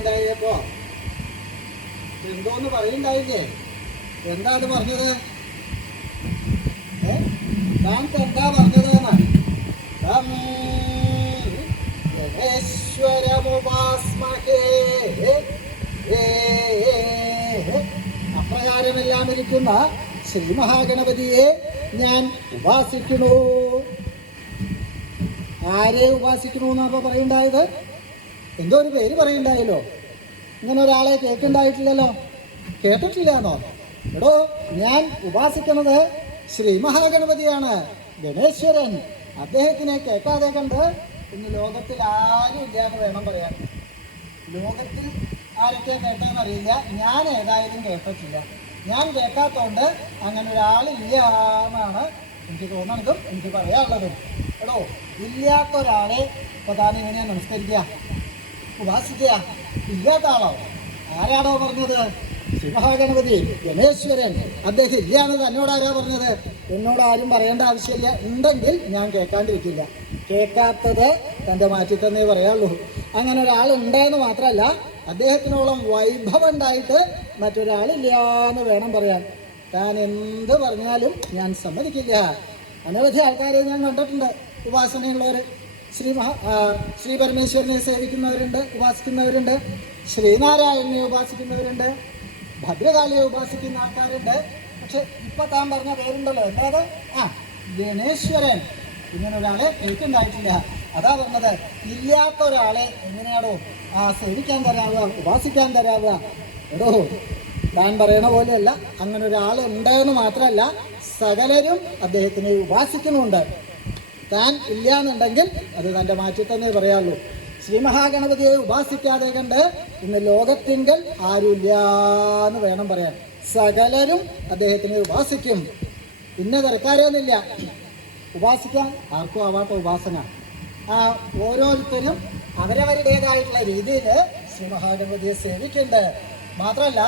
പറയുണ്ടായപ്പോ എന്തോന്ന് പറയുണ്ടായില്ലേ? എന്താ അത് പറഞ്ഞത്? താൻ എന്താ പറഞ്ഞത്? അപ്രകാരമെല്ലാം ഇരിക്കുന്ന ശ്രീ മഹാഗണപതിയെ ഞാൻ ഉപാസിക്കണു. ആരെ ഉപാസിക്കണു എന്നപ്പോ പറയുണ്ടായത്? എന്തോ ഒരു പേര് പറയുണ്ടായല്ലോ. ഇങ്ങനെ ഒരാളെ കേൾക്കുണ്ടായിട്ടില്ലല്ലോ. കേട്ടിട്ടില്ല എന്നോ? എടോ, ഞാൻ ഉപാസിക്കുന്നത് ശ്രീ മഹാഗണപതിയാണ്, ഗണേശ്വരൻ. അദ്ദേഹത്തിനെ കേൾക്കാതെ കണ്ട് ഇന്ന് ലോകത്തിൽ ആരും ഇല്ലാന്ന് വേണം പറയാൻ. ലോകത്തിൽ ആരൊക്കെ കേട്ടതെന്നറിയില്ല, ഞാൻ ഏതായാലും കേട്ടിട്ടില്ല. ഞാൻ കേൾക്കാത്തതുകൊണ്ട് അങ്ങനെ ഒരാളില്ല എന്നാണ് എനിക്ക് തോന്നുന്നതും എനിക്ക് പറയാനുള്ളതും. എടോ, ഇല്ലാത്ത ഒരാളെ ഇപ്പോൾ താൻ എങ്ങനെയാണ് നമസ്കരിക്കുക, ഉപാസിക്കുക? ഇല്ലാത്ത ആളോ? ആരാണോ പറഞ്ഞത്? ശ്രീമഹാഗണപതി ഗണേശ്വരൻ. അദ്ദേഹം ഇല്ലയെന്ന് തന്നോട് ആരാ പറഞ്ഞത്? എന്നോട് ആരും പറയേണ്ട ആവശ്യമില്ല. ഉണ്ടെങ്കിൽ ഞാൻ കേൾക്കാണ്ടിരിക്കില്ല. കേൾക്കാത്തത് തൻ്റെ മാറ്റിത്തന്നേ പറയാനുള്ളൂ. അങ്ങനെ ഒരാളുണ്ടെന്ന് മാത്രമല്ല, അദ്ദേഹത്തിനോളം വൈഭവം ഉണ്ടായിട്ട് മറ്റൊരാളില്ല എന്ന് വേണം പറയാൻ. താൻ എന്ത് പറഞ്ഞാലും ഞാൻ സമ്മതിക്കില്ല. അനവധി ആൾക്കാരെ ഞാൻ കണ്ടിട്ടുണ്ട്, ഉപാസനയുള്ളവർ. ശ്രീ പരമേശ്വരനെ സേവിക്കുന്നവരുണ്ട്, ഉപാസിക്കുന്നവരുണ്ട്. ശ്രീനാരായണനെ ഉപാസിക്കുന്നവരുണ്ട്, ഭദ്രകാളിയെ ഉപാസിക്കുന്ന ആൾക്കാരുണ്ട്. പക്ഷെ ഇപ്പൊ താൻ പറഞ്ഞ പേരുണ്ടല്ലോ, എന്താത്? ഗണേശ്വരൻ. ഇങ്ങനെ ഒരാളെ കേൾക്കുണ്ടായിട്ടില്ല. അതാ പറഞ്ഞത്, ഇല്ലാത്ത ഒരാളെ എങ്ങനെയാണോ സേവിക്കാൻ തരാവുക, ഉപാസിക്കാൻ തരാവുക? എടോ, താൻ പറയണ പോലെയല്ല. അങ്ങനെ ഒരാളുണ്ടെന്ന് മാത്രമല്ല, സകലരും അദ്ദേഹത്തിനെ ഉപാസിക്കുന്നുണ്ട്. താൻ ഇല്ല എന്നുണ്ടെങ്കിൽ അത് തൻ്റെ മാറ്റി തന്നെ പറയാനുള്ളൂ. ശ്രീ മഹാഗണപതിയെ ഉപാസിക്കാതെ കണ്ട് ഇന്ന് ലോകത്തിങ്കൽ ആരുമില്ല എന്ന് വേണം പറയാൻ. സകലരും അദ്ദേഹത്തിനെ ഉപാസിക്കും. ഇന്ന തിരക്കാരെയൊന്നുമില്ല. ഉപാസിക്കാൻ ആർക്കും ആവാത്ത ഉപാസന. ഓരോരുത്തരും അവരവരുടേതായിട്ടുള്ള രീതിയിൽ ശ്രീ മഹാഗണപതിയെ സേവിക്കുന്നുണ്ട്. മാത്രമല്ല,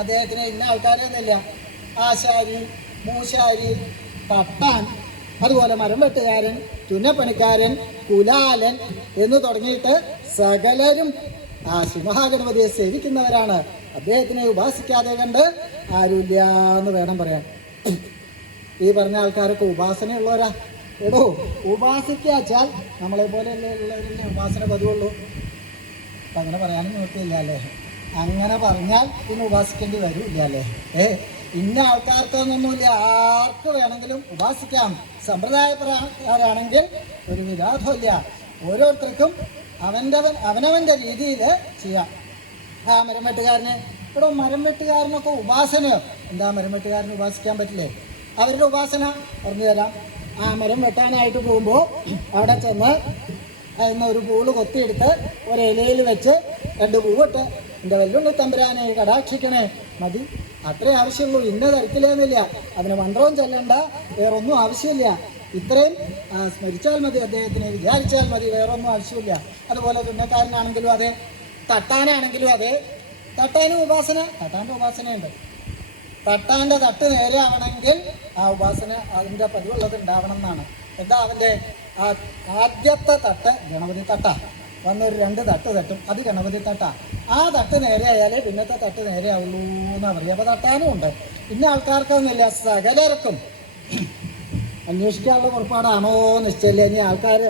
അദ്ദേഹത്തിന് ഇന്ന ആൾക്കാരെയൊന്നുമില്ല. ആശാരി, മൂശാരി, തട്ടാൻ, അതുപോലെ മരം വെട്ടുകാരൻ, തുന്നപ്പണിക്കാരൻ, കുലാലൻ എന്ന് തുടങ്ങിയിട്ട് സകലരും ശ്രീ മഹാഗണപതിയെ സേവിക്കുന്നവരാണ്. അദ്ദേഹത്തിനെ ഉപാസിക്കാതെ കണ്ട് ആരുമില്ല എന്ന് വേണം പറയാൻ. ഈ പറഞ്ഞ ആൾക്കാരൊക്കെ ഉപാസനയുള്ളവരാ. എടോ, ഉപാസിക്കാച്ചാൽ നമ്മളെ പോലെ ഉള്ളവരല്ലേ ഉപാസന പതിവുള്ളൂ. അപ്പം അങ്ങനെ പറയാനും നോക്കിയില്ല അല്ലേ? അങ്ങനെ പറഞ്ഞാൽ പിന്നെ ഉപാസിക്കേണ്ടി വരില്ല അല്ലേ? ഇന്ന ആൾക്കാർക്കൊന്നൊന്നുമില്ല, ആർക്ക് വേണമെങ്കിലും ഉപാസിക്കാം. സമ്പ്രദായപ്രകാരാണെങ്കിൽ ഒരു വിരോധമില്ല. ഓരോരുത്തർക്കും അവനവൻ്റെ രീതിയിൽ ചെയ്യാം. മരം വെട്ടുകാരന്, ഇവിടെ മരം വെട്ടുകാരനൊക്കെ ഉപാസനയോ? എന്താ മരം വെട്ടുകാരന് ഉപാസിക്കാൻ പറ്റില്ലേ? അവരുടെ ഉപാസന പറഞ്ഞു തരാം. മരം വെട്ടാനായിട്ട് പോകുമ്പോൾ അവിടെ ചെന്ന് അതിന് ഒരു പൂള് കൊത്തിയെടുത്ത് ഒരിലയിൽ വെച്ച് 2 പൂവിട്ട് എൻ്റെ വെല്ലുണ്ണി തമ്പുരാനെ കടാക്ഷിക്കണേ, മതി. അത്രേ ആവശ്യമുള്ളൂ. ഇന്ന തരത്തിലേന്നില്ല. അതിന് മന്ത്രവും ചെല്ലണ്ട, വേറൊന്നും ആവശ്യമില്ല. ഇത്രയും സ്മരിച്ചാൽ മതി, അദ്ദേഹത്തിനെ വിചാരിച്ചാൽ മതി, വേറൊന്നും ആവശ്യമില്ല. അതുപോലെ തുന്നക്കാരനാണെങ്കിലും അതെ, തട്ടാനാണെങ്കിലും അതെ. തട്ടാനും ഉപാസന, തട്ടാൻ്റെ ഉപാസനയുണ്ട്. തട്ടാൻ്റെ തട്ട് നേരെ ആവണമെങ്കിൽ ആ ഉപാസന അതിൻ്റെ പതിവുള്ളത് ഉണ്ടാവണം എന്നാണ്. എന്താ അവൻ്റെ ആദ്യത്തെ തട്ട് ഗണപതി തട്ടാ. വന്നൊരു 2 തട്ട് തട്ടും, അത് ഗണപതി തട്ടാ. ആ തട്ട് നേരെ ആയാലേ പിന്നത്തെ തട്ട് നേരെ ആവുള്ളൂ എന്നാണ് പറയുക. അപ്പോൾ തട്ടാനും ഉണ്ട്. പിന്നെ ആൾക്കാർക്കൊന്നുമില്ല, സകലർക്കും അന്വേഷിക്കാനുള്ള പുറപ്പാടാണോ നിശ്ചയില്ല. ഇനി ആൾക്കാർ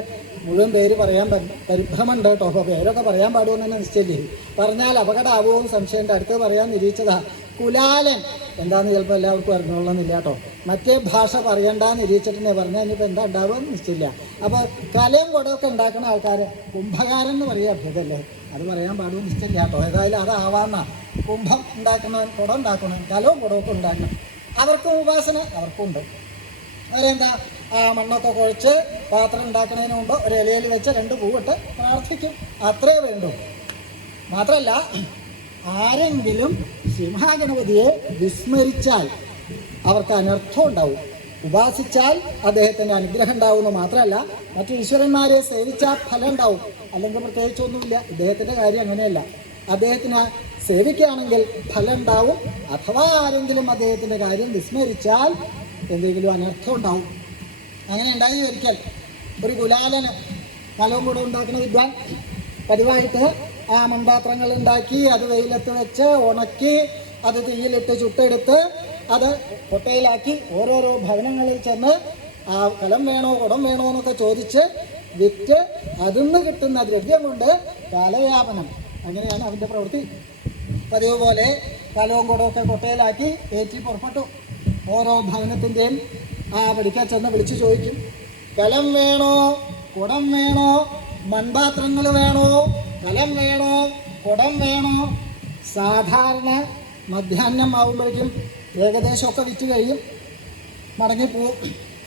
മുഴുവൻ പേര് പറയാൻ പരിഭ്രമമുണ്ട് കേട്ടോ. അപ്പോൾ പേരൊക്കെ പറയാൻ പാടുമെന്ന് തന്നെ നിശ്ചയില്ലേ. പറഞ്ഞാൽ അപകടമാവുമെന്ന് സംശയമുണ്ട്. അടുത്ത് പറയാൻ നിരീക്ഷിച്ചതാ കുലാലൻ. എന്താന്ന് ചിലപ്പോൾ എല്ലാവർക്കും അറിഞ്ഞോളന്നില്ല കേട്ടോ. മറ്റേ ഭാഷ പറയണ്ടെന്ന് നിരീക്ഷിച്ചിട്ടുണ്ടെങ്കിൽ പറഞ്ഞാൽ ഇനിയിപ്പോൾ എന്താ ഉണ്ടാവുമെന്ന് നിശ്ചയില്ല. അപ്പോൾ കലയും കുടമൊക്കെ ഉണ്ടാക്കുന്ന ആൾക്കാർ കുംഭകാരൻ എന്ന് പറയുക ഭേദമല്ലേ, അത് പറയാൻ പാടുമെന്ന് നിശ്ചയില്ല കേട്ടോ. ഏതായാലും അതാവാന്ന കുംഭം ഉണ്ടാക്കുന്നവൻ, കുടം ഉണ്ടാക്കണം, കലവും കുടമൊക്കെ ഉണ്ടാക്കണം. അവർക്കും ഉപാസന അവർക്കും ഉണ്ട്. അവരെന്താ മണ്ണൊക്കെ കുഴച്ച് പാത്രം ഉണ്ടാക്കുന്നതിന് മുമ്പ് ഒരു ഇലയിൽ വെച്ച് 2 പൂവിട്ട് പ്രാർത്ഥിക്കും. അത്രേ വേണ്ടൂ. മാത്രമല്ല, ആരെങ്കിലും സിംഹഗണപതിയെ വിസ്മരിച്ചാൽ അവർക്ക് അനർത്ഥം ഉണ്ടാവും. ഉപാസിച്ചാൽ അദ്ദേഹത്തിൻ്റെ അനുഗ്രഹം ഉണ്ടാവുമെന്ന് മാത്രമല്ല, മറ്റു ഈശ്വരന്മാരെ സേവിച്ചാൽ ഫലം ഉണ്ടാവും. അല്ലെങ്കിൽ പ്രത്യേകിച്ചൊന്നുമില്ല. ഇദ്ദേഹത്തിൻ്റെ കാര്യം അങ്ങനെയല്ല. അദ്ദേഹത്തിനെ സേവിക്കുകയാണെങ്കിൽ ഫലം ഉണ്ടാവും. അഥവാ ആരെങ്കിലും അദ്ദേഹത്തിൻ്റെ കാര്യം വിസ്മരിച്ചാൽ എന്തെങ്കിലും അനർത്ഥം ഉണ്ടാവും. അങ്ങനെ ഉണ്ടായി ഒരിക്കൽ ഒരു കുലാലന് കലവും കൂടെ ഉണ്ടാക്കുന്ന വിദ്വാൻ പതിവായിട്ട് ആ മൺപാത്രങ്ങൾ ഉണ്ടാക്കി അത് വെയിലത്ത് വെച്ച് ഉണക്കി അത് തീയിലിട്ട് ചുട്ടെടുത്ത് അത് കൊട്ടയിലാക്കി ഓരോരോ ഭവനങ്ങളിൽ ചെന്ന് ആ കലം വേണോ കുടം വേണോ എന്നൊക്കെ ചോദിച്ച് വിറ്റ് അതിന്ന് കിട്ടുന്ന ദ്രവ്യം കൊണ്ട് കാലയാപനം, അങ്ങനെയാണ് അതിൻ്റെ പ്രവൃത്തി. പതിവ് പോലെ കലവും കുടമൊക്കെ കൊട്ടയിലാക്കി ഏറ്റി പുറപ്പെട്ടു. ഓരോ ഭവനത്തിൻ്റെയും ആ പടിക്കൽ ചെന്ന് വിളിച്ചു ചോദിക്കും, കലം വേണോ കുടം വേണോ, മൺപാത്രങ്ങൾ വേണോ, കലം വേണോ കുടം വേണോ. സാധാരണ മധ്യാഹ്നം ആകുമ്പോഴേക്കും ഏകദേശമൊക്കെ വിറ്റ് കഴിയും, മടങ്ങിപ്പോവും.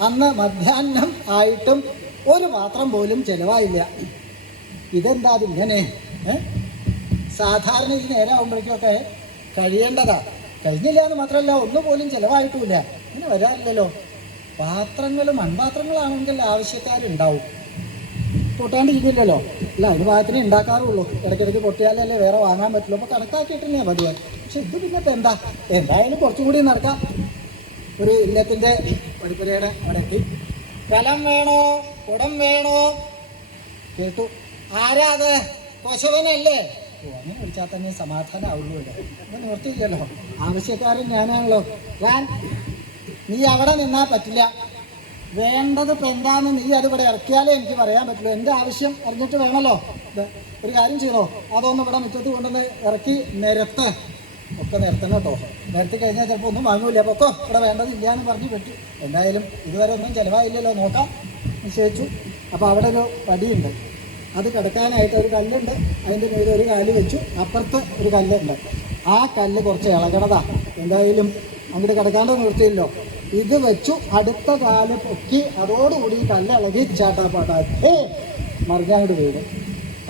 അന്ന് മധ്യാഹ്നം ആയിട്ടും ഒരു പാത്രം പോലും ചിലവായില്ല. ഇതെന്താ അതിങ്ങനെ? സാധാരണ ഈ നേരം ആകുമ്പോഴേക്കൊക്കെ കഴിയേണ്ടതാണ്, കഴിഞ്ഞില്ല എന്ന് മാത്രമല്ല ഒന്നുപോലും ചിലവായിട്ടുമില്ല. ഇങ്ങനെ വരാറില്ലല്ലോ. പാത്രങ്ങൾ മൺപാത്രങ്ങളാണെങ്കിൽ ആവശ്യക്കാരുണ്ടാവും, പൊട്ടാണ്ടിരിക്കില്ലല്ലോ. അല്ല, അതിന് പാകത്തിനെ ഉണ്ടാക്കാറുള്ളൂ. ഇടയ്ക്കിടയ്ക്ക് പൊട്ടിയാലല്ലേ വേറെ വാങ്ങാൻ പറ്റുള്ളൂ. അപ്പോൾ കണക്കാക്കിയിട്ടില്ലേ പതിവ്. പക്ഷെ ഇത് പിന്നെ ഇപ്പം എന്തായാലും കുറച്ചും കൂടി നടക്കാം. ഒരു ഇല്ലത്തിൻ്റെ പടിപ്പുരയുടെ അവിടെ എത്തി. കലം വേണോ കുടം വേണോ കേട്ടു. ആരാ അത്? കൊശവനല്ലേ? ഓ, അങ്ങനെ വിളിച്ചാൽ തന്നെ സമാധാനമാവുള്ളൂ. അത് നിർത്തിയില്ലല്ലോ, ആവശ്യക്കാരൻ ഞാനാണല്ലോ. നീ അവിടെ നിന്നാൽ പറ്റില്ല. വേണ്ടത് ഇപ്പം എന്താണെന്ന് നീ അതിവിടെ ഇറക്കിയാലേ എനിക്ക് പറയാൻ പറ്റുള്ളൂ. എൻ്റെ ആവശ്യം അറിഞ്ഞിട്ട് വേണമല്ലോ. ഒരു കാര്യം ചെയ്തോ, അതൊന്ന് ഇവിടെ മുറ്റത്ത് കൊണ്ടുവന്ന് ഇറക്കി നിരത്ത്. ഒക്കെ നിരത്തണം കേട്ടോ. നിരത്തി കഴിഞ്ഞാൽ ചിലപ്പോൾ ഒന്നും വാങ്ങൂല. പൊക്കോ, ഇവിടെ വേണ്ടതില്ല എന്ന് പറഞ്ഞ് പറ്റും. എന്തായാലും ഇതുവരെ ഒന്നും ചിലവായില്ലല്ലോ, നോക്കാം നിശ്ചയിച്ചു. അപ്പോൾ അവിടെ ഒരു പടിയുണ്ട്, അത് കിടക്കാനായിട്ട് ഒരു കല്ലുണ്ട്. അതിൻ്റെ മേലെ ഒരു കാല് വെച്ചു, അപ്പുറത്ത് ഒരു കല്ലുണ്ട്. ആ കല്ല് കുറച്ച് ഇളകണതാ. എന്തായാലും അങ്ങോട്ട് കിടക്കാണ്ട് നിർത്തിയില്ലോ. ഇത് വെച്ചു അടുത്ത കാല് പൊക്കി അതോടുകൂടി കല്ല് ഇളകി ചാട്ടാപ്പാട്ടാ മറിഞ്ഞങ്ങോട്ട് വീട്.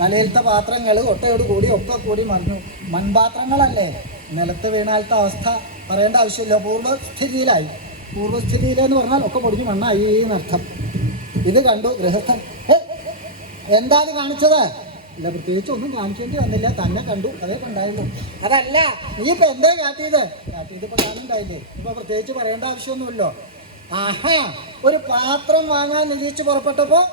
തലയിലത്തെ പാത്രങ്ങൾ ഒട്ടയോട് കൂടി ഒക്കെ കൂടി മറിഞ്ഞു. മൺപാത്രങ്ങളല്ലേ, നിലത്ത് വീണാലത്തെ അവസ്ഥ പറയേണ്ട ആവശ്യമില്ല. പൂർവ്വസ്ഥിതിയിലായി. പൂർവ്വസ്ഥിതിയിലെന്ന് പറഞ്ഞാൽ ഒക്കെ പൊടിഞ്ഞ് മണ്ണായി എന്നർത്ഥം. ഇത് കണ്ടു ഗൃഹസ്ഥൻ. എന്താ അത് കാണിച്ചത്? ഇല്ല, പ്രത്യേകിച്ച് ഒന്നും കാണിക്കേണ്ടി വന്നില്ല, തന്നെ കണ്ടു, അതേ കണ്ടായിരുന്നു. അതല്ല, നീ ഇപ്പം എന്താ കാട്ടിയത് ഇപ്പം കാണുന്നുണ്ടായില്ലേ? ഇപ്പം പ്രത്യേകിച്ച് പറയേണ്ട ആവശ്യമൊന്നുമില്ലോ. ആഹാ, ഒരു പാത്രം വാങ്ങാൻ നിരീക്ഷിച്ച് പുറപ്പെട്ടപ്പോൾ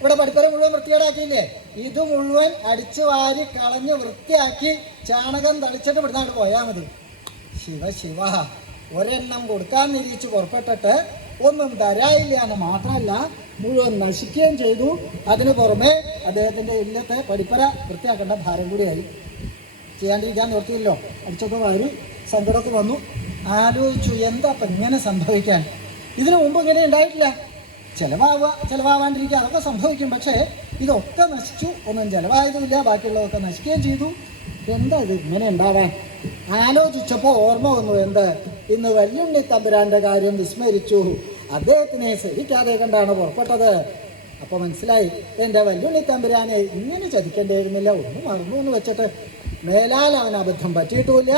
ഇവിടെ പടിപ്പുര മുഴുവൻ വൃത്തികേടാക്കിയില്ലേ? ഇത് മുഴുവൻ അടിച്ചു വാരി കളഞ്ഞ് വൃത്തിയാക്കി ചാണകം തളിച്ചിട്ട് ഇവിടുന്നാണ് പോയാൽ മതി. ശിവ ശിവ, ഒരെണ്ണം കൊടുക്കാൻ നിരീക്ഷിച്ച് പുറപ്പെട്ടിട്ട് ഒന്നും തരായില്ല എന്ന് മാത്രമല്ല മുഴുവൻ നശിക്കുകയും ചെയ്തു. അതിനു പുറമെ അദ്ദേഹത്തിൻ്റെ ഇല്ലത്തെ പടിപ്പര വൃത്തിയാക്കേണ്ട ഭാരം കൂടിയായി. ചെയ്യാണ്ടിരിക്കാൻ നിർത്തിയില്ലോ. അടിച്ചൊക്കെ വാരി സങ്കടമൊക്കെ വന്നു. ആലോചിച്ചു, എന്താ അപ്പം ഇങ്ങനെ സംഭവിക്കാൻ? ഇതിനു മുമ്പ് ഇങ്ങനെ ഉണ്ടായിട്ടില്ല. ചിലവാവാണ്ടിരിക്കുക അതൊക്കെ സംഭവിക്കും. പക്ഷേ ഇതൊക്കെ നശിച്ചു, ഒന്നും ചിലവായതുമില്ല, ബാക്കിയുള്ളതൊക്കെ നശിക്കുകയും ചെയ്തു. എന്താ ഇത് ഇങ്ങനെ ഉണ്ടാവാൻ? ആലോചിച്ചപ്പോൾ ഓർമ്മ വന്നു, എന്ത്, ഇന്ന് വല്യുണ്ണി തമ്പുരാൻ്റെ കാര്യം വിസ്മരിച്ചു. അദ്ദേഹത്തിനെ സഹിക്കാതെ കണ്ടാണ് പുറപ്പെട്ടത്. അപ്പോൾ മനസ്സിലായി, എൻ്റെ വല്യുണ്ണി തമ്പുരാനെ ഇങ്ങനെ ചതിക്കേണ്ടിയിരുന്നില്ല. ഒന്നും മറന്നു എന്ന് വെച്ചിട്ട് മേലാൽ അവൻ അബദ്ധം പറ്റിയിട്ടുമില്ല,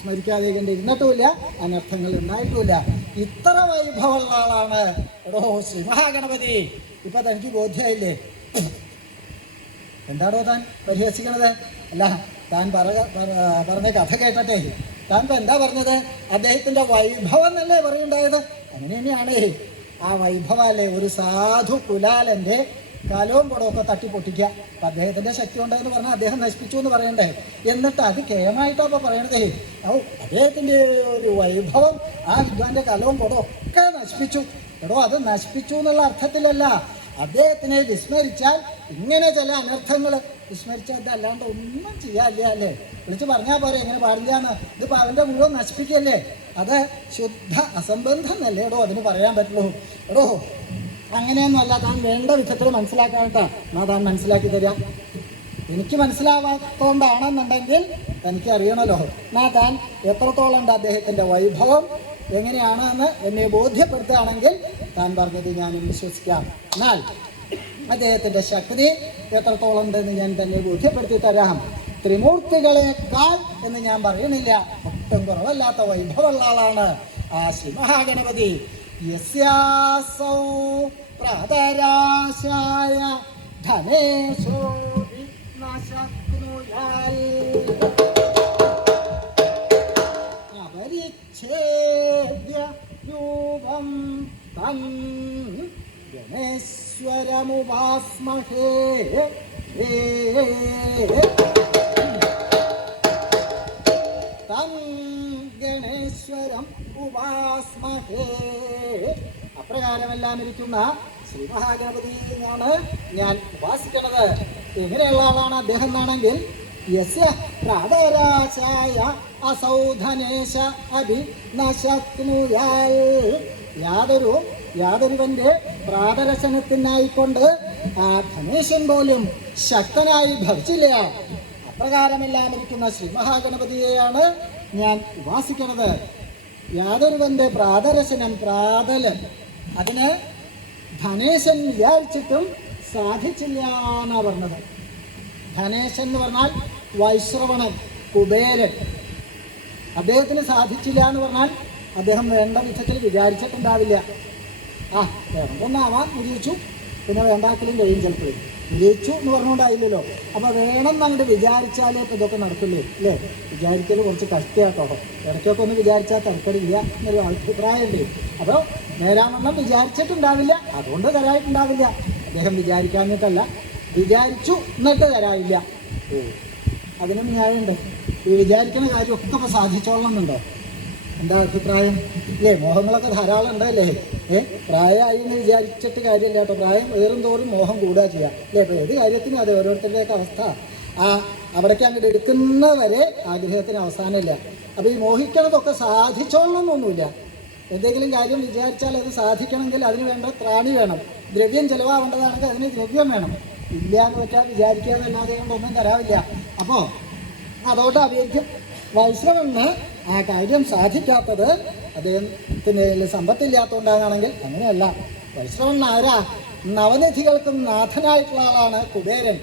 സ്മരിക്കാതെ കണ്ടിരുന്നിട്ടുമില്ല, അനർത്ഥങ്ങൾ ഉണ്ടായിട്ടുമില്ല. ഇത്ര വൈഭവമുള്ള ആളാണ് എടോ ശ്രീ മഹാഗണപതി. ഇപ്പം തനിക്ക് ബോധ്യമായില്ലേ? എന്താണോ താൻ പരിഹസിക്കണത്? അല്ല, താൻ പറഞ്ഞ കഥ കേട്ടട്ടെ. താൻ ഇപ്പം എന്താ പറഞ്ഞത്? അദ്ദേഹത്തിൻ്റെ വൈഭവം എന്നല്ലേ പറയുണ്ടായത്? അങ്ങനെ തന്നെയാണ്. ആ വൈഭവല്ലേ ഒരു സാധു കുലാലൻ്റെ കലവും കുടമൊക്കെ തട്ടിപ്പൊട്ടിക്കുക. അപ്പം അദ്ദേഹത്തിൻ്റെ ശക്തി ഉണ്ടെന്ന് പറഞ്ഞാൽ അദ്ദേഹം നശിപ്പിച്ചു എന്ന് പറയണ്ടേ? എന്നിട്ട് അത് കേമായിട്ടാണ് അപ്പോൾ പറയണതേ. അദ്ദേഹത്തിൻ്റെ ഒരു വൈഭവം ആ വിദ്വാൻ്റെ കലവും കുടവും ഒക്കെ നശിപ്പിച്ചു. എടോ, അത് നശിപ്പിച്ചു എന്നുള്ള അർത്ഥത്തിലല്ല. അദ്ദേഹത്തിനെ വിസ്മരിച്ചാൽ ഇങ്ങനെ ചില അനർത്ഥങ്ങൾ വിസ്മരിച്ചാൽ ഇതല്ലാണ്ട് ഒന്നും ചെയ്യാനില്ല അല്ലേ? വിളിച്ച് പറഞ്ഞാൽ പോരെ ഇങ്ങനെ പാടില്ല എന്ന്. ഇതിപ്പോൾ അവൻ്റെ മുഴുവൻ നശിപ്പിക്കല്ലേ? അത് ശുദ്ധ അസംബന്ധം എന്നല്ലേ എടോ അതിന് പറയാൻ പറ്റുള്ളൂ. എടോ, അങ്ങനെയൊന്നുമല്ല. താൻ വേണ്ട വിധത്തിൽ മനസ്സിലാക്കാനായിട്ടാ എന്നാൽ താൻ മനസ്സിലാക്കി തരാം. എനിക്ക് മനസ്സിലാവാത്തതുകൊണ്ടാണെന്നുണ്ടെങ്കിൽ തനിക്ക് അറിയണമല്ലോ. എന്നാൽ താൻ എത്രത്തോളം ഉണ്ട് അദ്ദേഹത്തിൻ്റെ വൈഭവം എങ്ങനെയാണെന്ന് എന്നെ ബോധ്യപ്പെടുത്തുകയാണെങ്കിൽ താൻ പറഞ്ഞത് ഞാനും വിശ്വസിക്കാം. എന്നാൽ അദ്ദേഹത്തിൻ്റെ ശക്തി എത്രത്തോളം ഉണ്ടെന്ന് ഞാൻ തന്നെ ബോധ്യപ്പെടുത്തി തരാം. ത്രിമൂർത്തികളെക്കാൾ എന്ന് ഞാൻ പറയുന്നില്ല, ഒട്ടും കുറവല്ലാത്ത വൈഭവമുള്ള ആളാണ് ആ ശ്രീ മഹാഗണപതി. യസ്യാസൗ പ്രാതരാശായ ധനേശോ വിനാശാഗ്നുയാൽ അപരിച്ഛേദ്യ രൂപം തം ഗണേശ ഗണേശ്വരമുപാസ്മഹേ തം ഗണേശ്വരം ഉപാസ്മഹേ. അപ്രകാരമെല്ലാം ഇരിക്കുന്ന ശ്രീ മഹാഗണപതിയാണ് ഞാൻ ഉപാസിക്കുന്നത്. എങ്ങനെയുള്ള ആളാണ് അദ്ദേഹം എന്നാണെങ്കിൽ യസ്യ പ്രാതരാശായ അസൗധനേശ അഭിനശക്നുയാൽ. യാതൊരുവന്റെ പ്രാതരശനത്തിനായിക്കൊണ്ട് ആ ധനേശൻ പോലും ശക്തനായി ഭവിച്ചില്ല. അപ്രകാരമെല്ലാം ഇരിക്കുന്ന ശ്രീ മഹാഗണപതിയെയാണ് ഞാൻ ഉപാസിക്കുന്നത്. യാതൊരുവന്റെ പ്രാതരശനം, പ്രാതല്, അതിന് ധനേശൻ വിചാരിച്ചിട്ടും സാധിച്ചില്ല എന്നാണ് പറഞ്ഞത്. ധനേശൻ എന്ന് പറഞ്ഞാൽ വൈശ്രവണൻ, കുബേരൻ. അദ്ദേഹത്തിന് സാധിച്ചില്ല എന്ന് പറഞ്ഞാൽ അദ്ദേഹം വേണ്ട വിധത്തിൽ വിചാരിച്ചിട്ടുണ്ടാവില്ല. വേണമെന്നാവാൻ വിജയിച്ചു, പിന്നെ വേണ്ടാക്കലും കഴിയും. ചിലപ്പോൾ വിജയിച്ചു എന്ന് പറഞ്ഞുകൊണ്ടായില്ലല്ലോ. അപ്പോൾ വേണം എന്നങ്ങോട്ട് വിചാരിച്ചാലേ ഇപ്പോൾ ഇതൊക്കെ നടക്കില്ലേ അല്ലേ? വിചാരിക്കൽ കുറച്ച് കഷ്ടിയാട്ടോ. ഇടയ്ക്കൊക്കെ ഒന്ന് വിചാരിച്ചാൽ തരക്കടില്ല എന്നൊരു അഭിപ്രായമുണ്ട്. അപ്പോൾ നേരാണെന്നും വിചാരിച്ചിട്ടുണ്ടാവില്ല, അതുകൊണ്ട് തരായിട്ടുണ്ടാവില്ല. അദ്ദേഹം വിചാരിക്കാഞ്ഞിട്ടല്ല, വിചാരിച്ചു എന്നിട്ട് തരാനില്ല. അതിനും ന്യായമുണ്ട്. ഈ വിചാരിക്കുന്ന കാര്യമൊക്കെ ഇപ്പോൾ സാധിച്ചോളണമെന്നുണ്ടോ? എന്താ അഭിപ്രായം അല്ലേ? മോഹങ്ങളൊക്കെ ധാരാളം ഉണ്ടല്ലേ? പ്രായമായി എന്ന് വിചാരിച്ചിട്ട് കാര്യമില്ല കേട്ടോ. പ്രായം ഏറും തോറും മോഹം കൂടുക ചെയ്യാം അല്ലേ? ഇപ്പോൾ ഏത് കാര്യത്തിനും അതെ, ഓരോരുത്തരുടെയൊക്കെ അവസ്ഥ അവിടേക്ക് അങ്ങോട്ട് എടുക്കുന്നവരെ ആഗ്രഹത്തിന് അവസാനമില്ല. അപ്പോൾ ഈ മോഹിക്കണതൊക്കെ സാധിച്ചോളണമെന്നൊന്നുമില്ല. എന്തെങ്കിലും കാര്യം വിചാരിച്ചാൽ അത് സാധിക്കണമെങ്കിൽ അതിന് വേണ്ട ത്രാണി വേണം. ദ്രവ്യം ചിലവാകേണ്ടതാണെങ്കിൽ അതിന് ദ്രവ്യം വേണം. ഇല്ല എന്ന് വെച്ചാൽ വിചാരിക്കാന്നല്ലാതെ കൊണ്ടൊന്നും തരാവില്ല. അപ്പോൾ അതോട്ട് അവേദ്യം. വൈശ്രവന് ആ കാര്യം സാധിക്കാത്തത് അദ്ദേഹത്തിന് സമ്പത്തില്ലാത്തതുകൊണ്ടാണെങ്കിൽ അങ്ങനെയല്ല. വൈശ്രവൻ ആരാ? നവനിധികൾക്കും നാഥനായിട്ടുള്ള ആളാണ് കുബേരൻ.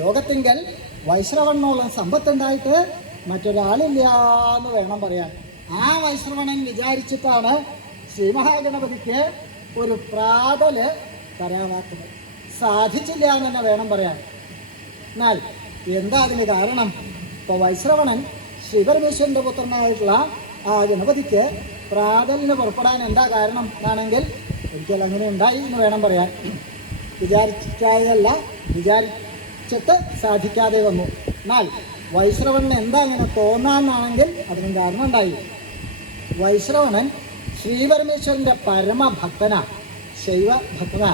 ലോകത്തിങ്കൽ വൈശ്രവണോളം സമ്പത്തുണ്ടായിട്ട് മറ്റൊരാളില്ല എന്ന് വേണം പറയാൻ. ആ വൈശ്രവണൻ വിചാരിച്ചിട്ടാണ് ശ്രീ മഹാഗണപതിക്ക് ഒരു പ്രാതല് തരാവാത്തത്. സാധിച്ചില്ല എന്ന് തന്നെ വേണം പറയാൻ. എന്നാൽ എന്താ അതിന് കാരണം? ഇപ്പോൾ വൈശ്രവണൻ ശ്രീപരമേശ്വരൻ്റെ പുത്രനായിട്ടുള്ള ആ ഗണപതിക്ക് പ്രാതലിന് പുറപ്പെടാൻ എന്താ കാരണം എന്നാണെങ്കിൽ ഒരിക്കൽ അങ്ങനെ ഉണ്ടായി എന്ന് വേണം പറയാൻ. വിചാരിക്കാതല്ല, വിചാരിച്ചിട്ട് സാധിക്കാതെ വന്നു. എന്നാൽ വൈശ്രവണന് എന്താ അങ്ങനെ തോന്നാന്നാണെങ്കിൽ അതിനും കാരണം ഉണ്ടായി. വൈശ്രവണൻ ശ്രീപരമേശ്വരൻ്റെ പരമഭക്തനാ, ശൈവ ഭക്തനാ.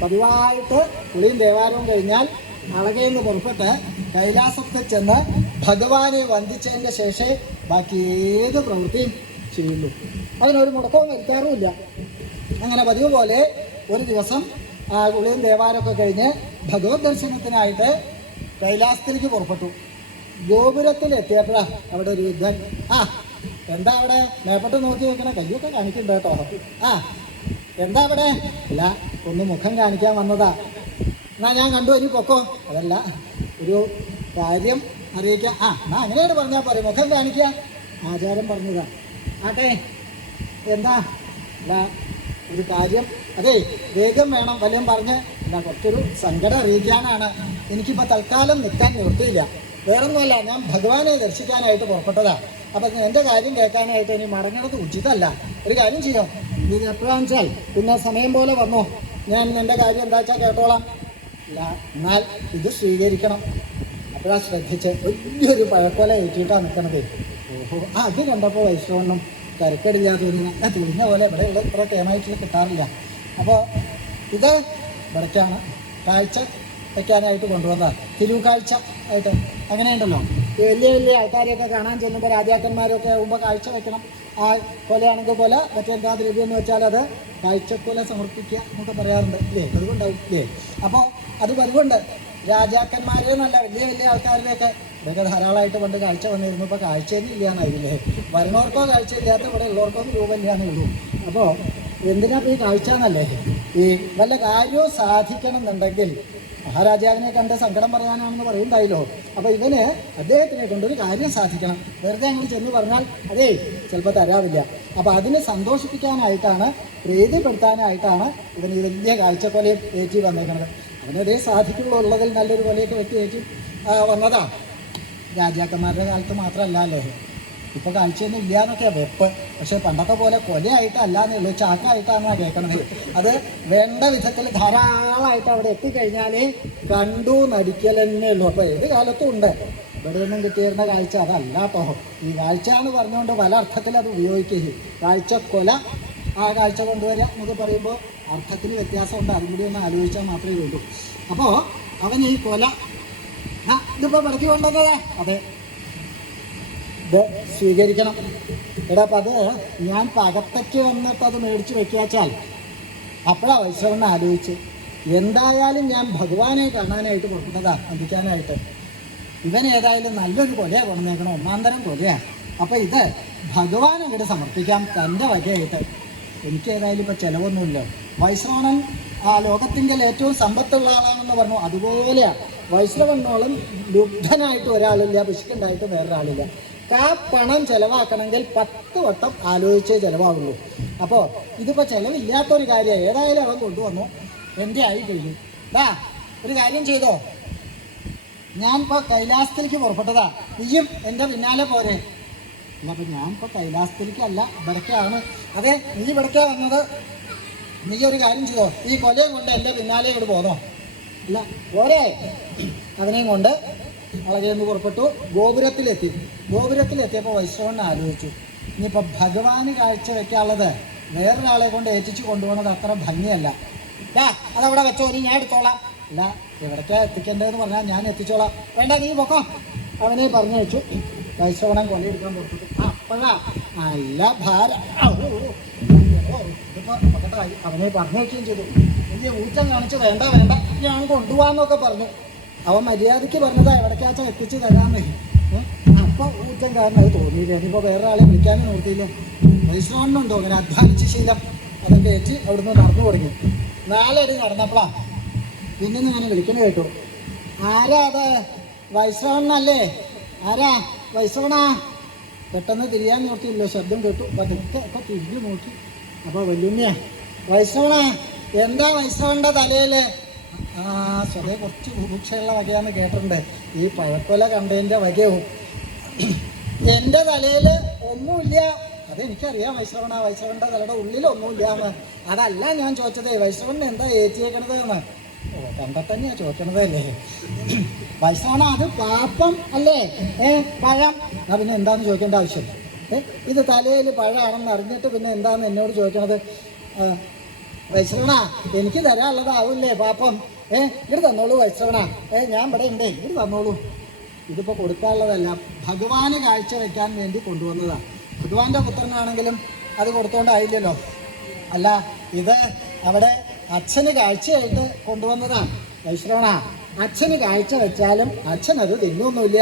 പതിവായിട്ട് കുളിയും ദേവാലയവും കഴിഞ്ഞാൽ അളകയിൽ നിന്ന് പുറപ്പെട്ട് കൈലാസത്തിൽ ചെന്ന് ഭഗവാനെ വന്ദിച്ചതിൻ്റെ ശേഷം ബാക്കി ഏത് പ്രവൃത്തിയും ചെയ്യുള്ളൂ. അതിനൊരു മുടക്കവും വരുത്താറുമില്ല. അങ്ങനെ പതിവ് പോലെ ഒരു ദിവസം കുളിയും ദേവാലയമൊക്കെ കഴിഞ്ഞ് ഭഗവത് ദർശനത്തിനായിട്ട് കൈലാസത്തിലേക്ക് പുറപ്പെട്ടു. ഗോപുരത്തിലെത്തിയപ്പോഴാണ് അവിടെ ഒരു യുദ്ധൻ. എന്താ അവിടെ മേപ്പെട്ട് നോക്കി നിൽക്കണ? കയ്യൊക്കെ കാണിക്കണ്ട കേട്ടോ. എന്താ അവിടെ? അല്ല, ഒന്ന് മുഖം കാണിക്കാൻ വന്നതാ. എന്നാ ഞാൻ കണ്ടു, ഇനി പൊക്കോ. അതല്ല, ഒരു കാര്യം അറിയിക്കാം. എന്നാ അങ്ങനെയാണ് പറഞ്ഞാൽ പോരെ, മുഖം കാണിക്കുക. ആചാരം പറഞ്ഞതാ. ആട്ടെ, എന്താ? അല്ല, ഒരു കാര്യം, അതെ വേഗം വേണം വല്ലതും പറഞ്ഞ്. എന്താ, കുറച്ചൊരു സങ്കടം അറിയിക്കാനാണ്. എനിക്കിപ്പോൾ തൽക്കാലം നിൽക്കാൻ നിർത്തിയില്ല. വേറൊന്നുമല്ല, ഞാൻ ഭഗവാനെ ദർശിക്കാനായിട്ട് പുറപ്പെട്ടതാ. അപ്പം എൻ്റെ കാര്യം കേൾക്കാനായിട്ട് ഇനി മടങ്ങണത് ഉചിതമല്ല. ഒരു കാര്യം ചെയ്യാം, നീ എപ്പോഴാണെന്ന് വെച്ചാൽ പിന്നെ സമയം പോലെ വന്നോ, ഞാൻ എൻ്റെ കാര്യം എന്താ വെച്ചാൽ കേട്ടോളാം. ഇല്ല, എന്നാൽ ഇത് സ്വീകരിക്കണം. അപ്പോഴാ ശ്രദ്ധിച്ച് വലിയൊരു പഴക്കൊല ഏറ്റിട്ടാണ് നിൽക്കണത്. ഓഹോ, അത് കണ്ടപ്പോൾ വൈശ്രവണ്ണം കരക്കടില്ലാതെ തോന്നുന്ന തുളിഞ്ഞ പോലെ ഇവിടെയുള്ള ഇത്ര ടേമായിട്ട് കിട്ടാറില്ല. അപ്പോൾ ഇത് ഇവിടേക്കാണ് കാഴ്ച വയ്ക്കാനായിട്ട് കൊണ്ടുവന്നതാണ്. തിരുക്കാഴ്ച ആയിട്ട് അങ്ങനെയുണ്ടല്ലോ, ഈ വലിയ വലിയ ആൾക്കാരെയൊക്കെ കാണാൻ ചെല്ലുമ്പോൾ രാജാക്കന്മാരൊക്കെ ആകുമ്പോൾ കാഴ്ച വയ്ക്കണം. ആ കൊലയാണെങ്കിൽ കൊല, മറ്റെന്താ ദ്രവ്യം എന്ന് വെച്ചാൽ അത് കാഴ്ചക്കൊല സമർപ്പിക്കുക എന്നൊക്കെ പറയാറുണ്ട് ഇല്ലേ? അതുകൊണ്ടാവും ഇല്ലേ? അപ്പോൾ അത് പതിവുണ്ട്. രാജാക്കന്മാരെന്നല്ല, വലിയ വലിയ ആൾക്കാരുടെയൊക്കെ ഇതൊക്കെ ധാരാളമായിട്ട് പണ്ട് കാഴ്ച വന്നിരുന്നു. ഇപ്പോൾ കാഴ്ചയൊന്നും ഇല്ലാന്നായില്ലേ? വരണവർക്കോ കാഴ്ചയില്ലാത്ത ഇവിടെ ഉള്ളവർക്കൊന്നും രൂപമില്ലാന്നേ ഉള്ളൂ. അപ്പോൾ എന്തിനാ ഈ കാഴ്ച എന്നല്ലേ? ഈ വല്ല കാര്യവും സാധിക്കണം എന്നുണ്ടെങ്കിൽ മഹാരാജാവിനെ കണ്ട് സങ്കടം പറയാനാണെന്ന് പറയുണ്ടായല്ലോ. അപ്പോൾ ഇവന് അദ്ദേഹത്തിനെ കൊണ്ടൊരു കാര്യം സാധിക്കണം. വെറുതെ അങ്ങനെ ചെന്ന് പറഞ്ഞാൽ അതേ ചിലപ്പോൾ തരാവില്ല. അപ്പോൾ അതിനെ സന്തോഷിപ്പിക്കാനായിട്ടാണ്, പ്രീതിപ്പെടുത്താനായിട്ടാണ് ഇവൻ ഈ വലിയ കാഴ്ചക്കൊലയും ഏറ്റി വന്നേക്കുന്നത്. അവനതേ സാധിക്കുള്ളൂ, ഉള്ളതിൽ നല്ലൊരു കൊലയൊക്കെ വെച്ച് ഏറ്റി വന്നതാണ്. രാജാക്കന്മാരുടെ കാലത്ത് മാത്രമല്ല അല്ലേ, ഇപ്പോൾ കാഴ്ചയൊന്നും ഇല്ല എന്നൊക്കെയാണ് വെപ്പ്. പക്ഷേ പണ്ടത്തെ പോലെ കൊലയായിട്ടല്ലാന്നേ ഉള്ളൂ, ചാക്കായിട്ടാണെന്നാണ് കേൾക്കണത്. അത് വേണ്ട വിധത്തിൽ ധാരാളമായിട്ട് അവിടെ എത്തിക്കഴിഞ്ഞാൽ കണ്ടു നടിക്കൽ തന്നെ ഉള്ളൂ. അപ്പോൾ ഏത് കാലത്തും ഉണ്ട്. ഇവിടെ നിന്നും കിട്ടിയിരുന്ന കാഴ്ച അതല്ല കേട്ടോ. ഈ കാഴ്ച എന്ന് പറഞ്ഞുകൊണ്ട് പല അർത്ഥത്തിൽ അത് ഉപയോഗിക്കുകയും കാഴ്ച കൊല ആ കാഴ്ച കൊണ്ടുവരിക എന്നൊക്കെ പറയുമ്പോൾ അർത്ഥത്തിൽ വ്യത്യാസമുണ്ട്. അതും കൂടി ഒന്ന് ആലോചിച്ചാൽ മാത്രമേ ഉള്ളൂ. അപ്പോൾ അവൻ ഈ കൊല ഇതിപ്പോൾ വിളക്കി കൊണ്ടുവന്നതാ, അതെ ഇത് സ്വീകരിക്കണം. എടാ അപ്പം അത് ഞാൻ പകത്തേക്ക് വന്നിട്ട് അത് മേടിച്ച് വെക്കാച്ചാൽ അപ്പോഴാണ് വൈശ്രവണ്ണ ആലോചിച്ച് എന്തായാലും ഞാൻ ഭഗവാനെ കാണാനായിട്ട് പുറപ്പെട്ടതാ, വന്ദിക്കാനായിട്ട്. ഇവൻ ഏതായാലും നല്ലൊരു കൊലയാണ് കൊണ്ടുവന്നേക്കണം, ഒന്നാന്തരം കൊലയാണ്. അപ്പോൾ ഇത് ഭഗവാൻ ഇങ്ങോട്ട് സമർപ്പിക്കാം തൻ്റെ വകയായിട്ട്. എനിക്ക് ഏതായാലും ഇപ്പോൾ ചിലവൊന്നുമില്ല. വൈശ്രവണൻ ആ ലോകത്തിൻ്റെ ഏറ്റവും സമ്പത്തുള്ള ആളാണെന്ന് പറഞ്ഞു. അതുപോലെയാണ് വൈശ്രവണ്ണോളം ലുബ്ധനായിട്ട് ഒരാളില്ല, പിശുക്കുണ്ടായിട്ട് വേറൊരാളില്ല. പണം ചിലവാക്കണമെങ്കിൽ 10 വട്ടം ആലോചിച്ചേ ചിലവാകുള്ളൂ. അപ്പോൾ ഇതിപ്പോൾ ചിലവില്ലാത്തൊരു കാര്യമാണ്. ഏതായാലും അവൻ കൊണ്ടുവന്നു, എൻ്റെ ആയി കഴിഞ്ഞു. ഒരു കാര്യം ചെയ്തോ, ഞാനിപ്പോൾ കൈലാസത്തിലേക്ക് പുറപ്പെട്ടതാ, നീയും എൻ്റെ പിന്നാലെ പോരെ. അല്ല അപ്പം ഞാനിപ്പോൾ കൈലാസത്തിലേക്കല്ല, ഇവിടേക്കാണ്. അതെ, നീ ഇവിടേക്കാണ് വന്നത്. നീ ഒരു കാര്യം ചെയ്തോ, ഈ കൊലയും കൊണ്ട് എൻ്റെ പിന്നാലെ ഇങ്ങോട്ട് പോന്നോ. ഇല്ല പോരെ. അവനെയും കൊണ്ട് അളകേന്ന് പുറപ്പെട്ടു. ഗോപുരത്തിലെത്തിയപ്പോൾ വൈശ്രവണ്ണ ആലോചിച്ചു, ഇനിയിപ്പോൾ ഭഗവാന് കാഴ്ച വയ്ക്കാനുള്ളത് വേറൊരാളെ കൊണ്ട് ഏറ്റിച്ച് കൊണ്ടുപോകുന്നത് അത്ര ഭംഗിയല്ല. അതവിടെ വെച്ചോ, നീ ഞാൻ എടുത്തോളാം. അല്ല എവിടേക്കാ എത്തിക്കേണ്ടതെന്ന് പറഞ്ഞാൽ ഞാൻ എത്തിച്ചോളാം. വേണ്ട നീ പൊക്കോ. അവനെ പറഞ്ഞു വെച്ചു. വൈശ്രവണൻ കൊലയെടുക്കാൻ പുറപ്പെട്ടു. അപ്പോഴാ നല്ല ഭാരം. അവനെ പറഞ്ഞു വയ്ക്കുകയും ചെയ്തു. വലിയ ഊറ്റം കാണിച്ച് വേണ്ട ഞാൻ കൊണ്ടുപോകാന്നൊക്കെ പറഞ്ഞു. അവൻ മര്യാദയ്ക്ക് പറഞ്ഞതാ എവിടേക്കാച്ചാൽ എത്തിച്ച് തരാമെന്നേ. അപ്പോൾ ഊറ്റം കാരണം അത് തോന്നിയില്ല. ഇനിയിപ്പോൾ വേറെ ആളെ വിളിക്കാനും നോക്കിയില്ല. വൈശ്രവണ്ണുണ്ടോ അങ്ങനെ അധ്വാനിച്ച ശീലം, അതൊക്കെ ഏറ്റ് അവിടുന്ന് നടന്നു തുടങ്ങി. 4 അടി നടന്നപ്പോഴാ പിന്നെ ഞാൻ വിളിക്കണ കേട്ടു. ആരാ അത്? വൈശ്രവണ്ണല്ലേ? ആരാ വൈശ്രവണ? പെട്ടെന്ന് തിരിയാൻ നോക്കിയില്ലോ, ശബ്ദം കേട്ടു. പതുക്കെ ഒക്കെ തിരിഞ്ഞു നോക്കി. അപ്പോൾ വല്യമ്മ, വൈശ്രവണ എന്താ വൈശ്രവൻ്റെ തലയിൽ? സ്വതേ കുറച്ച് ഭൂക്ഷയുള്ള വകയാന്ന് കേട്ടിട്ടുണ്ട്. ഈ പഴക്കൊല കണ്ടതിൻ്റെ വകയാവും. എൻ്റെ തലയിൽ ഒന്നുമില്ല. അതെനിക്കറിയാം വൈശ്രവൻ്റെ തലയുടെ ഉള്ളിലൊന്നുമില്ലാന്ന്. അതല്ല ഞാൻ ചോദിച്ചത്, വൈശ്രവണ്ണ എന്താ ഏറ്റിയേക്കണത് എന്ന്. കണ്ടാൽ തന്നെയാണ് ചോദിക്കണതല്ലേ. വൈശ്രവണ അത് പാപ്പം അല്ലേ? പഴം. പിന്നെ എന്താണെന്ന് ചോദിക്കേണ്ട ആവശ്യം. ഇത് തലയിൽ പഴമാണെന്ന് അറിഞ്ഞിട്ട് പിന്നെ എന്താണെന്ന് എന്നോട് ചോദിക്കണത്? വൈശ്രവണ എനിക്ക് തരാനുള്ളതാവില്ലേ പാപ്പം? ഇങ്ങോട്ട് തന്നോളൂ വൈശ്രവണ. ഞാൻ ഇവിടെ ഉണ്ട്, ഇങ്ങോട്ട് തന്നോളൂ. ഇതിപ്പോൾ കൊടുക്കാനുള്ളതല്ല, ഭഗവാന് കാഴ്ച വയ്ക്കാൻ വേണ്ടി കൊണ്ടുവന്നതാണ്. ഭഗവാന്റെ പുത്രനാണെങ്കിലും അത് കൊടുത്തോണ്ടായില്ലല്ലോ. അല്ല, ഇത് അവിടെ അച്ഛന് കാഴ്ചയായിട്ട് കൊണ്ടുവന്നതാണ്. വൈശ്രവണ അച്ഛന് കാഴ്ച വെച്ചാലും അച്ഛൻ അത് തിന്നൊന്നുമില്ല,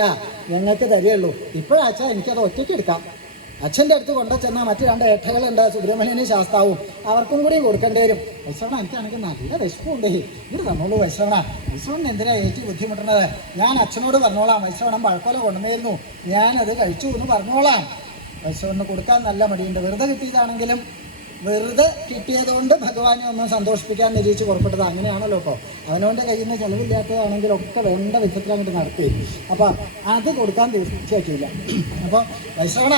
ഞങ്ങൾക്ക് തരികയുള്ളൂ. ഇപ്പോഴച്ഛാ എനിക്കത് ഒറ്റയ്ക്ക് എടുക്കാം. അച്ഛൻ്റെ അടുത്ത് കൊണ്ടു ചെന്നാൽ മറ്റു 2 ഏട്ടകളുണ്ട്, സുബ്രഹ്മണ്യനും ശാസ്താവും, അവർക്കും കൂടി കൊടുക്കേണ്ടി വരും. വൈശ്രവണ എനിക്കാണെങ്കിൽ നല്ല വിശപ്പുണ്ട്, ഇങ്ങോട്ട് തന്നോളൂ വൈശ്രവണ. വൈശ്രവണൻ എന്തിനാ ഏറ്റി ബുദ്ധിമുട്ടുന്നത്? ഞാൻ അച്ഛനോട് പറഞ്ഞോളാം. വൈശ്രവണൻ പഴക്കൊല കൊണ്ടുവന്നിരുന്നു, ഞാനത് കഴിച്ചു എന്ന് പറഞ്ഞോളാം. വൈശ്രവണ്ണന് കൊടുക്കാൻ നല്ല മടിയുണ്ട്. വെറുതെ കിട്ടിയതാണെങ്കിലും വെറുതെ കിട്ടിയതുകൊണ്ട് ഭഗവാനെ ഒന്നും സന്തോഷിപ്പിക്കാൻ നിരീക്ഷിച്ച് പുറപ്പെട്ടത്. അങ്ങനെയാണല്ലോ ഇപ്പോൾ. അവനവൻ്റെ കയ്യിൽ നിന്ന് ചിലവില്ലാത്തതാണെങ്കിലൊക്കെ വേണ്ട വിധത്തിൽ അങ്ങോട്ട് നടത്തി. അപ്പോൾ അത് കൊടുക്കാൻ തീർച്ചയായിട്ടില്ല. അപ്പോൾ വൈശ്രവണ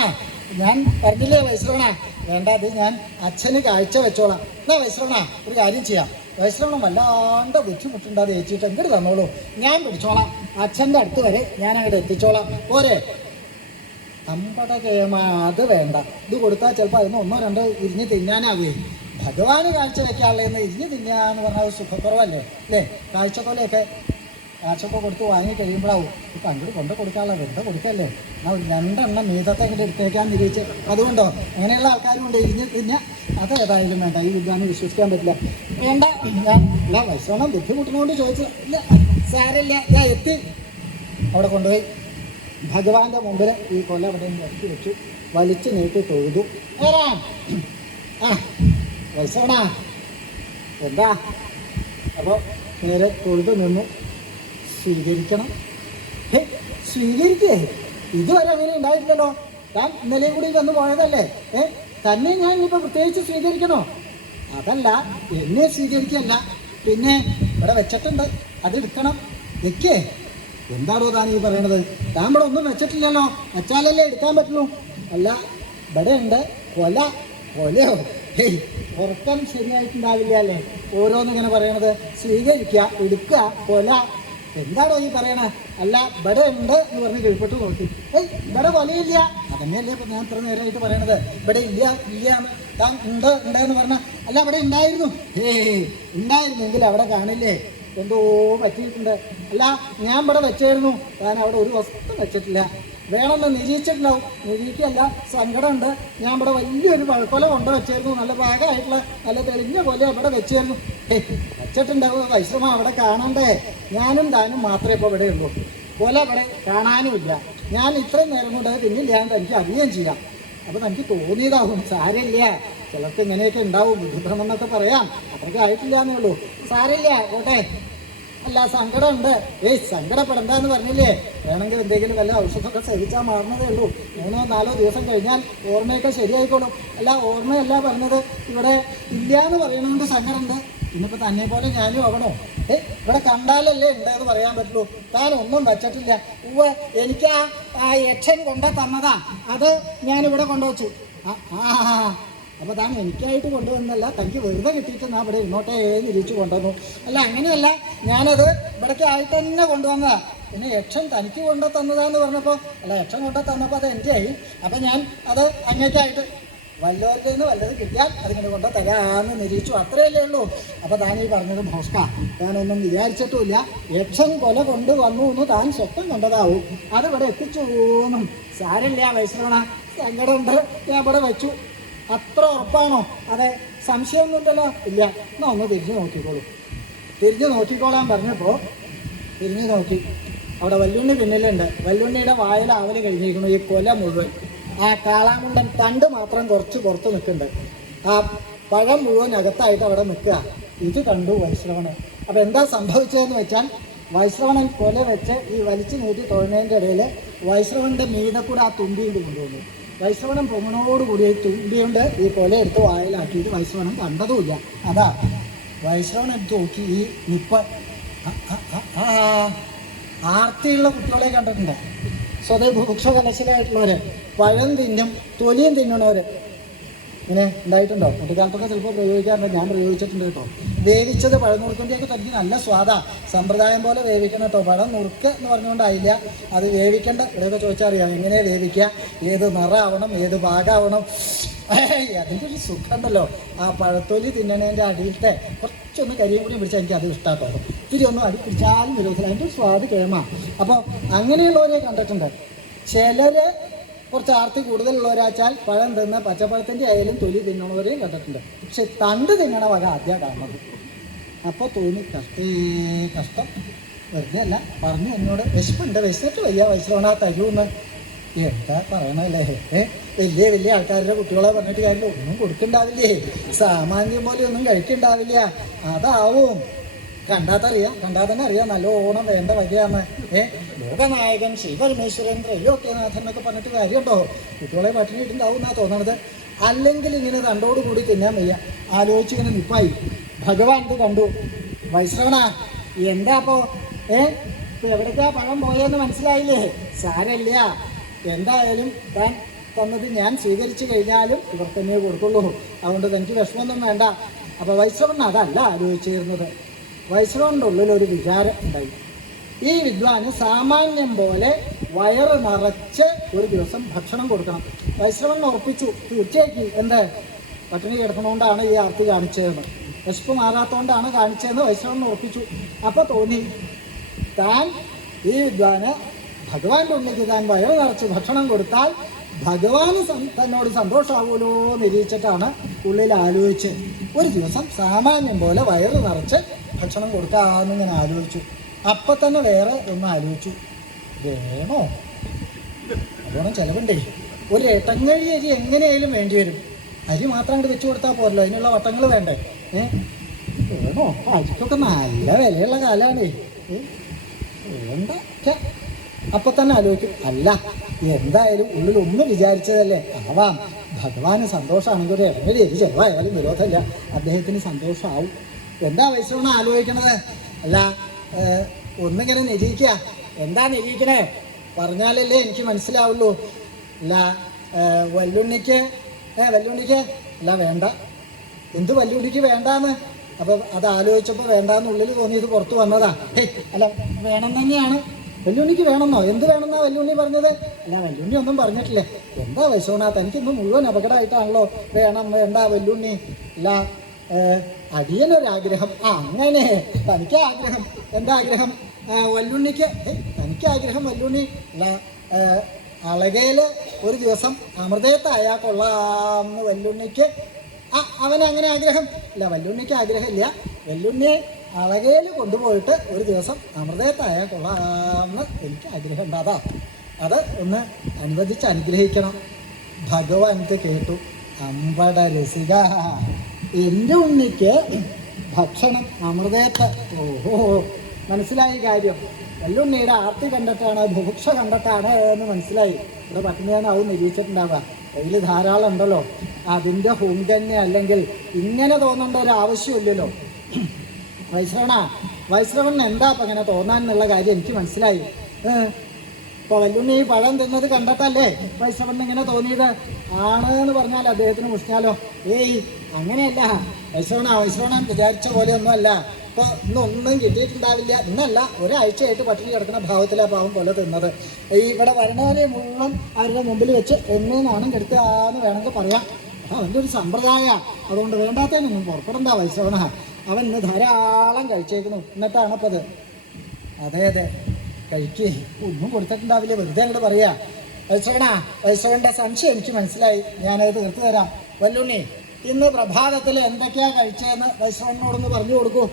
ഞാൻ പറഞ്ഞില്ലേ വൈശ്രവണ, വേണ്ട അത് ഞാൻ അച്ഛന് കാഴ്ച വെച്ചോളാം. എന്നാ വൈശ്രവണ ഒരു കാര്യം ചെയ്യാം. വൈശ്രവണം വല്ലാണ്ട് ബുദ്ധിമുട്ടുണ്ടാതെ ഏച്ചിട്ട് എങ്ങോട്ട് തന്നോളൂ, ഞാൻ പിടിച്ചോളാം. അച്ഛൻ്റെ അടുത്ത് വരെ ഞാൻ അങ്ങോട്ട് എത്തിച്ചോളാം, പോരെ? അമ്പടകേമ അത് വേണ്ട. ഇത് കൊടുത്താൽ ചിലപ്പോൾ അതിന് 1 2 ഇരിഞ്ഞ് തിന്നാനാവേ. ഭഗവാന് കാഴ്ച വയ്ക്കാനുള്ളതെന്ന് ഇരിഞ്ഞ് തിന്നാന്ന് പറഞ്ഞാൽ സുഖക്കുറവല്ലേ അല്ലേ? കാഴ്ചക്കൊലയൊക്കെ കാഴ്ചക്കൊ കൊടുത്ത് വാങ്ങി കഴിയുമ്പോഴാവും ഇപ്പം അങ്ങോട്ട് കൊണ്ട് കൊടുക്കാനുള്ള വെറുതെ കൊടുക്കല്ലേ. എന്നാൽ 2 എണ്ണം മീതത്തെ അങ്ങോട്ട് എടുത്തേക്കാൻ നിരീക്ഷിച്ച്. അതുകൊണ്ടോ അങ്ങനെയുള്ള ആൾക്കാരും കൊണ്ട് ഇരിഞ്ഞ് തിന്നാ അത് ഏതായാലും വേണ്ട. ഈ വിദ്വാനെ വിശ്വസിക്കാൻ പറ്റില്ല. വേണ്ട, ഞാൻ ഇല്ല വൈശ്രവണം ബുദ്ധിമുട്ടിനോണ്ട് ചോദിച്ചു. ഇല്ല സാരമില്ല, ഞാൻ എത്തി. അവിടെ കൊണ്ടുപോയി ഭഗവാന്റെ മുമ്പിൽ ഈ കൊല അവിടെ നിർത്തി വെച്ചു. വലിച്ചു നീട്ടി തൊഴുതു. വൈശ്രവണ എന്താ? അപ്പോൾ നേരെ തൊഴുതു നിന്നു. സ്വീകരിക്കണം. സ്വീകരിക്കേ? ഇതുവരെ അങ്ങനെ ഉണ്ടായിട്ടില്ലല്ലോ. ഞാൻ ഇന്നലെയും കൂടി വന്ന് പോയതല്ലേ. തന്നെ ഞാൻ ഇനിയിപ്പോൾ പ്രത്യേകിച്ച് സ്വീകരിക്കണോ? അതല്ല, എന്നെ സ്വീകരിക്കല്ല, പിന്നെ ഇവിടെ വെച്ചിട്ടുണ്ട്, അതെടുക്കണം. വെക്കേ? എന്താണോ താൻ ഈ പറയണത്? താൻ ഇവിടെ ഒന്നും വെച്ചിട്ടില്ലല്ലോ, വെച്ചാലല്ലേ എടുക്കാൻ പറ്റുള്ളൂ. അല്ല ഇവിടെ ഉണ്ട് കൊല. കൊലയോ? ഹേയ്, ഉറക്കം ശരിയായിട്ടുണ്ടാവില്ല അല്ലേ ഓരോന്നിങ്ങനെ പറയണത്? സ്വീകരിക്കുക, എടുക്കുക, കൊല. എന്താണോ ഈ പറയണേ? അല്ല ഇവിടെ ഉണ്ട് എന്ന് പറഞ്ഞ് കീഴ്പ്പെട്ട് നോക്കി. ഏയ്, ഇവിടെ കൊലയില്ല. അതന്നെയല്ലേ ഇപ്പം ഞാൻ ഇത്ര നേരമായിട്ട് പറയണത്. ഇവിടെ ഇല്ല ഇല്ല താൻ ഉണ്ട് എന്ന് പറഞ്ഞാൽ അല്ല ഇവിടെ ഉണ്ടായിരുന്നു. ഉണ്ടായിരുന്നെങ്കിൽ അവിടെ കാണില്ലേ എന്തോ പറ്റിയിട്ടുണ്ട്. അല്ല ഞാൻ ഇവിടെ വെച്ചായിരുന്നു, താൻ അവിടെ ഒരു വസ്തു വെച്ചിട്ടില്ല. വേണമെന്ന് നിരീക്ഷിച്ചിട്ടുണ്ടാവും. നിരീക്കല്ല, സങ്കടമുണ്ട്. ഞാൻ ഇവിടെ വലിയൊരു കൊല കൊണ്ട് വെച്ചായിരുന്നു, നല്ല ഭാഗമായിട്ടുള്ള നല്ല തെളിഞ്ഞ കൊല ഇവിടെ വെച്ചായിരുന്നു. വെച്ചിട്ടുണ്ടാവും. വൈശ്രമം അവിടെ കാണണ്ടേ? ഞാനും താനും മാത്രമേ ഇപ്പോൾ ഇവിടെ ഉള്ളൂ. കൊല ഇവിടെ കാണാനുമില്ല. ഞാൻ ഇത്രയും നേരം കൊണ്ട് പിന്നില്ല എന്ന് എനിക്ക് അറിയുകയും ചെയ്യാം. അപ്പോൾ തനിക്ക് തോന്നിയതാവും. സാരമില്ല, ചിലർക്ക് ഇങ്ങനെയൊക്കെ ഉണ്ടാവും, ബുദ്ധിഭ്രമം എന്നൊക്കെ പറയാം. അത്രയ്ക്ക് ആയിട്ടില്ല എന്നേ ഉള്ളൂ. സാരമില്ല, പോട്ടെ. അല്ല സങ്കടമുണ്ട്. സങ്കടപ്പെടണ്ടെന്ന് പറഞ്ഞില്ലേ? വേണമെങ്കിൽ എന്തെങ്കിലും വല്ല ഔഷധമൊക്കെ സേവിച്ചാൽ മാറുന്നതേ ഉള്ളൂ. 3-4 ദിവസം കഴിഞ്ഞാൽ ഓർമ്മയൊക്കെ ശരിയായിക്കോളും. അല്ല ഓർമ്മയല്ല പറഞ്ഞത്, ഇവിടെ ഇല്ല എന്ന് പറയണതുകൊണ്ട് സങ്കടമുണ്ട്. ഇന്നിപ്പോൾ തന്നെ പോലെ ഞാനും ആവണോ? ഇവിടെ കണ്ടാലല്ലേ ഉണ്ടെന്ന് പറയാൻ പറ്റുള്ളൂ. താൻ ഒന്നും വെച്ചിട്ടില്ല. എനിക്ക് ആ യക്ഷൻ കൊണ്ട തന്നതാ, അത് ഞാനിവിടെ കൊണ്ടുവച്ചു. അപ്പോൾ താൻ എനിക്കായിട്ട് കൊണ്ടുവന്നല്ല, തനിക്ക് വെറുതെ കിട്ടിയിട്ട് ഞാൻ ഇവിടെ ഇങ്ങോട്ടേ നിരീക്ഷിച്ച് കൊണ്ടുവന്നു. അല്ല അങ്ങനെയല്ല, ഞാനത് ഇവിടേക്ക് ആയിട്ട് തന്നെ കൊണ്ടുവന്നതാ. പിന്നെ യക്ഷൻ തനിക്ക് കൊണ്ടു തന്നതാന്ന് പറഞ്ഞപ്പോൾ അല്ല, യക്ഷൻ കൊണ്ടു തന്നപ്പോൾ അത് എൻ്റെ ആയി. അപ്പം ഞാൻ അത് അങ്ങേക്കായിട്ട് വല്ലവരുടെ നിന്ന് വല്ലത് കിട്ടിയാൽ അതിങ്ങനെ കൊണ്ട് തരാമെന്ന് നിരീക്ഷിച്ചു. അത്രയല്ലേ ഉള്ളൂ. അപ്പോൾ താൻ ഈ പറഞ്ഞത് ഭോഷ്ക, താനൊന്നും വിചാരിച്ചിട്ടുമില്ല. യക്ഷൻ കൊല കൊണ്ടുവന്നു എന്ന് താൻ സ്വപ്നം കൊണ്ടതാവും. അതിവിടെ എത്തിച്ചു എന്നും. സാരമില്ല വൈശ്രവണ, സങ്കടമുണ്ട്, ഞാൻ ഇവിടെ വെച്ചു. അത്ര ഉറപ്പാണോ? അതെ, സംശയമൊന്നുമില്ലല്ലോ. ഇല്ല, എന്നാൽ ഒന്ന് തിരിഞ്ഞു നോക്കിക്കോളൂ. തിരിഞ്ഞു നോക്കിക്കോളാൻ പറഞ്ഞപ്പോൾ തിരിഞ്ഞു നോക്കി. അവിടെ വല്ലുണ്ണി പിന്നിലുണ്ട്. വല്ലുണ്ണിയുടെ വായിൽ ആവല് കഴിഞ്ഞിരിക്കുന്നു ഈ കൊല മുഴുവൻ. ആ കാളാമുണ്ടൻ തണ്ട് മാത്രം കുറച്ച് പുറത്ത് നിൽക്കുന്നുണ്ട്. ആ പഴം മുഴുവൻ അകത്തായിട്ട് അവിടെ നിൽക്കുക. ഇത് കണ്ടു വൈശ്രവണൻ. അപ്പോൾ എന്താ സംഭവിച്ചതെന്ന് വെച്ചാൽ, വൈശ്രവണൻ കൊല വെച്ച് ഈ വലിച്ചു നീട്ടി തൊഴുന്നതിൻ്റെ ഇടയിൽ വൈശ്രവൻ്റെ മീതെ കൂടെ ആ തുമ്പിയിട്ട് കൊണ്ടുവന്നു. വൈശ്രവണൻ പൊങ്ങണോടുകൂടി ഈ തുമ്പിയുണ്ട് ഈ കൊല എടുത്ത് വായിലാക്കിയിട്ട് വൈശ്രവണൻ കണ്ടതുമില്ല. അതാ വൈശ്രവണൻ എടുത്ത് നോക്കി. ഈ നിപ്പ് ആർത്തിയുള്ള കുട്ടികളെ കണ്ടിട്ടുണ്ട്. സ്വതേ ഭൂക്ഷ കലശലായിട്ടുള്ളവർ, പഴം തിന്നും തൊലിയും തിന്നണവർ ഇങ്ങനെ ഉണ്ടായിട്ടുണ്ടോ? കുട്ടിക്കാലത്തൊക്കെ ചിലപ്പോൾ പ്രയോഗിക്കാറുണ്ട്. ഞാൻ പ്രയോഗിച്ചിട്ടുണ്ട് കേട്ടോ. വേവിച്ചത് പഴം നുറുക്കിൻ്റെയൊക്കെ തനിക്ക് നല്ല സ്വാദാ. സമ്പ്രദായം പോലെ വേവിക്കണം കേട്ടോ. പഴം നുറുക്ക് എന്ന് പറഞ്ഞുകൊണ്ടായില്ല, അത് വേവിക്കേണ്ട. ഇവിടെയൊക്കെ ചോദിച്ചാൽ അറിയാം എങ്ങനെ വേവിക്കുക, ഏത് നിറമാവണം, ഏത് ഭാഗമാവണം. അതിൻ്റെ ഒരു സുഖമുണ്ടല്ലോ. ആ പഴത്തൊലി തിന്നണേൻ്റെ അടിയിലത്തെ കുറച്ചൊന്ന് കരിയും കൂടി പിടിച്ചാൽ എനിക്ക് അത് ഇഷ്ടമാട്ടോ. ഇത്തിരി ഒന്നും അടി പിടിച്ചാലും വിരോധമില്ല. അതിൻ്റെ ഒരു സ്വാദ് കേമാ. അപ്പോൾ അങ്ങനെയുള്ളവരെ കണ്ടിട്ടുണ്ട്. ചിലർ കുറച്ച് ആർത്തി കൂടുതലുള്ളവരാച്ചാൽ പഴം തിന്ന് പച്ചപ്പഴത്തിൻ്റെ ആയാലും തൊലി തിന്നണവരെയും കണ്ടിട്ടുണ്ട്. പക്ഷെ തണ്ട് തിന്നണ വക ആദ്യം കാണുന്നത്. അപ്പോൾ തോന്നി കഷ്ടം. വെറുതെ അല്ല, പറഞ്ഞു എന്നോട് വിശപ്പുണ്ട്, വിശന്നിട്ട് വയ്യ വൈശ്രവണ തരൂന്ന്. എന്താ പറയണല്ലേ? വലിയ വലിയ ആൾക്കാരുടെ കുട്ടികളെ പറഞ്ഞിട്ട് കാര്യമില്ല, ഒന്നും കൊടുക്കണ്ടാവില്ലേ, സാമാന്യം പോലെ ഒന്നും കഴിക്കണ്ടാവില്ല. അതാവും. കണ്ടാൽ തന്നെ അറിയാം നല്ലോണം വേണ്ട വകയാന്ന്. ലോകനായകൻ ശ്രീപരമേശ്വരൻ ത്രൈലോക്യനാഥൻ എന്നൊക്കെ പറഞ്ഞിട്ട് കാര്യമുണ്ടോ? കുട്ടികളെ പട്ടിണിയിട്ടുണ്ടാവും എന്നാണ് തോന്നണത്. അല്ലെങ്കിൽ ഇങ്ങനെ തണ്ടോടുകൂടി തിന്നാൻ വയ്യ. ആലോചിച്ചിങ്ങനെ നിപ്പായി. ഭഗവാൻ ഇത് കണ്ടു. വൈശ്രവണ എന്താ അപ്പോൾ എവിടേക്കാ പഴം പോയെന്ന് മനസ്സിലായില്ലേ? സാരമില്ല, എന്തായാലും താൻ തന്നത് ഞാൻ സ്വീകരിച്ചു കഴിഞ്ഞാലും ഇവർ തന്നെ കൊടുക്കുള്ളൂ. അതുകൊണ്ട് തനിക്ക് വിഷമമൊന്നും വേണ്ട. അപ്പോൾ വൈശ്രവണ അതല്ല ആലോചിച്ചിരുന്നത്. വൈശ്രവൻ്റെ ഉള്ളിലൊരു വിചാരം ഉണ്ടായി. ഈ വിദ്വാന് സാമാന്യം പോലെ വയറ് നിറച്ച് ഒരു ദിവസം ഭക്ഷണം കൊടുക്കണം. വൈശ്രവൻ ഉറപ്പിച്ചു, തീർച്ചയായിട്ടും എന്ത് പട്ടിണി കിടക്കണോണ്ടാണ് ഈ ആർത്തി കാണിച്ചതെന്ന്, വിശപ്പ് മാറാത്തോണ്ടാണ് കാണിച്ചതെന്ന് വൈശ്രവൻ ഉറപ്പിച്ചു. അപ്പോൾ തോന്നി താൻ ഈ വിദ്വാന് ഭഗവാന്റെ ഉള്ളിലേക്ക് താൻ വയറ് നിറച്ച് ഭക്ഷണം കൊടുത്താൽ ഭഗവാന് തന്നോട് സന്തോഷമാവുമല്ലോ നിരീക്ഷിച്ചിട്ടാണ് ഉള്ളിൽ ആലോചിച്ച് ഒരു ദിവസം സാമാന്യം പോലെ വയറ് നിറച്ച് ഭക്ഷണം കൊടുക്കാമെന്നിങ്ങനെ ആലോചിച്ചു. അപ്പം തന്നെ വേറെ ഒന്ന് ആലോചിച്ചു. വേണോ? അതുകൊണ്ട് ചിലവുണ്ടേ. ഒരു എട്ടങ്ങഴി അരി എങ്ങനെയായാലും വേണ്ടി വരും. അരി മാത്രം അങ്ങോട്ട് വെച്ച് കൊടുത്താൽ പോരല്ലോ, അതിനുള്ള വട്ടങ്ങൾ വേണ്ടേ? വേണോ? അരിക്കൊക്കെ നല്ല വിലയുള്ള കാലമാണേ. വേണ്ട. അപ്പം തന്നെ ആലോചിക്കും, അല്ല എന്തായാലും ഉള്ളിൽ ഒന്ന് വിചാരിച്ചതല്ലേ ആവാം. ഭഗവാന് സന്തോഷമാണെങ്കിൽ ഒരു ഇടങ്ങഴി അരി ചിലവായാലും വിരോധമില്ല, അദ്ദേഹത്തിന് സന്തോഷമാവും. എന്താ വൈശ്രവണ ആലോചിക്കണത്? അല്ല ഒന്നിങ്ങനെ നിരീക്കുക. എന്താ നിരീക്കണേ? പറഞ്ഞാലല്ലേ എനിക്ക് മനസ്സിലാവുള്ളൂ. അല്ല വല്ലുണ്ണിക്ക് വല്ലുണ്ണിക്ക് അല്ല വേണ്ട. എന്ത് വല്ലുണ്ണിക്ക് വേണ്ടാന്ന്? അപ്പോൾ അത് ആലോചിച്ചപ്പോൾ വേണ്ടാന്നുള്ളിൽ തോന്നിയത് പുറത്ത് വന്നതാ. അല്ല വേണം തന്നെയാണ്. വല്ലുണ്ണിക്ക് വേണമെന്നോ? എന്ത് വേണമെന്നാ വല്ലുണ്ണി പറഞ്ഞത്? അല്ല വല്ലുണ്ണി ഒന്നും പറഞ്ഞിട്ടില്ലേ. എന്താ വൈശോണ, തനിക്കിന്ന് മുഴുവൻ അപകടമായിട്ടാണല്ലോ വേണം വേണ്ട വല്ലുണ്ണി. അല്ല അടിയനൊരാഗ്രഹം. അങ്ങനെ തനിക്ക് ആഗ്രഹം. എന്താ ആഗ്രഹം? വല്ലുണ്ണിക്ക് തനിക്ക് ആഗ്രഹം വല്ലുണ്ണി. അല്ല അളകയിൽ ഒരു ദിവസം അമൃതയത്തായാൽ കൊള്ളാമെന്ന് വല്ലുണ്ണിക്ക് അവനങ്ങനെ ആഗ്രഹം. ഇല്ല വല്ലുണ്ണിക്ക് ആഗ്രഹമില്ല. വല്ലുണ്ണിയെ അളകയിൽ കൊണ്ടുപോയിട്ട് ഒരു ദിവസം അമൃതയത്തായാൽ കൊള്ളാമെന്ന് എനിക്ക് ആഗ്രഹം ഉണ്ട്. അത് ഒന്ന് അനുവദിച്ച് അനുഗ്രഹിക്കണം. ഭഗവാൻ ഇത് കേട്ടു. അമ്പട രസിക, എൻ്റെ ഉണ്ണിക്ക് ഭക്ഷണം അമൃതയത്ത്. ഓഹോ, മനസ്സിലായി കാര്യം. വല്ലുണ്ണിയുടെ ആർത്തി കണ്ടിട്ടാണ്, ബുഭുക്ഷ കണ്ടിട്ടാണ് എന്ന് മനസ്സിലായി. ഇവിടെ പട്ടിണിയാനാവും നിരീക്ഷിച്ചിട്ടുണ്ടാവുക. കയ്യിൽ ധാരാളം ഉണ്ടല്ലോ. അതിൻ്റെ ഹുങ്കന്നെ അല്ലെങ്കിൽ ഇങ്ങനെ തോന്നേണ്ട ഒരു ആവശ്യമില്ലല്ലോ. വൈശ്രവൺ എന്താ അപ്പം അങ്ങനെ തോന്നാൻ എന്നുള്ള കാര്യം എനിക്ക് മനസ്സിലായി. ഇപ്പോൾ വല്ലുണ്ണി ഈ പഴം തിന്നത് കണ്ടിട്ടല്ലേ വൈശ്രവൺ ഇങ്ങനെ തോന്നിയത്? ആണ് എന്ന് പറഞ്ഞാൽ അദ്ദേഹത്തിന് മുഷിഞ്ഞാലോ? ഏയ് അങ്ങനെയല്ല വൈശ്രവണൻ വിചാരിച്ച പോലെയൊന്നും അല്ല. ഇപ്പോൾ ഇന്നൊന്നും കിട്ടിയിട്ടുണ്ടാവില്ല. ഇന്നല്ല, ഒരാഴ്ചയായിട്ട് പട്ടിണി കിടക്കുന്ന ഭാവത്തിലാണ് പാവം പോലെ തിന്നത്. ഇവിടെ വരണവരെ മുഴുവൻ അവരുടെ മുമ്പിൽ വെച്ച് എന്നെ നാണം കെടുത്തുക എന്ന് വേണമെങ്കിൽ പറയാം. അവൻ്റെ ഒരു സമ്പ്രദായമാണ്. അതുകൊണ്ട് വേണ്ടാത്തതിനൊന്നും പുറപ്പെടണ്ട വൈശ്രവണ. അവൻ ഇന്ന് ധാരാളം കഴിച്ചേക്കുന്നു. എന്നിട്ടാണ് അപ്പോൾ അത്. അതെ കഴിക്കേ, ഒന്നും കൊടുത്തിട്ടുണ്ടാവില്ല, വെറുതെ അങ്ങോട്ട് പറയാ. വൈശ്രവൻ്റെ സംശയം എനിക്ക് മനസ്സിലായി. ഞാനത് തീർത്തു തരാം. വല്ലുണ്ണി ഇന്ന് പ്രഭാതത്തിൽ എന്തൊക്കെയാ കഴിച്ചതെന്ന് വൈശ്രവനോടൊന്ന് പറഞ്ഞു കൊടുക്കൂ.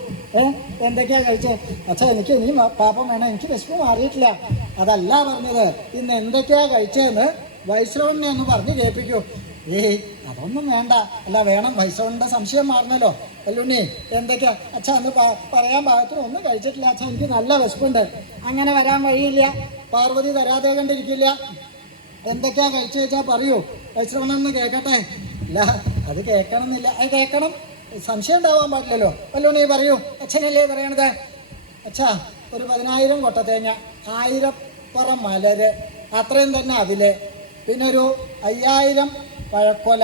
എന്തൊക്കെയാ കഴിച്ചത്? അച്ഛാ എനിക്ക് ഇനിയും പാപം വേണം, എനിക്ക് വിശപ്പ് മാറിയിട്ടില്ല. അതല്ല പറഞ്ഞത്. ഇന്ന് എന്തൊക്കെയാ കഴിച്ചതെന്ന് വൈശ്രവനെ ഒന്ന് പറഞ്ഞു കേൾപ്പിക്കൂ. അതൊന്നും വേണ്ട. അല്ല വേണം, വൈശ്രവന്റെ സംശയം മാറണല്ലോ. വല്ലുണ്ണി എന്തൊക്കെയാ? അച്ഛാ അന്ന് പറയാൻ പാകത്തിന് ഒന്നും കഴിച്ചിട്ടില്ല അച്ഛാ, എനിക്ക് നല്ല വിശപ്പുണ്ട്. അങ്ങനെ വരാൻ വഴിയില്ല, പാർവതി തരാതെ കണ്ടിരിക്കില്ല. എന്തൊക്കെയാ കഴിച്ചു വെച്ചാൽ പറയൂ, വൈശ്രവണെന്ന് കേൾക്കട്ടെ. ഇല്ല അത് കേൾക്കണമെന്നില്ല. അത് കേൾക്കണം, സംശയം ഉണ്ടാവാൻ പാടില്ലല്ലോ. വല്ലുണ്ണി പറയൂ, അച്ഛനല്ലേ പറയണത്. അച്ഛാ ഒരു 10,000 കൊട്ട തേങ്ങ, 1000 മലര്, അത്രയും തന്നെ അവില്, പിന്നെ ഒരു 5000 പഴക്കൊല,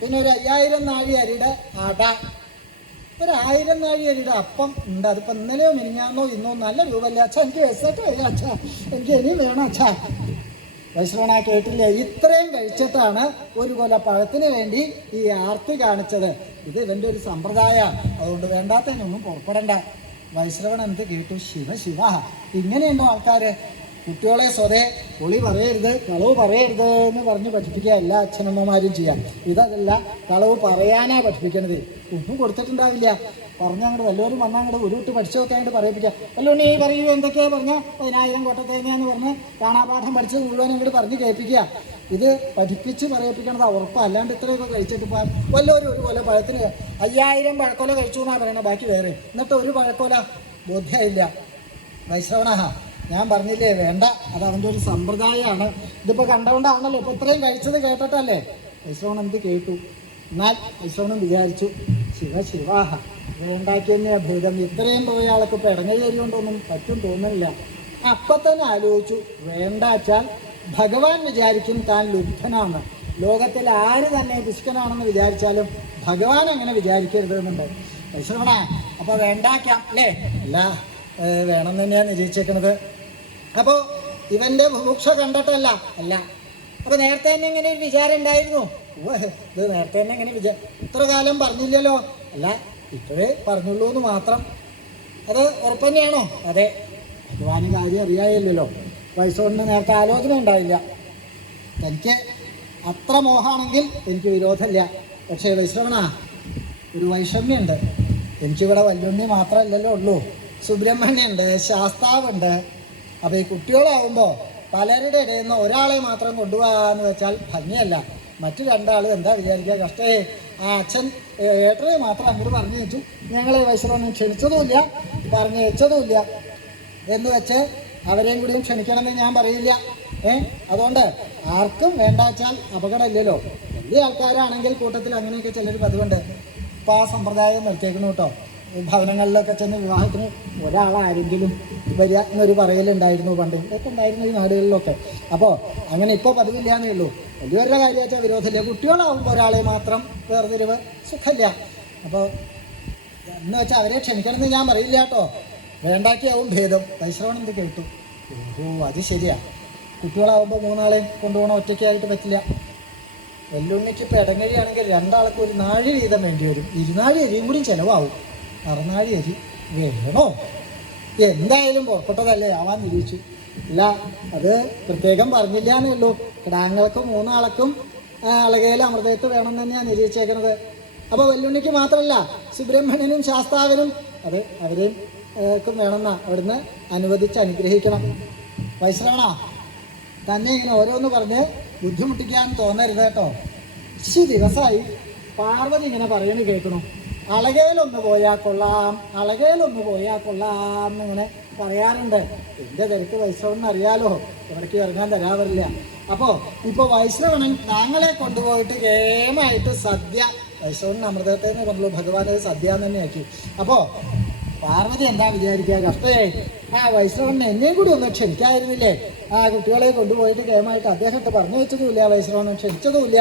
പിന്നെ ഒരു 5000 നാഴി അരിയുടെ അട, ഒരു 1000 നാഴി അരിയുടെ അപ്പം ഉണ്ട്. അതിപ്പോൾ ഇന്നലെയോ മിനിഞ്ഞാന്നോ ഇന്നോ നല്ല രൂപമല്ല അച്ഛാ, എനിക്ക് വിശന്നിട്ട് വരിക അച്ഛാ, എനിക്ക് ഇനിയും വേണം അച്ഛാ. വൈശ്രവണ കേട്ടില്ലേ? ഇത്രയും കഴിച്ചിട്ടാണ് ഒരു കൊല പഴത്തിന് വേണ്ടി ഈ ആർത്തി കാണിച്ചത്. ഇത് ഇവൻ്റെ ഒരു സമ്പ്രദായമാണ്. അതുകൊണ്ട് വേണ്ടാത്തതിനൊന്നും പുറപ്പെടണ്ട. വൈശ്രവൺ എന്ത് കേട്ടു? ശിവ, ഇങ്ങനെയുണ്ടോ ആൾക്കാർ? കുട്ടികളെ സ്വതേ പൊളി പറയരുത്, കളവ് പറയരുത് എന്ന് പറഞ്ഞ് പഠിപ്പിക്കുക എല്ലാ അച്ഛനമ്മമാരും ചെയ്യാം. ഇതല്ല, കളവ് പറയാനാ പഠിപ്പിക്കണത്. ഒന്നും കൊടുത്തിട്ടുണ്ടാവില്ല. പറഞ്ഞങ്ങോട്ട് വല്ലവരും വന്നാൽ അങ്ങോട്ട് ഉരുവിട്ട് പഠിച്ചു നോക്കാനായിട്ട് പറയിപ്പിക്കുക. വല്ലുണ്ണി പറയൂ, എന്തൊക്കെയാ പറഞ്ഞ 10,000 കൊട്ട തേങ്ങയെന്ന് പറഞ്ഞ് കാണാപാഠം പഠിച്ചത് മുഴുവൻ അങ്ങോട്ട് പറഞ്ഞ് കേൾപ്പിക്കുക. ഇത് പഠിപ്പിച്ച് പറയിപ്പിക്കണത് ഉറപ്പാണ്. അല്ലാണ്ട് ഇത്രയൊക്കെ കഴിച്ചിട്ട് പോകാൻ വല്ലവരും ഒരു കൊല പഴത്തിന് 5000 പഴക്കൊല കഴിച്ചു എന്നാണ് പറയണത്. ബാക്കി വേറെ, എന്നിട്ട് ഒരു പഴക്കൊല ബോധ്യമില്ല. വൈശ്രവണ ഞാൻ പറഞ്ഞില്ലേ വേണ്ട, അത് അവൻ്റെ ഒരു സമ്പ്രദായമാണ്. ഇതിപ്പോൾ കണ്ടുകൊണ്ടാണല്ലോ ഇപ്പോൾ ഇത്രയും കഴിച്ചത് കേട്ടിട്ടല്ലേ. വൈശ്രവൺ എന്ത് കേട്ടു? എന്നാൽ വൈശ്രവണൻ വിചാരിച്ചു, ശിവ വേണ്ടാക്കി തന്നെയാണ് ഭേദം. ഇത്രയും പോയ ആൾക്ക് ഇപ്പോൾ ഇടങ്ങേരി കൊണ്ടൊന്നും പറ്റും തോന്നുന്നില്ല. അപ്പം തന്നെ ആലോചിച്ചു, വേണ്ടാച്ചാൽ ഭഗവാൻ വിചാരിക്കും താൻ ലുബ്ധനാണ്. ലോകത്തിൽ ആര് തന്നെ ദുഷ്കനാണെന്ന് വിചാരിച്ചാലും ഭഗവാൻ അങ്ങനെ വിചാരിക്കരുതെന്നുണ്ട്. വൈശ്രവണ അപ്പോൾ വേണ്ടാക്കാം അല്ലേ? അല്ല വേണം തന്നെയാണ് നിരീക്ഷിക്കുന്നത്. അപ്പോൾ ഇവൻ്റെ ഭൂക്ഷ കണ്ടിട്ടല്ല. അല്ല അപ്പോൾ നേരത്തെ തന്നെ ഇങ്ങനെ ഒരു വിചാരം ഉണ്ടായിരുന്നു. ഇത് നേരത്തെ തന്നെ ഇങ്ങനെ ഇത്ര കാലം പറഞ്ഞില്ലല്ലോ. അല്ല ഇപ്പോഴേ പറഞ്ഞുള്ളൂ എന്ന് മാത്രം. അത് ഉറപ്പ് തന്നെയാണോ? അതെ, ഭഗവാന് കാര്യം അറിയാമല്ലോ. വയസ്സുകൊണ്ട് നേരത്തെ ആലോചന ഉണ്ടായില്ല. തനിക്ക് അത്ര മോഹമാണെങ്കിൽ എനിക്ക് വിരോധമില്ല. പക്ഷേ വൈശ്രവണ ഒരു വൈഷമ്യമുണ്ട്. എനിക്കിവിടെ വല്ലുണ്ണി മാത്രമല്ലല്ലോ ഉള്ളൂ, സുബ്രഹ്മണ്യുണ്ട്, ശാസ്താവുണ്ട്. അപ്പോൾ ഈ കുട്ടികളാവുമ്പോൾ പലരുടെ ഇടയിൽ നിന്ന് ഒരാളെ മാത്രം കൊണ്ടുപോകാന്ന് വെച്ചാൽ ഭംഗിയല്ല. മറ്റു 2 ആൾ എന്താ വിചാരിക്കുക? കഷ്ടേ, ആ അച്ഛൻ ഏട്ടനെ മാത്രം അങ്ങോട്ട് പറഞ്ഞു വെച്ചു, ഞങ്ങളെ വൈശ്രവണൻ ക്ഷണിച്ചതുമില്ല പറഞ്ഞു വെച്ചതുമില്ല എന്ന് വെച്ച് അവരെയും കൂടിയും ക്ഷണിക്കണമെന്ന് ഞാൻ പറയില്ല. അതുകൊണ്ട് ആർക്കും വേണ്ടാച്ചാൽ അപകടമില്ലല്ലോ. വലിയ ആൾക്കാരാണെങ്കിൽ കൂട്ടത്തിൽ അങ്ങനെയൊക്കെ ചിലർ പതിവുണ്ട്. ഇപ്പോൾ ആ സമ്പ്രദായം നിർത്തിയേക്കണം കേട്ടോ. ഭവനങ്ങളിലൊക്കെ ചെന്ന് വിവാഹത്തിന് ഒരാളാരെങ്കിലും വരിക എന്നൊരു പറയലുണ്ടായിരുന്നു പണ്ട്. ഇതൊക്കെ ഉണ്ടായിരുന്നു ഈ നാടുകളിലൊക്കെ. അപ്പോൾ അങ്ങനെ ഇപ്പോൾ പതിവില്ലാന്നേ ഉള്ളൂ. വലിയവരുടെ കാര്യമാച്ചാൽ വിരോധമില്ല. കുട്ടികളാവുമ്പോൾ ഒരാളെ മാത്രം വേർതിരിവ് സുഖമില്ല. അപ്പോൾ എന്ന് വെച്ചാൽ അവരെ ക്ഷണിക്കണമെന്ന് ഞാൻ പറയില്ല കേട്ടോ, വേണ്ടാക്കിയാവും ഭേദം. വൈശ്രവണം എന്ത് കേട്ടു? ഓഹോ, അത് ശരിയാ. കുട്ടികളാവുമ്പോൾ 3 ആളെയും കൊണ്ടുപോകണം, ഒറ്റയ്ക്കായിട്ട് പറ്റില്ല. വെല്ലുണ്ണിക്ക് ഇപ്പോൾ ഇടങ്ങഴിയാണെങ്കിൽ 2 ആൾക്ക് 1 നാഴി വീതം വേണ്ടി വരും. 2 നാഴി അരിയും കൂടി ചിലവാകും. 6 നാഴി അരി വേണോ? എന്തായാലും പുറപ്പെട്ടതല്ലേ, ആവാൻ നിരീക്ഷിച്ചു. ഇല്ല, അത് പ്രത്യേകം പറഞ്ഞില്ല എന്നേ ഉള്ളൂ. കിടാങ്ങൾക്കും 3 ആൾക്കും അളകയിൽ അമൃതയത്ത് വേണം തന്നെയാണ് നിരീക്ഷിച്ചേക്കുന്നത്. അപ്പോൾ വെല്ലുണ്ണിക്ക് മാത്രമല്ല, സുബ്രഹ്മണ്യനും ശാസ്താവിനും അത് അവരെയും വേണമെന്നാ അവിടുന്ന് അനുവദിച്ച് അനുഗ്രഹിക്കണം. വൈശ്രവണ, തന്നെ ഇങ്ങനെ ഓരോന്ന് പറഞ്ഞ് ബുദ്ധിമുട്ടിക്കാൻ തോന്നരുത് കേട്ടോ. ഇച്ചി ദിവസമായി പാർവതി ഇങ്ങനെ പറയുന്നത് കേൾക്കണു. അളകയിലൊന്ന് പോയാൽ കൊള്ളാം, അളകയിലൊന്ന് പോയാൽ കൊള്ളാം എന്നിങ്ങനെ പറയാറുണ്ട്. എൻ്റെ തിരക്ക് വൈശ്രവണൻ അറിയാലോ, ഇവിടേക്ക് ഇറങ്ങാൻ തരാറില്ല. അപ്പോൾ ഇപ്പോൾ വൈശ്രവണൻ താങ്കളെ കൊണ്ടുപോയിട്ട് കേമായിട്ട് സദ്യ, വൈശ്രവണൻ അമൃതത്തെ എന്ന് പറഞ്ഞുള്ളൂ, ഭഗവാൻ അത് സദ്യ എന്ന് തന്നെ ആക്കി. അപ്പോൾ പാർവതി എന്താ വിചാരിക്കുക, കഷ്ടേ വൈശ്രവണൻ എന്നെയും കൂടി ഒന്ന് ക്ഷണിക്കായിരുന്നില്ലേ? കുട്ടികളെ കൊണ്ടുപോയിട്ട് കേമായിട്ട് അദ്ദേഹത്തെ പറഞ്ഞു വെച്ചതുമില്ല, വൈശ്രവണൻ ക്ഷണിച്ചതുമില്ല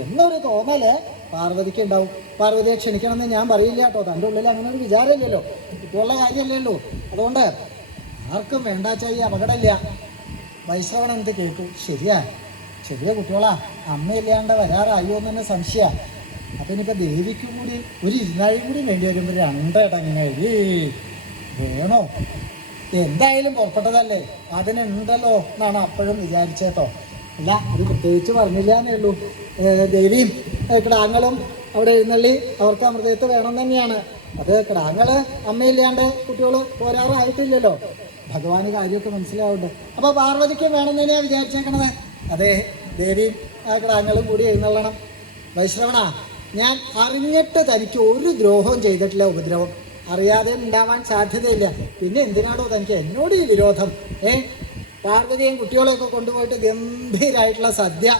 എന്നൊരു തോന്നല് പാർവതിക്ക് ഉണ്ടാവും. പാർവതിയെ ക്ഷണിക്കണമെന്ന് ഞാൻ പറയില്ല കേട്ടോ, തൻ്റെ ഉള്ളിൽ അങ്ങനെ ഒരു വിചാരമില്ലല്ലോ, കുട്ടികളുടെ കാര്യമല്ലല്ലോ. അതുകൊണ്ട് ആർക്കും വേണ്ടാച്ചാൽ ഈ അപകടമില്ല. വൈശ്രവണൻ എന്ത് കേട്ടു? ശരിയാ, ചെറിയ കുട്ടികളാ, അമ്മയില്ലാണ്ട് വരാറായോ എന്ന് തന്നെ സംശയമാണ്. അപ്പം ഇനിയിപ്പോൾ ദേവിക്ക് കൂടി 1 ഇരുന്നാഴി കൂടി വേണ്ടി വരുമ്പോൾ 2 ഇടങ്ങഴി വേണോ? എന്തായാലും പുറപ്പെട്ടതല്ലേ, അതിനുണ്ടല്ലോ എന്നാണ് അപ്പോഴും വിചാരിച്ചേട്ടോ. അല്ല, അത് പ്രത്യേകിച്ച് പറഞ്ഞില്ല എന്നേ ഉള്ളൂ. ദേവിയും കിടാങ്ങളും അവിടെ എഴുന്നള്ളി അവർക്ക് അമൃതയത്ത് വേണം തന്നെയാണ്. അത് കിടാങ്ങൾ അമ്മയില്ലാണ്ട് കുട്ടികൾ പോരാറായിട്ടില്ലല്ലോ. ഭഗവാന് കാര്യമൊക്കെ മനസ്സിലാവുന്നുണ്ട്. അപ്പോൾ പാർവതിക്കും വേണം തന്നെയാണ് വിചാരിച്ചേക്കണത്. അതെ, ദേവിയും കിടാങ്ങളും കൂടി എഴുന്നള്ളണം. വൈശ്രവണ, ഞാൻ അറിഞ്ഞിട്ട് തനിക്ക് ഒരു ദ്രോഹവും ചെയ്തിട്ടില്ല. ഉപദ്രവം അറിയാതെ ഉണ്ടാവാൻ സാധ്യതയില്ല. പിന്നെ എന്തിനാണോ തനിക്ക് എന്നോട് ഈ വിരോധം? പാർവതിയും കുട്ടികളെയൊക്കെ കൊണ്ടുപോയിട്ട് ഗംഭീരമായിട്ടുള്ള സദ്യ,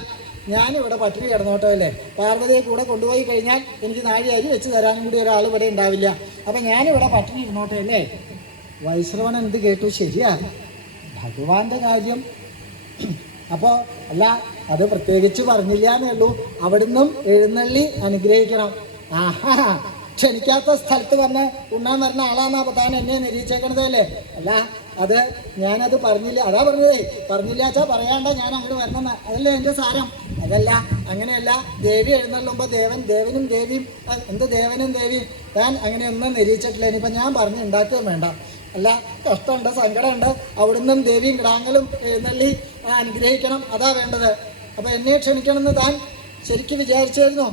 ഞാനിവിടെ പട്ടിണി കിടന്നോട്ടോ അല്ലേ. പാർവതിയെ കൂടെ കൊണ്ടുപോയി കഴിഞ്ഞാൽ എനിക്ക് നാഴി അരി വെച്ച് തരാനും കൂടി ഒരാൾ ഇവിടെ ഉണ്ടാവില്ല. അപ്പം ഞാനിവിടെ പട്ടിണി ഇരുന്നോട്ടെ അല്ലേ. വൈശ്രവണൻ എന്ത് കേട്ടു? ശരിയാ, ഭഗവാന്റെ കാര്യം. അപ്പോൾ അല്ല, അത് പ്രത്യേകിച്ച് പറഞ്ഞില്ല എന്നേ ഉള്ളൂ. അവിടുന്നും എഴുന്നള്ളി അനുഗ്രഹിക്കണം. ആഹാ, ക്ഷണിക്കാത്ത സ്ഥലത്ത് വന്ന് ഉണ്ണാൻ വരുന്ന ആളാന്നാ താൻ എന്നെ നിരീക്ഷിക്കണതല്ലേ. അല്ല, അത് ഞാനത് പറഞ്ഞില്ല, അതാ പറഞ്ഞതേ. പറഞ്ഞില്ലാച്ചാ പറയാണ്ട ഞാൻ അങ്ങോട്ട് വരണമെന്ന്, അതല്ലേ എൻ്റെ സാരം. അതല്ല, അങ്ങനെയല്ല. ദേവി എഴുന്നള്ളുമ്പോൾ ദേവനും ദേവിയും, എന്ത് ദേവനും ദേവിയും താൻ അങ്ങനെയൊന്നും നിരീക്ഷിച്ചിട്ടില്ല. ഇനിയിപ്പോൾ ഞാൻ പറഞ്ഞ് ഉണ്ടാക്കുകയും വേണ്ട. അല്ല, കഷ്ടമുണ്ട്, സങ്കടമുണ്ട്. അവിടുന്നും ദേവിയും കിടാങ്ങളും എഴുന്നള്ളി അനുഗ്രഹിക്കണം, അതാ വേണ്ടത്. അപ്പോൾ എന്നെ ക്ഷണിക്കണമെന്ന് താൻ ശരിക്കും വിചാരിച്ചായിരുന്നോ?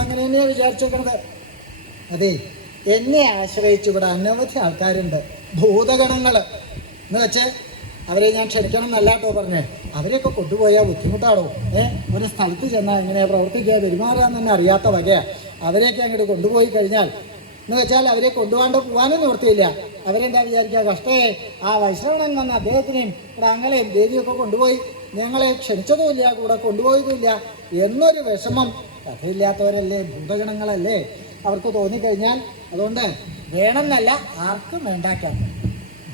അങ്ങനെ തന്നെയാണ് വിചാരിച്ചേക്കണത്. അതെ, എന്നെ ആശ്രയിച്ച് ഇവിടെ അനവധി ആൾക്കാരുണ്ട്, ഭൂതഗണങ്ങൾ എന്ന് വെച്ച് അവരെ ഞാൻ ക്ഷണിക്കണം എന്നല്ല കേട്ടോ പറഞ്ഞേ. അവരെയൊക്കെ കൊണ്ടുപോയാൽ ബുദ്ധിമുട്ടാണോ? ഒരു സ്ഥലത്ത് ചെന്നാൽ എങ്ങനെയാണ് പ്രവർത്തിക്കുക, പെരുമാറാന്ന് തന്നെ അറിയാത്ത വകയാണ്. അവരെയൊക്കെ അങ്ങോട്ട് കൊണ്ടുപോയി കഴിഞ്ഞാൽ എന്ന് വെച്ചാൽ അവരെ കൊണ്ടുപോകാണ്ട് പോകാനും നിവൃത്തിയില്ല. അവരെന്താ വിചാരിക്കുക, കഷ്ടേ ആ വൈശ്രവണൻ വന്ന അദ്ദേഹത്തിനെയും കിടാങ്ങളെയും ദേവിയൊക്കെ കൊണ്ടുപോയി ഞങ്ങളെ ക്ഷണിച്ചതുമില്ല, കൂടെ കൊണ്ടുപോയതുമില്ല എന്നൊരു വിഷമം കഥയില്ലാത്തവരല്ലേ, ഭൂതഗണങ്ങളല്ലേ, അവർക്ക് തോന്നിക്കഴിഞ്ഞാൽ. അതുകൊണ്ട് വേണമെന്നല്ല, ആർക്കും വേണ്ടാക്കാം.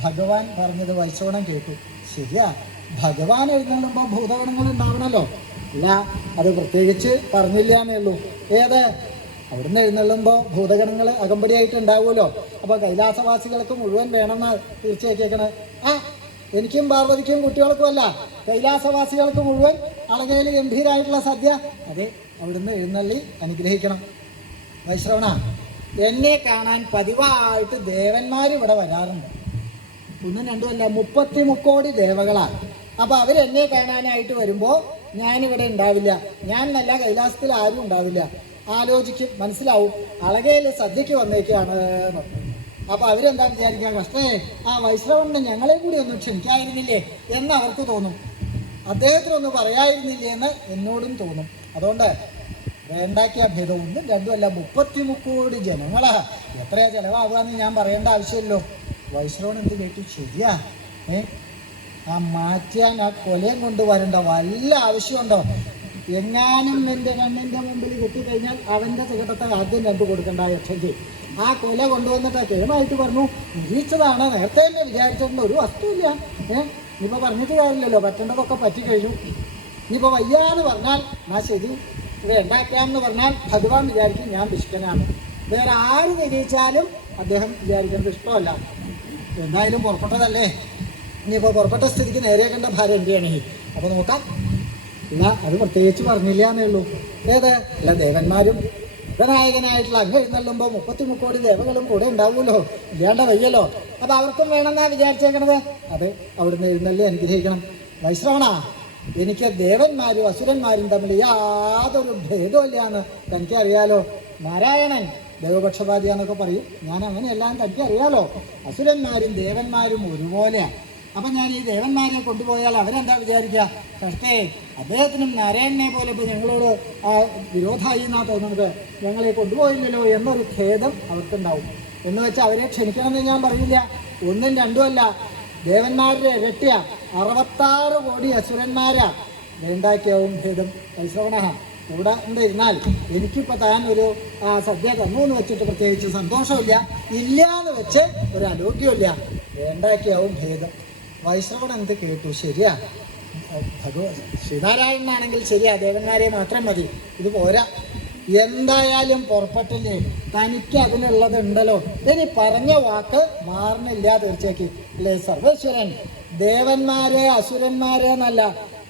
ഭഗവാൻ പറഞ്ഞത് വൈശ്രവണൻ കേട്ടു. ശരിയാ, ഭഗവാൻ എഴുന്നള്ളുമ്പോൾ ഭൂതഗണങ്ങൾ ഉണ്ടാവണമല്ലോ. അല്ല, അത് പ്രത്യേകിച്ച് പറഞ്ഞില്ല എന്നേ ഉള്ളൂ. ഏത് അവിടുന്ന് എഴുന്നള്ളുമ്പോൾ ഭൂതഗണങ്ങൾ അകമ്പടിയായിട്ട് ഉണ്ടാവുമല്ലോ. അപ്പോൾ കൈലാസവാസികൾക്ക് മുഴുവൻ വേണമെന്ന് തീർച്ചയാക്കിയേക്കണത്. എനിക്കും പാർവതിക്കും കുട്ടികൾക്കും അല്ല, കൈലാസവാസികൾക്ക് മുഴുവൻ അളകയിൽ ഗംഭീരമായിട്ടുള്ള സദ്യ. അതെ, അവിടുന്ന് എഴുന്നള്ളി അനുഗ്രഹിക്കണം. വൈശ്രവണ, എന്നെ കാണാൻ പതിവായിട്ട് ദേവന്മാർ ഇവിടെ വരാറുണ്ട്. 1, 2 അല്ല, 30 കോടി ദേവകളാണ്. അപ്പോൾ അവരെന്നെ കാണാനായിട്ട് വരുമ്പോൾ ഞാനിവിടെ ഉണ്ടാവില്ല. ഞാൻ നല്ല കൈലാസത്തിൽ ആരും ഉണ്ടാവില്ല. ആലോചിക്കും, മനസ്സിലാവും അളകയിൽ സദ്യക്ക് വന്നേക്കാണ്. അപ്പോൾ അവരെന്താ വിചാരിക്കുക, കഷ്ടേ ആ വൈശ്രവണനെ ഞങ്ങളെ കൂടി ഒന്ന് ക്ഷണിക്കായിരുന്നില്ലേ എന്ന് അവർക്ക് തോന്നും. അദ്ദേഹത്തിനൊന്ന് പറയായിരുന്നില്ലേ എന്ന് എന്നോടും തോന്നും. അതുകൊണ്ട് വേണ്ടാക്കിയ ഭേദം 1, 2 അല്ല, 30 കോടി ജനങ്ങളാ. എത്രയാ ചിലവാകുകയെന്ന് ഞാൻ പറയേണ്ട ആവശ്യമില്ലല്ലോ. വൈശ്രവണൻ എന്ത് കേട്ടു? ശരിയാ, ആ മാറ്റാൻ ആ കൊലയും കൊണ്ടുവരേണ്ട വല്ല ആവശ്യമുണ്ടോ? എങ്ങാനും എൻ്റെ കണ്ണിൻ്റെ മുമ്പിൽ കുത്തിക്കഴിഞ്ഞാൽ അവൻ്റെ സുഖത്തെ ആദ്യം കണ്ടു കൊടുക്കേണ്ട യക്ഷയ്ക്ക്. ആ കൊല കൊണ്ടുവന്നിട്ട് കേമായിട്ട് പറഞ്ഞു, നിരീക്ഷിച്ചതാണ്, നേരത്തെ തന്നെ വിചാരിച്ചിട്ടുണ്ട്, ഒരു വസ്തുവില്ല. ഇപ്പോൾ പറഞ്ഞിട്ട് കാര്യമില്ലല്ലോ, പറ്റേണ്ടതൊക്കെ പറ്റിക്കഴിഞ്ഞു. ഇനിയിപ്പോൾ വയ്യാന്ന് പറഞ്ഞാൽ എന്നാ ശരി വേണ്ടാക്കാമെന്ന് പറഞ്ഞാൽ ഭഗവാൻ വിചാരിക്കും ഞാൻ പിശുക്കനാണ്. വേറെ ആര് നിരീച്ചാലും അദ്ദേഹം വിചാരിക്കുന്നത് ഇഷ്ടമല്ല. എന്തായാലും പുറപ്പെട്ടതല്ലേ, ഇനിയിപ്പോൾ പുറപ്പെട്ട സ്ഥിതിക്ക് നേരെ കണ്ട ഭാര്യ എന്റെയാണ്. അപ്പോൾ നോക്കാം. ഇല്ല, അത് പ്രത്യേകിച്ച് പറഞ്ഞില്ല എന്നേ ഉള്ളൂ. ഏത് അല്ല, ദേവന്മാരും നായകനായിട്ടുള്ള അങ്ങ് എഴുന്നള്ളുമ്പോൾ 33 കോടി ദേവകളും കൂടെ ഉണ്ടാവുമല്ലോ, ഇല്ലാണ്ട വയ്യല്ലോ. അപ്പോൾ അവർക്കും വേണമെന്നാ വിചാരിച്ചേക്കണത്. അത് അവിടുന്ന് എഴുന്നള്ളി അനുഗ്രഹിക്കണം. വൈശ്രവണ, എനിക്ക് ദേവന്മാരും അസുരന്മാരും തമ്മിൽ യാതൊരു ഭേദമില്ല എന്ന് തനിക്കറിയാലോ. നാരായണൻ ദേവപക്ഷപാതിയാന്നൊക്കെ പറയും, ഞാൻ അങ്ങനെയെല്ലാം തനിക്കറിയാലോ. അസുരന്മാരും ദേവന്മാരും ഒരുപോലെയാണ്. അപ്പം ഞാൻ ഈ ദേവന്മാരെ കൊണ്ടുപോയാൽ അവരെന്താ വിചാരിക്കുക? കഷ്ടേ, അദ്ദേഹത്തിനും നാരായണനെ പോലെ ഇപ്പോൾ ഞങ്ങളോട് വിരോധമായി എന്നാണ് തോന്നുന്നത്, ഞങ്ങളെ കൊണ്ടുപോയില്ലല്ലോ എന്നൊരു ഖേദം അവർക്കുണ്ടാവും. എന്ന് വെച്ചാൽ അവരെ ക്ഷണിക്കണമെന്ന് ഞാൻ പറയില്ല. 1ഉം 2ഉം അല്ല, ദേവന്മാരുടെ ഇരട്ടിയ 66 കോടി അസുരന്മാരാ. വേണ്ടാക്കിയാവും ഭേദം. വൈശ്രവണ കൂടെ ഇരുന്നാൽ എനിക്കിപ്പോൾ താൻ ഒരു സദ്യ തന്നു എന്ന് വെച്ചിട്ട് പ്രത്യേകിച്ച് സന്തോഷമില്ല, ഇല്ല എന്ന് വെച്ച് ഒരു അലോക്യമില്ല. വേണ്ടാക്കിയാവും ഭേദം. വൈശ്രവണൻ എന്ത് കേട്ടു? ശരിയാ, ശ്രീനാരായണനാണെങ്കിൽ ശരിയാ, ദേവന്മാരെ മാത്രം മതി, ഇത് പോരാ. എന്തായാലും പുറപ്പെട്ടില്ലേ, തനിക്ക് അതിനുള്ളതുണ്ടല്ലോ. ഇനി പറഞ്ഞ വാക്ക് മാറുന്നില്ല തീർച്ചയായും അല്ലേ? സർവേശ്വരൻ ദേവന്മാരെ അസുരന്മാരെ എന്നല്ല,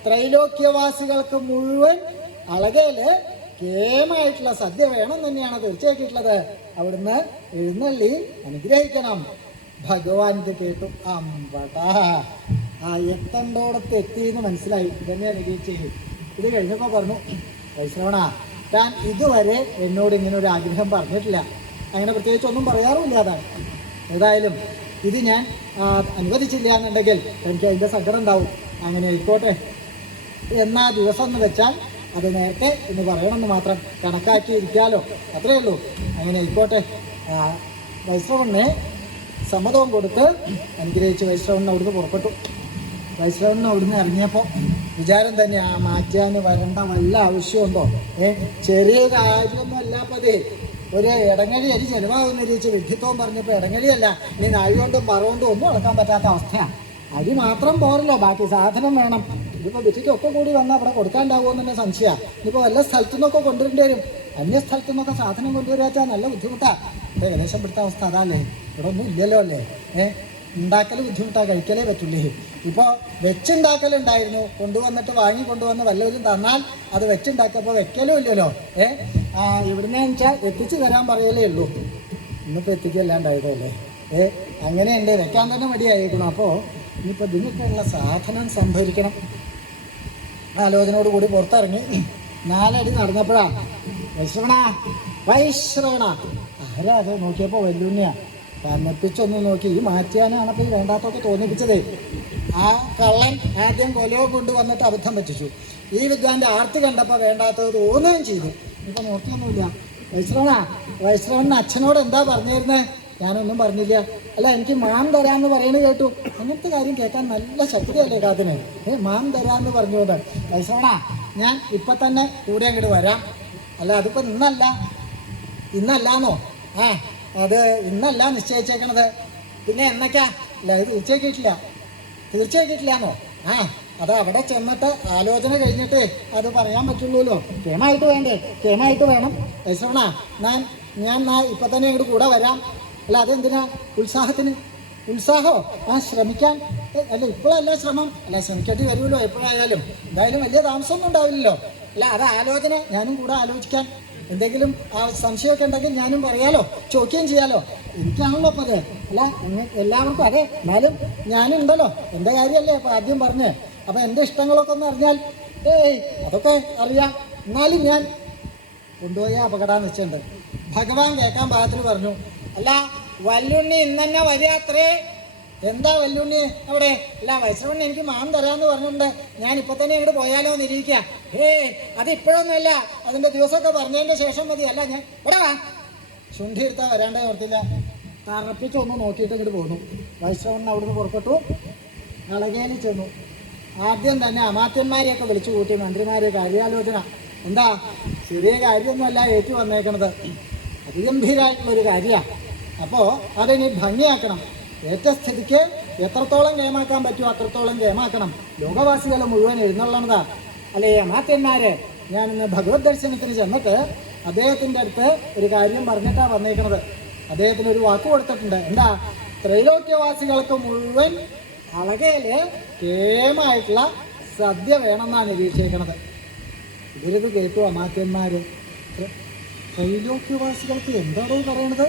ത്രൈലോക്യവാസികൾക്ക് മുഴുവൻ അളകയില് കേമായിട്ടുള്ള സദ്യ വേണം തന്നെയാണ് തീർച്ചയായിട്ടുള്ളത്. അവിടുന്ന് എഴുന്നള്ളി അനുഗ്രഹിക്കണം. ഭഗവാൻ ഇത് കേട്ടു. അമ്പടാ, എത്തണ്ടോടത്ത് എത്തിയെന്ന് മനസ്സിലായി. ഇതന്നെ അനുഗ്രഹിച്ചേ. ഇത് കഴിഞ്ഞപ്പോൾ പറഞ്ഞു, വൈശ്രവണ, താൻ ഇതുവരെ എന്നോട് ഇങ്ങനെ ഒരു ആഗ്രഹം പറഞ്ഞിട്ടില്ല, അങ്ങനെ പ്രത്യേകിച്ച് ഒന്നും പറയാറുമില്ല. അതാണ് ഏതായാലും ഇത് ഞാൻ അനുവദിച്ചില്ല എന്നുണ്ടെങ്കിൽ എനിക്ക് അതിൻ്റെ സങ്കടം ഉണ്ടാവും. അങ്ങനെ ആയിക്കോട്ടെ, എന്നാ ദിവസം എന്ന് വെച്ചാൽ അത് നേരത്തെ എന്ന് പറയണമെന്ന് മാത്രം കണക്കാക്കി ഇരിക്കാമല്ലോ, അത്രയേ ഉള്ളൂ. അങ്ങനെ ആയിക്കോട്ടെ. വൈശ്രവണനെ സമ്മതവും കൊടുത്ത് അനുഗ്രഹിച്ച് വൈശ്രവണൻ അവിടുന്ന് പുറപ്പെട്ടു. വൈശ്രവണൻ അവിടുന്ന് ഇറങ്ങിയപ്പോൾ വിചാരം തന്നെ, മാറ്റാൻ വരേണ്ട വല്ല ആവശ്യമുണ്ടോ? ചെറിയ കാര്യമൊന്നും അല്ലാപ്പതേ, ഒരു ഇടങ്ങഴി അരി ചിലവാകുന്ന രീതിച്ച് വിഡ്ഢിത്വം പറഞ്ഞപ്പോൾ ഇടങ്ങഴിയല്ല, നീ നാഴികൊണ്ടും പറകൊണ്ടും ഒന്നും അളക്കാൻ പറ്റാത്ത അവസ്ഥയാണ്. അരി മാത്രം പോരല്ലോ, ബാക്കി സാധനം വേണം. ഇതിപ്പോൾ വിറ്റിക്കൊക്കെ കൂടി വന്നാൽ അവിടെ കൊടുക്കാണ്ടാവുമെന്ന് തന്നെ സംശയമാണ്. ഇനിയിപ്പോൾ വല്ല സ്ഥലത്തു നിന്നൊക്കെ കൊണ്ടുവരേണ്ടി വരും. അന്യ സ്ഥലത്തു നിന്നൊക്കെ സാധനം കൊണ്ടുവരാച്ചാൽ നല്ല ബുദ്ധിമുട്ടാണ്. ഏകദേശം ഇവിടുത്തെ അവസ്ഥ അതല്ലേ, ഇവിടെ ഒന്നും ഇല്ലല്ലോ അല്ലേ. ഉണ്ടാക്കൽ ബുദ്ധിമുട്ടാണ്, കഴിക്കലേ പറ്റില്ലേ. ഇപ്പോൾ വെച്ചുണ്ടാക്കലുണ്ടായിരുന്നു, കൊണ്ടുവന്നിട്ട് വാങ്ങിക്കൊണ്ടുവന്ന് വല്ലവരും തന്നാൽ അത് വെച്ചുണ്ടാക്കിയപ്പോൾ വെക്കലും ഇല്ലല്ലോ. ഇവിടുന്ന് വെച്ചാൽ എത്തിച്ചു തരാൻ പറയലേ ഉള്ളൂ. ഇന്നിപ്പോൾ എത്തിക്കല്ലാണ്ടായതല്ലേ. അങ്ങനെയുണ്ട്, വെക്കാൻ തന്നെ മടിയായിരിക്കണം. അപ്പോൾ ഇനിയിപ്പോൾ ഇതിനൊക്കെയുള്ള സാധനം സംഭരിക്കണം. ആലോചനയോട് കൂടി പുറത്തിറങ്ങി 4 അടി നടന്നപ്പോഴാണ് വൈശ്രവണ ആരാ അത് നോക്കിയപ്പോൾ വല്ലുണ്ണിയാണ്. കന്നപ്പിച്ചൊന്ന് നോക്കി, ഈ മാറ്റിയാനാണപ്പോൾ ഈ വേണ്ടാത്തൊക്കെ തോന്നിപ്പിച്ചതേ. ആ കള്ളൻ ആദ്യം കൊലയോ കൊണ്ടുവന്നിട്ട് അബദ്ധം പറ്റിച്ചു. ഈ വിദ്വാൻ്റെ ആർത്തി കണ്ടപ്പോൾ വേണ്ടാത്തത് തോന്നുകയും ചെയ്തു. ഇപ്പോൾ നോക്കിയൊന്നുമില്ല. വൈശ്രവണൻ അച്ഛനോട് എന്താ പറഞ്ഞിരുന്നേ? ഞാനൊന്നും പറഞ്ഞില്ല. അല്ല, എനിക്ക് മാം തരാമെന്ന് പറയുന്നത് കേട്ടു. അങ്ങനത്തെ കാര്യം കേൾക്കാൻ നല്ല ശക്തിയല്ലേ കാതിന്. മാം തരാമെന്ന് പറഞ്ഞുകൊണ്ട്, വൈശ്രവണ ഞാൻ ഇപ്പം തന്നെ കൂടെ അങ്ങോട്ട് വരാം. അല്ല, അതിപ്പോൾ ഇന്നല്ലാന്നോ? അത് ഇന്നല്ല നിശ്ചയിച്ചേക്കണത്. പിന്നെ എന്നൊക്കെയാ? അല്ല, അത് തീർച്ചയാക്കിയിട്ടില്ലാന്നോ? അത് അവിടെ ചെന്നിട്ട് ആലോചന കഴിഞ്ഞിട്ട് അത് പറയാൻ പറ്റുള്ളൂല്ലോ. കേമായിട്ട് വേണം. വൈശ്രവണ ഞാൻ ഇപ്പം തന്നെ അങ്ങോട്ട് കൂടെ വരാം. അല്ല, അതെന്തിനാ? ഉത്സാഹമോ? ശ്രമിക്കാൻ. അല്ല, ഇപ്പോഴല്ല ശ്രമം. അല്ല, ശ്രമിക്കേണ്ടി വരുമല്ലോ എപ്പോഴായാലും. എന്തായാലും വലിയ താമസമൊന്നും ഉണ്ടാവില്ലല്ലോ. അല്ല, അത് ആലോചന, ഞാനും കൂടെ ആലോചിക്കാൻ. എന്തെങ്കിലും സംശയമൊക്കെ ഉണ്ടെങ്കിൽ ഞാനും പറയാലോ, ചോദിക്കുകയും ചെയ്യാലോ. എനിക്കാണല്ലോ അപ്പം അത്. അല്ല, എല്ലാവർക്കും അതെ. എന്നാലും ഞാനും ഉണ്ടല്ലോ, എൻ്റെ കാര്യമല്ലേ അപ്പോൾ ആദ്യം പറഞ്ഞ്. അപ്പം എൻ്റെ ഇഷ്ടങ്ങളൊക്കെ ഒന്ന് അറിഞ്ഞാൽ അതൊക്കെ അറിയാം. എന്നാലും ഞാൻ കൊണ്ടുപോയ അപകടം വെച്ചിട്ടുണ്ട്. ഭഗവാൻ കേൾക്കാൻ പാകത്തിന് പറഞ്ഞു, അല്ല വല്ലുണ്ണി ഇന്ന് തന്നെ വരിക അത്രേ. എന്താ വല്ലുണ്ണി അവിടെ? അല്ല, വൈശ്രവണ്ണി എനിക്ക് മാം തരാമെന്ന് പറഞ്ഞിട്ടുണ്ട്, ഞാൻ ഇപ്പം തന്നെ ഇങ്ങോട്ട് പോയാലോ എന്നിരിക്കുക. അത് ഇപ്പോഴൊന്നുമല്ല, അതിൻ്റെ ദിവസമൊക്കെ പറഞ്ഞതിൻ്റെ ശേഷം മതി. അല്ല, ഞാൻ ഇവിടെ വാ. ശുണ്ഠി എടുത്താൽ വരാണ്ടേ ഓർത്തില്ല. തറപ്പിച്ചൊന്ന് നോക്കിയിട്ട് ഇങ്ങോട്ട് പോന്നു. വൈശ്രവണ്ണൻ അവിടുന്ന് പുറപ്പെട്ടു, അളകേലി ചെന്നു. ആദ്യം തന്നെ അമാത്യന്മാരെയൊക്കെ വിളിച്ചു കൂട്ടി. മന്ത്രിമാരെ കാര്യാലോചന. എന്താ, ചെറിയ കാര്യമൊന്നുമല്ല ഏറ്റു വന്നേക്കണത്, അതിഗംഭീരമായിട്ടുള്ളൊരു കാര്യമാണ്. അപ്പോൾ അതിനി ഭംഗിയാക്കണം. ഏറ്റ സ്ഥിതിക്ക് എത്രത്തോളം കേമാക്കാൻ പറ്റുമോ അത്രത്തോളം കേമാക്കണം. ലോകവാസികൾ മുഴുവൻ എഴുന്നള്ളണതാ. അല്ലേ അമാത്യന്മാരെ, ഞാനിന്ന് ഭഗവത് ദർശനത്തിന് ചെന്നിട്ട് അദ്ദേഹത്തിൻ്റെ അടുത്ത് ഒരു കാര്യം പറഞ്ഞിട്ടാണ് വന്നേക്കുന്നത്. അദ്ദേഹത്തിന് ഒരു വാക്ക് കൊടുത്തിട്ടുണ്ട്. എന്താ? ത്രൈലോക്യവാസികൾക്ക് മുഴുവൻ അളകയില് കേമായിട്ടുള്ള സദ്യ വേണമെന്നാണ് നിരീക്ഷിക്കുന്നത്. ഇവരിത് കേട്ടു അമാത്യന്മാര്. ത്രൈലോക്യവാസികൾക്ക് എന്താണോ പറയണത്?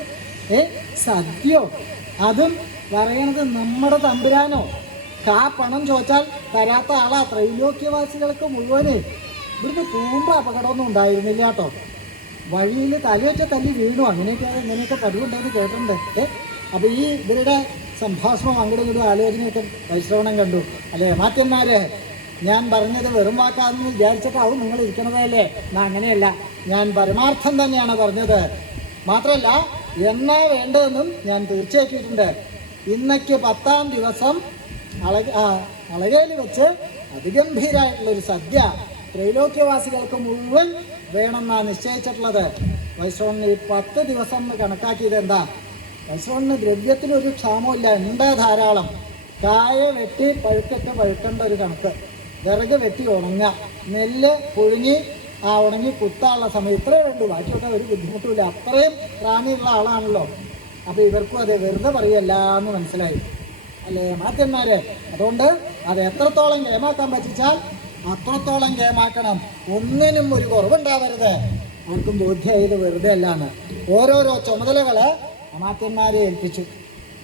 സദ്യയോ? അതും പറയണത് നമ്മുടെ തമ്പുരാനോ? പണം ചോദിച്ചാൽ തരാത്ത ആളാ. ത്രൈലോക്യവാസികൾക്ക് മുഴുവന് ഇവിടുന്ന് പോകുമ്പോൾ അപകടമൊന്നും ഉണ്ടായിരുന്നില്ല കേട്ടോ. വഴിയിൽ തലയൊറ്റ തല്ലി വീണു. ഇങ്ങനെയൊക്കെ പതിവുണ്ടെന്ന് കേട്ടിട്ടുണ്ട്. അപ്പോൾ ഈ ഇവരുടെ സംഭാഷണം അങ്ങോട്ടും ഇങ്ങോട്ടും ആലോചനയൊക്കെ പരിശ്രവണം കണ്ടു. അല്ലേ മാത്യന്മാരെ, ഞാൻ പറഞ്ഞത് വെറും വാക്കാണെന്ന് വിചാരിച്ചിട്ടാവും നിങ്ങൾ ഇരിക്കണതല്ലേ? എന്നാ അങ്ങനെയല്ല, ഞാൻ പരമാർത്ഥം തന്നെയാണ് പറഞ്ഞത്. മാത്രമല്ല എന്നാ വേണ്ടതെന്നും ഞാൻ തീർച്ചയാക്കിയിട്ടുണ്ട്. ഇന്നേക്ക് 10-ാം ദിവസം അളകയിൽ വെച്ച് അതിഗംഭീരമായിട്ടുള്ളൊരു സദ്യ ത്രൈലോക്യവാസികൾക്ക് മുഴുവൻ വേണമെന്നാണ് നിശ്ചയിച്ചിട്ടുള്ളത്. വൈശ്രവണിന് ഈ 10 ദിവസം കണക്കാക്കിയത് എന്താ? വൈശ്രവണിന് ദ്രവ്യത്തിനൊരു ക്ഷാമമില്ല, ഉണ്ട് ധാരാളം. കായ വെട്ടി പഴുക്കേണ്ട ഒരു കണക്ക്, വിറക് വെട്ടി ഉണങ്ങുക, നെല്ല് പുഴുങ്ങി ഉണങ്ങി കുത്താനുള്ള സമയം ഇത്രയേ വേണ്ടൂ. ബാക്കിയൊക്കെ ഒരു ബുദ്ധിമുട്ടില്ല. അത്രയും പ്രാണിയുള്ള ആളാണല്ലോ. അപ്പോൾ ഇവർക്കും അത് വെറുതെ പറയല്ല എന്ന് മനസ്സിലായി, അല്ലേ മാത്യന്മാരെ? അതുകൊണ്ട് അത് എത്രത്തോളം കേമാക്കാൻ പറ്റിച്ചാൽ അത്രത്തോളം കേമാക്കണം. ഒന്നിനും ഒരു കുറവുണ്ടാവരുത്. ആർക്കും ബോധ്യമായത് വെറുതെ അല്ലാണ്. ഓരോരോ ചുമതലകൾ അമാത്യന്മാരെ ഏൽപ്പിച്ചു.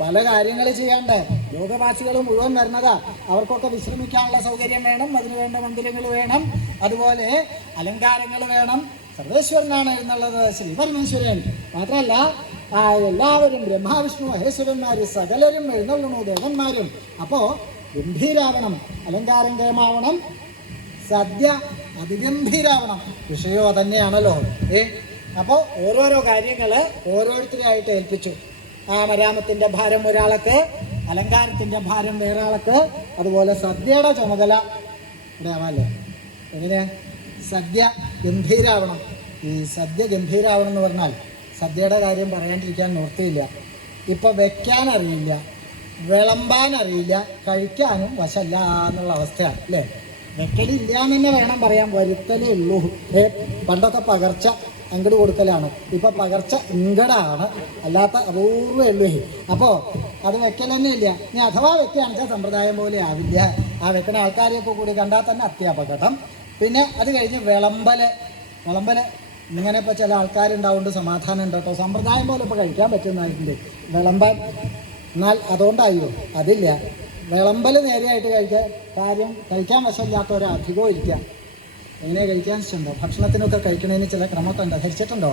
പല കാര്യങ്ങൾ ചെയ്യാണ്ട് ലോകവാസികൾ മുഴുവൻ വരുന്നതാ. അവർക്കൊക്കെ വിശ്രമിക്കാനുള്ള സൗകര്യം വേണം, അതിനുവേണ്ട മന്ദിരങ്ങൾ വേണം, അതുപോലെ അലങ്കാരങ്ങൾ വേണം. സർവേശ്വരനാണ് എന്നുള്ളത് ശ്രീ പരമേശ്വരൻ. മാത്രമല്ല എല്ലാവരും ബ്രഹ്മാവിഷ്ണു മഹേശ്വരന്മാർ സകലരും എഴുന്നള്ളണു, ദേവന്മാരും. അപ്പോൾ ഗംഭീരാവണം, അലങ്കാരം കേമാവണം, സദ്യ അതിഗംഭീരാവണം. വിഷയോ തന്നെയാണല്ലോ. അപ്പോൾ ഓരോരോ കാര്യങ്ങൾ ഓരോരുത്തരായിട്ട് ഏൽപ്പിച്ചു. മരാമത്തിൻ്റെ ഭാരം ഒരാൾക്ക്, അലങ്കാരത്തിൻ്റെ ഭാരം വേറെ ആൾക്ക്, അതുപോലെ സദ്യയുടെ ചുമതല ഇവിടെ ആവാമല്ലോ. എങ്ങനെ സദ്യ ഗംഭീരാവണം? ഈ സദ്യ ഗംഭീരാവണം എന്ന് പറഞ്ഞാൽ സദ്യയുടെ കാര്യം പറയാണ്ടിരിക്കാൻ നിവൃത്തിയില്ല. ഇപ്പോൾ വെക്കാൻ അറിയില്ല, വിളമ്പാൻ അറിയില്ല, കഴിക്കാനും വശല്ല എന്നുള്ള അവസ്ഥയാണ് അല്ലേ? വെക്കലില്ല എന്ന് തന്നെ വേണം പറയാൻ, വരുത്തലേ ഉള്ളൂ. പണ്ടൊക്കെ പകർച്ച അങ്ങോട്ട് കൊടുക്കലാണ്, ഇപ്പം പകർച്ച ഇങ്ങടാണ്, അല്ലാത്ത അപൂർവേ ഉള്ളൂ. അപ്പോൾ അത് വെക്കൽ തന്നെ ഇല്ല. ഇനി അഥവാ വെക്കുകയാണെന്ന് വെച്ചാൽ സമ്പ്രദായം പോലെ ആവില്ല. ആ വെക്കുന്ന ആൾക്കാരെയൊക്കെ കൂടി കണ്ടാൽ തന്നെ അത്യപകടം. പിന്നെ അത് കഴിഞ്ഞ് വിളമ്പൽ ഇങ്ങനെ ഇപ്പോൾ ചില ആൾക്കാരുണ്ടാവുകൊണ്ട് സമാധാനം ഉണ്ട് കേട്ടോ. സമ്പ്രദായം പോലെ ഇപ്പോൾ കഴിക്കാൻ പറ്റുന്നതായിട്ടുണ്ട് വിളമ്പാൻ. എന്നാൽ അതുകൊണ്ടായോ? അതില്ല. വിളമ്പൽ നേരെയായിട്ട് കഴിക്കാൻ വശമില്ലാത്തവരെ അധികവും ഇരിക്കുക. എങ്ങനെ കഴിക്കാൻ ഇഷ്ടമുണ്ടോ? ഭക്ഷണത്തിനൊക്കെ കഴിക്കണതിന് ചില ക്രമമൊക്കെ ഉണ്ട്, ധരിച്ചിട്ടുണ്ടോ?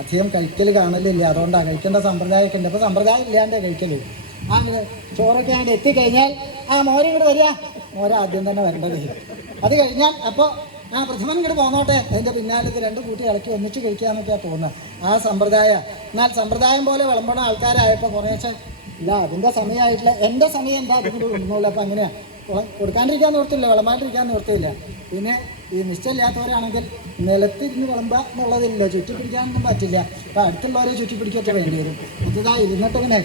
അധികം കഴിക്കൽ കാണലില്ല. അതുകൊണ്ടാണ് കഴിക്കേണ്ട സമ്പ്രദായമൊക്കെ ഉണ്ട്. ഇപ്പോൾ സമ്പ്രദായം ഇല്ലാണ്ടേ കഴിക്കൽ. അങ്ങനെ ചോറൊക്കെ ആണ്ട് എത്തിക്കഴിഞ്ഞാൽ മോരും കൂടെ വരിക, മോര ആദ്യം തന്നെ വരേണ്ടത്. അത് കഴിഞ്ഞാൽ അപ്പോൾ പ്രഥമൻ ഇങ്ങോട്ട് പോന്നോട്ടെ, അതിൻ്റെ പിന്നാലത്ത് 2 കൂട്ടി ഇളക്കി ഒന്നിച്ച് കഴിക്കാമെന്നൊക്കെയാണ് തോന്നുന്നത് ആ സമ്പ്രദായം. എന്നാൽ സമ്പ്രദായം പോലെ വിളമ്പണ ആൾക്കാരായപ്പോൾ കുറേശ്ശെ ഇല്ല, അതിൻ്റെ സമയമായിട്ടില്ല, എൻ്റെ സമയം എന്താ അതിങ്ങോട്ട് കൊണ്ടുപോകില്ല. അപ്പോൾ അങ്ങനെയാണ് കൊടുക്കാണ്ടിരിക്കാൻ നിവർത്തില്ല, വിളമ്പാണ്ടിരിക്കാൻ നിവർത്തിയില്ല. പിന്നെ ഈ നിശ്ചയമില്ലാത്തവരാണെങ്കിൽ നിലത്തിരുന്ന് വിളമ്പുക എന്നുള്ളതില്ല, ചുറ്റിപ്പിടിക്കാനൊന്നും പറ്റില്ല. അപ്പോൾ അടുത്തുള്ളവരെ ചുറ്റിപ്പിടിക്കൊക്കെ വേണ്ടി വരും. അതിതാ ഇരുന്നിട്ടിങ്ങനെ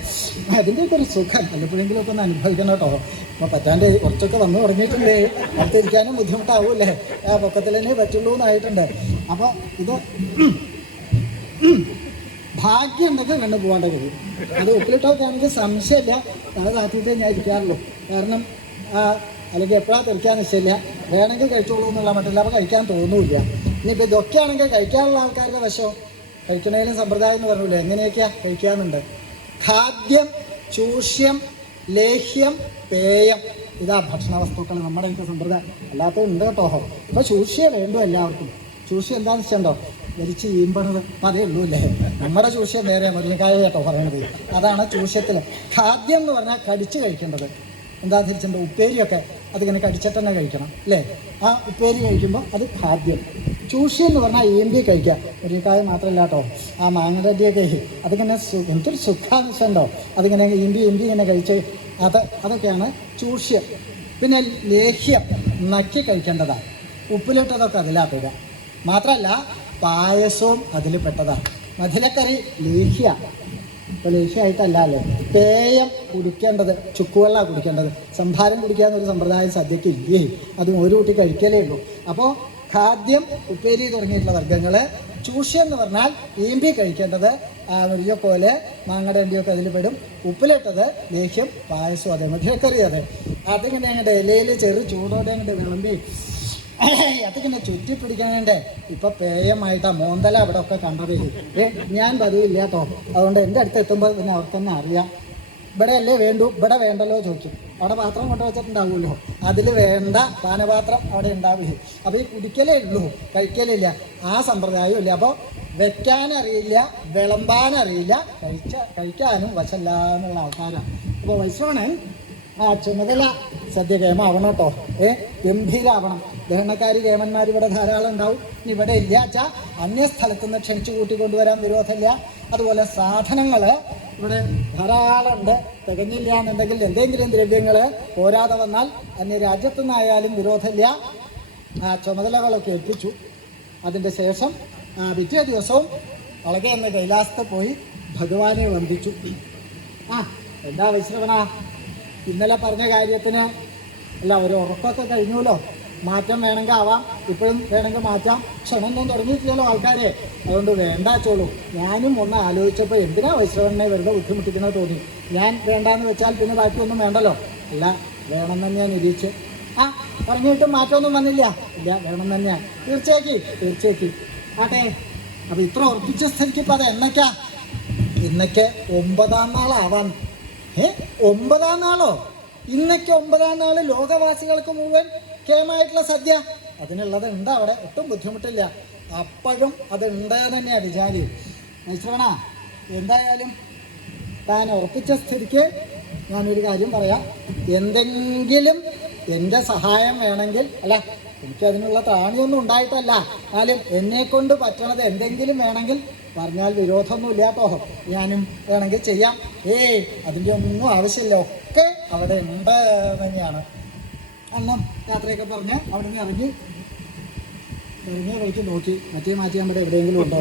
അതിൻ്റെയൊക്കെ ഒരു സുഖം വല്ലപ്പോഴെങ്കിലും ഒക്കെ ഒന്ന് അനുഭവിക്കണം കേട്ടോ. അപ്പോൾ പറ്റാണ്ട് കുറച്ചൊക്കെ വന്നു തുടങ്ങിയിട്ടുണ്ട്. അടുത്തിരിക്കാനും ബുദ്ധിമുട്ടാവൂല്ലേ? പൊക്കത്തിൽ തന്നെ പറ്റുള്ളൂ എന്നായിട്ടുണ്ട്. അപ്പോൾ ഇത് ഭാഗ്യം ഉണ്ടെങ്കിൽ കണ്ടു പോകാണ്ട കഴിയും. അത് ഉപ്പിലിട്ടൊക്കെ ആണെങ്കിൽ സംശയമില്ല, അത് താത്തിയിട്ടേ ഞാൻ ഇരിക്കാറുള്ളൂ. കാരണം അല്ലെങ്കിൽ എപ്പോഴാണ് തെറിക്കാൻ നിശ്ചയമില്ല, വേണമെങ്കിൽ കഴിച്ചോളൂ എന്നുള്ള മട്ടില്ല. അപ്പോൾ കഴിക്കാൻ തോന്നൂല്ല. ഇനിയിപ്പോൾ ഇതൊക്കെ ആണെങ്കിൽ കഴിക്കാനുള്ള ആൾക്കാരുടെ വശം കഴിക്കണേലും സമ്പ്രദായം എന്ന് പറഞ്ഞില്ലേ, എങ്ങനെയൊക്കെയാണ് കഴിക്കാമെന്നുണ്ട്. ഖാദ്യം, ചൂഷ്യം, ലേഹ്യം, പേയം, ഇതാ ഭക്ഷണ വസ്തുക്കൾ നമ്മുടെ എനിക്ക് സമ്പ്രദായം. അല്ലാത്തതുണ്ട് കേട്ടോ. ഇപ്പോൾ ചൂഷ്യം വേണ്ടു എല്ലാവർക്കും. ചൂഷ്യം എന്താണെന്ന് വെച്ചിട്ടുണ്ടോ? വലിച്ച് ഈമ്പണത്. അപ്പം അതേ ഉള്ളൂ അല്ലേ? നമ്മുടെ ചൂഷ്യം നേരെ മുരിങ്ങക്കായ കേട്ടോ പറയണത്. അതാണ് ചൂഷ്യത്തിൽ. ഖാദ്യം എന്ന് പറഞ്ഞാൽ കടിച്ച് കഴിക്കേണ്ടത്. എന്താ തിരിച്ചിട്ടുണ്ട്? ഉപ്പേരിയൊക്കെ അതിങ്ങനെ കടിച്ചിട്ട് തന്നെ കഴിക്കണം അല്ലേ? ആ ഉപ്പേരി കഴിക്കുമ്പോൾ അത് ഖാദ്യം. ചൂഷ്യം എന്ന് പറഞ്ഞാൽ ഈമ്പി കഴിക്കുക. മുരിങ്ങക്കായ മാത്രമല്ല കേട്ടോ, ആ മാങ്ങരടിയൊക്കെ അതിങ്ങനെ എന്തൊരു സുഖാന്ന് വെച്ചിട്ടുണ്ടോ? അതിങ്ങനെ ഈമ്പി ഇങ്ങനെ കഴിച്ച് അതൊക്കെയാണ് ചൂഷ്യം. പിന്നെ ലേഹ്യം, നക്കി കഴിക്കേണ്ടതാണ്. ഉപ്പിലിട്ടതൊക്കെ അതിലാത്തുക. മാത്രമല്ല പായസവും അതിൽ പെട്ടതാണ്. മധുരക്കറി ലേഹ്യ. ഇപ്പോൾ ലേഹ്യമായിട്ടല്ലല്ലോ, പേയം കുടിക്കേണ്ടത് ചുക്കുവെള്ളമാണ് കുടിക്കേണ്ടത്. സംഭാരം കുടിക്കാന്നൊരു സമ്പ്രദായം സദ്യക്ക് ഇല്ലേ, അതും ഒരു കുട്ടി കഴിക്കലേ ഉള്ളൂ. അപ്പോൾ ഖാദ്യം, ഉപ്പേരി തുടങ്ങിയിട്ടുള്ള വർഗ്ഗങ്ങൾ, ചൂഷ്യം എന്ന് പറഞ്ഞാൽ ഈമ്പി കഴിക്കേണ്ടത് മുരിയക്കോല്, മാങ്ങയുടെ അണ്ടിയൊക്കെ അതിൽ പെടും. ഉപ്പിലിട്ടത് ലേഹ്യം, പായസം, അതേ മധുരക്കറി, അതെ അതിങ്ങനെ അങ്ങോട്ട് ഇലയിൽ ചൂടോടെ അങ്ങോട്ട് വിളമ്പി അതിങ്ങനെ ചുറ്റി പിടിക്കണേണ്ടേ. ഇപ്പൊ പേയമായിട്ടാ മോന്തല അവിടെ ഒക്കെ കണ്ടത്. ഞാൻ പതിവില്ല കേട്ടോ, അതുകൊണ്ട് എൻ്റെ അടുത്ത് എത്തുമ്പോൾ പിന്നെ അവർക്ക് തന്നെ അറിയാം. ഇവിടെ അല്ലേ വേണ്ടു, ഇവിടെ വേണ്ടല്ലോ ചോദിക്കും. അവിടെ പാത്രം കൊണ്ട് വെച്ചിട്ടുണ്ടാവുമല്ലോ, അതിൽ വേണ്ട പാനപാത്രം അവിടെ ഉണ്ടാവില്ല. അപ്പോൾ ഈ കുടിക്കലേ ഉള്ളൂ, കഴിക്കലില്ല. ആ സമ്പ്രദായവും ഇല്ല. അപ്പോൾ വെക്കാനറിയില്ല, വിളമ്പാനറിയില്ല, കഴിക്കാനും വശല്ല എന്നുള്ള ആൾക്കാരാണ്. അപ്പോൾ വൈശ്രവണൻ ചുമതല സദ്യ കേമാവണം കേട്ടോ, ഗംഭീരാവണം. ദഹനക്കാരി കേമന്മാർ ഇവിടെ ധാരാളം ഉണ്ടാവും. ഇവിടെ ഇല്ല വെച്ചാൽ അന്യസ്ഥലത്തു നിന്ന് ക്ഷണിച്ചു കൂട്ടിക്കൊണ്ടുവരാൻ വിരോധമില്ല. അതുപോലെ സാധനങ്ങൾ ഇവിടെ ധാരാളം ഉണ്ട്. തികഞ്ഞില്ല എന്നുണ്ടെങ്കിൽ എന്തെങ്കിലും ദ്രവ്യങ്ങൾ പോരാതെ വന്നാൽ അന്യരാജ്യത്തു നിന്നായാലും വിരോധമില്ല. ചുമതലകളൊക്കെ ഏൽപ്പിച്ചു. അതിൻ്റെ ശേഷം പിറ്റേ ദിവസവും വളരെ എന്ന് കൈലാസത്ത് പോയി ഭഗവാനെ വന്ദിച്ചു. എന്താ വൈശ്രവണ, ഇന്നലെ പറഞ്ഞ കാര്യത്തിന് അല്ല, ഒരു ഉറക്കമൊക്കെ കഴിഞ്ഞുല്ലോ, മാറ്റം വേണമെങ്കിൽ ആവാം, ഇപ്പോഴും വേണമെങ്കിൽ മാറ്റാം. ക്ഷണമൊന്നും തുടങ്ങിയിട്ടില്ലല്ലോ ആൾക്കാരെ, അതുകൊണ്ട് വേണ്ടാച്ചോളൂ. ഞാനും ഒന്ന് ആലോചിച്ചപ്പോൾ എന്തിനാ വൈശ്രവണനെ വെറുതെ ബുദ്ധിമുട്ടിക്കുന്നത് തോന്നി. ഞാൻ വേണ്ടാന്ന് വെച്ചാൽ പിന്നെ ബാക്കിയൊന്നും വേണ്ടല്ലോ. അല്ല, വേണമെന്ന് ഞാൻ നിരീക്ഷിച്ച് പറഞ്ഞിട്ടും മാറ്റമൊന്നും വന്നില്ല. ഇല്ല, വേണം തന്നെയാണ്. തീർച്ചയാക്കി ആട്ടെ. അപ്പോൾ ഇത്ര ഉറപ്പിച്ച സ്ഥിതിക്ക് ഇപ്പം അത് എന്നൊക്കെയാ? ഇന്നൊക്കെ 9-ാം നാളാവാൻ. 9-ാം നാളോ? ഇന്നൊക്കെ 9-ാം നാൾ ലോകവാസികൾക്ക് മുഴുവൻ കേമായിട്ടുള്ള സദ്യ. അതിനുള്ളത് ഉണ്ട് അവിടെ, ഒട്ടും ബുദ്ധിമുട്ടില്ല. അപ്പോഴും അതുണ്ട് തന്നെയാണ് വിചാരി. മനസ്സിലാണ? എന്തായാലും താൻ ഉറപ്പിച്ച സ്ഥിതിക്ക് ഞാനൊരു കാര്യം പറയാം. എന്തെങ്കിലും എൻ്റെ സഹായം വേണമെങ്കിൽ, അല്ല എനിക്കതിനുള്ള ത്രാണിയൊന്നും ഉണ്ടായിട്ടല്ല, എന്നാലും എന്നെക്കൊണ്ട് പറ്റണത് എന്തെങ്കിലും വേണമെങ്കിൽ പറഞ്ഞാൽ വിരോധമൊന്നുമില്ല കേട്ടോ. ഞാനും വേണമെങ്കിൽ ചെയ്യാം. അതിൻ്റെ ഒന്നും ആവശ്യമില്ല, ഒക്കെ അവിടെ ഉണ്ട് തന്നെയാണ്. അന്നും യാത്രയൊക്കെ പറഞ്ഞ് അവിടെ നിന്ന് ഇറങ്ങിയ വഴിക്ക് നോക്കി മാറ്റിയാൻ ഇവിടെ എവിടെയെങ്കിലും ഉണ്ടോ.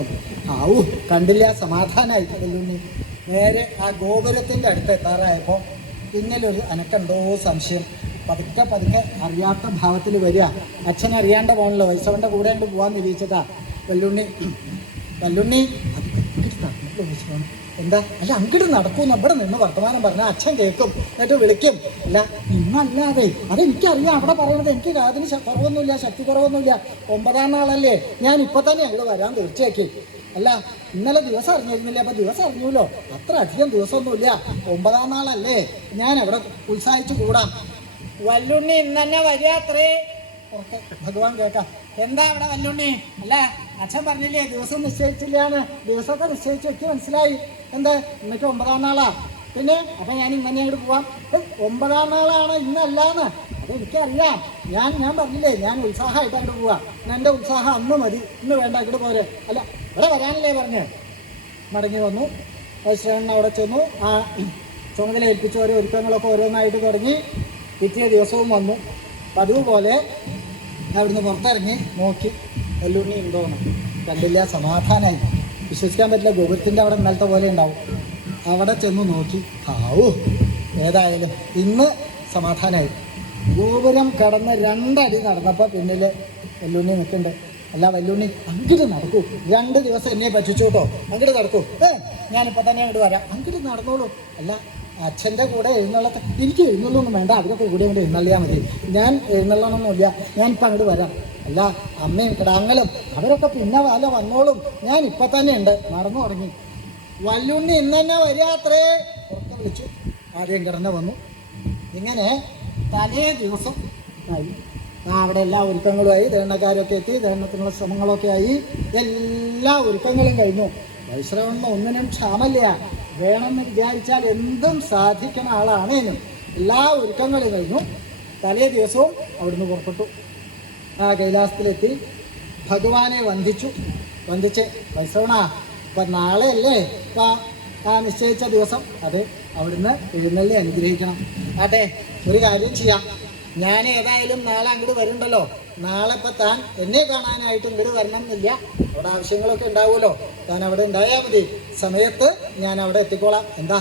കണ്ടില്ല, സമാധാനമായി. വെല്ലുണ്ണി നേരെ ആ ഗോപുരത്തിൻ്റെ അടുത്ത് എത്താറായപ്പോൾ പിന്നിലൊരു അനക്കുണ്ടോ സംശയം. പതുക്കെ അറിയാത്ത ഭാവത്തിൽ വരിക. അച്ഛൻ അറിയാണ്ട് പോകണല്ലോ, വൈശ്രവൻ്റെ കൂടെ കൊണ്ട് പോകാൻ നിരീക്ഷിച്ചിട്ടാ. വെല്ലുണ്ണി എന്താ, അല്ല അങ്ങോട്ട് നടക്കൂന്ന് ഇവിടെ നിന്ന് വർത്തമാനം പറഞ്ഞാൽ അച്ഛൻ കേൾക്കും, എന്നിട്ട് വിളിക്കും. അല്ല ഇന്നല്ലാതെ അതെനിക്കറിയാം, അവിടെ പറയണത് എനിക്ക് അതിന് കുറവൊന്നുമില്ല, ശക്തി കുറവൊന്നുമില്ല. 9-ാം നാളല്ലേ, ഞാൻ ഇപ്പം തന്നെ അങ്ങോട്ട് വരാൻ തീർച്ചയാക്കി. അല്ല ഇന്നലെ ദിവസം അറിഞ്ഞിരുന്നില്ല, അപ്പം ദിവസം അറിഞ്ഞൂല്ലോ, അത്ര അധികം ദിവസമൊന്നുമില്ല. 9-ാം നാളല്ലേ, ഞാൻ അവിടെ ഉത്സാഹിച്ച് കൂടാം. വല്ലുണ്ണി ഇന്ന് തന്നെ വരിക അത്രേ. ഭഗവാൻ കേൾക്കാം. എന്താ അവിടെ വല്ലുണ്ണി? അല്ല അച്ഛൻ പറഞ്ഞില്ലേ ദിവസം നിശ്ചയിച്ചില്ലാന്ന്. ദിവസമൊക്കെ നിശ്ചയിച്ചു, എനിക്ക് മനസ്സിലായി. എന്താ ഇന്നൊക്കെ 9-ാം നാളാ. പിന്നെ അപ്പം ഞാൻ ഇന്നെ അങ്ങോട്ട് പോവാം. 9-ാം നാളാണ്, ഇന്നല്ലാന്ന് അതെനിക്കറിയാം. ഞാൻ പറഞ്ഞില്ലേ, ഞാൻ ഉത്സാഹമായിട്ട് അങ്ങോട്ട് പോവാം. എൻ്റെ ഉത്സാഹം അന്ന് മതി, ഇന്ന് വേണ്ട അങ്ങോട്ട് പോരെ. അല്ല ഇവിടെ വരാനല്ലേ പറഞ്ഞ്. മടങ്ങി വന്നു. വൈശ്രവണൻ അവിടെ ചെന്നു. ആ ചുമതല ഏൽപ്പിച്ച ഓരോ ഒരുക്കങ്ങളൊക്കെ ഓരോന്നായിട്ട് തുടങ്ങി. പിറ്റേ ദിവസവും വന്നു. പതിവ് പോലെ അവിടുന്ന് പുറത്തിറങ്ങി നോക്കി, വെല്ലുണ്ണി ഉണ്ടോന്ന് കണ്ടില്ല. സമാധാനമായി. വിശ്വസിക്കാൻ പറ്റില്ല, ഗോപുരത്തിൻ്റെ അവിടെ ഇന്നലത്തെ പോലെ ഉണ്ടാവും. അവിടെ ചെന്ന് നോക്കി. ഏതായാലും ഇന്ന് സമാധാനമായി. ഗോപുരം കടന്ന് 2 അടി നടന്നപ്പോൾ പിന്നിൽ വെല്ലുണ്ണി നിൽക്കുന്നുണ്ട്. അല്ല വെല്ലുണ്ണി അങ്ങോട്ട് നടക്കൂ, 2 ദിവസം എന്നെ പറ്റിച്ചു കേട്ടോ, അങ്ങോട്ട് നടക്കൂ. ഞാനിപ്പോൾ തന്നെ അങ്ങോട്ട് വരാം, അങ്ങോട്ട് നടന്നോളൂ. അല്ല അച്ഛൻ്റെ കൂടെ എഴുന്നള്ളത്തെ, എനിക്ക് എഴുന്നള്ളൊന്നും വേണ്ട, അവരൊക്കെ കൂടെ അങ്ങോട്ട് എഴുന്നള്ളിയാൽ മതി. ഞാൻ എഴുന്നള്ളണമെന്നൊന്നുമില്ല, ഞാനിപ്പോൾ അങ്ങോട്ട് വരാം. അല്ല അമ്മയും കിടാങ്ങളും അവരൊക്കെ പിന്നെ വന്നോളും, ഞാൻ ഇപ്പം തന്നെ ഉണ്ട്, നടന്നു തുടങ്ങി. വല്ലുണ്ണി ഇന്ന് തന്നെ വരിക അത്രേ. പുറത്ത് വിളിച്ചു. ആദ്യം കിടന്ന് വന്നു. ഇങ്ങനെ തലേ ദിവസം ആയി. അവിടെ എല്ലാ ഒരുക്കങ്ങളുമായി. ദഹനക്കാരൊക്കെ എത്തി, ദഹനത്തിനുള്ള ശ്രമങ്ങളൊക്കെ ആയി. എല്ലാ ഒരുക്കങ്ങളും കഴിഞ്ഞു. വൈശ്രവണന് ഒന്നിനും ക്ഷാമല്ല. വേണമെന്ന് വിചാരിച്ചാൽ എന്തും സാധിക്കുന്ന ആളാണേനും. എല്ലാ ഒരുക്കങ്ങളും കഴിഞ്ഞു. തലേ ദിവസവും അവിടുന്ന് പുറപ്പെട്ടു. കൈലാസത്തിലെത്തി ഭഗവാനെ വന്ദിച്ച് വൈശ്രവണ ഇപ്പം നാളെയല്ലേ ഇപ്പം നിശ്ചയിച്ച ദിവസം, അതെ അവിടുന്ന് എഴുന്നള്ളി അനുഗ്രഹിക്കണം. ആട്ടെ ഒരു കാര്യം ചെയ്യാം, ഞാൻ ഏതായാലും നാളെ അങ്ങോട്ട് വരുന്നുണ്ടല്ലോ. നാളെ ഇപ്പം താൻ എന്നെ കാണാനായിട്ട് ഇങ്ങോട്ട് വരണം എന്നില്ല. അവിടെ ആവശ്യങ്ങളൊക്കെ ഉണ്ടാവുമല്ലോ. താൻ അവിടെ ഉണ്ടായാൽ മതി. സമയത്ത് ഞാൻ അവിടെ എത്തിക്കോളാം. എന്താ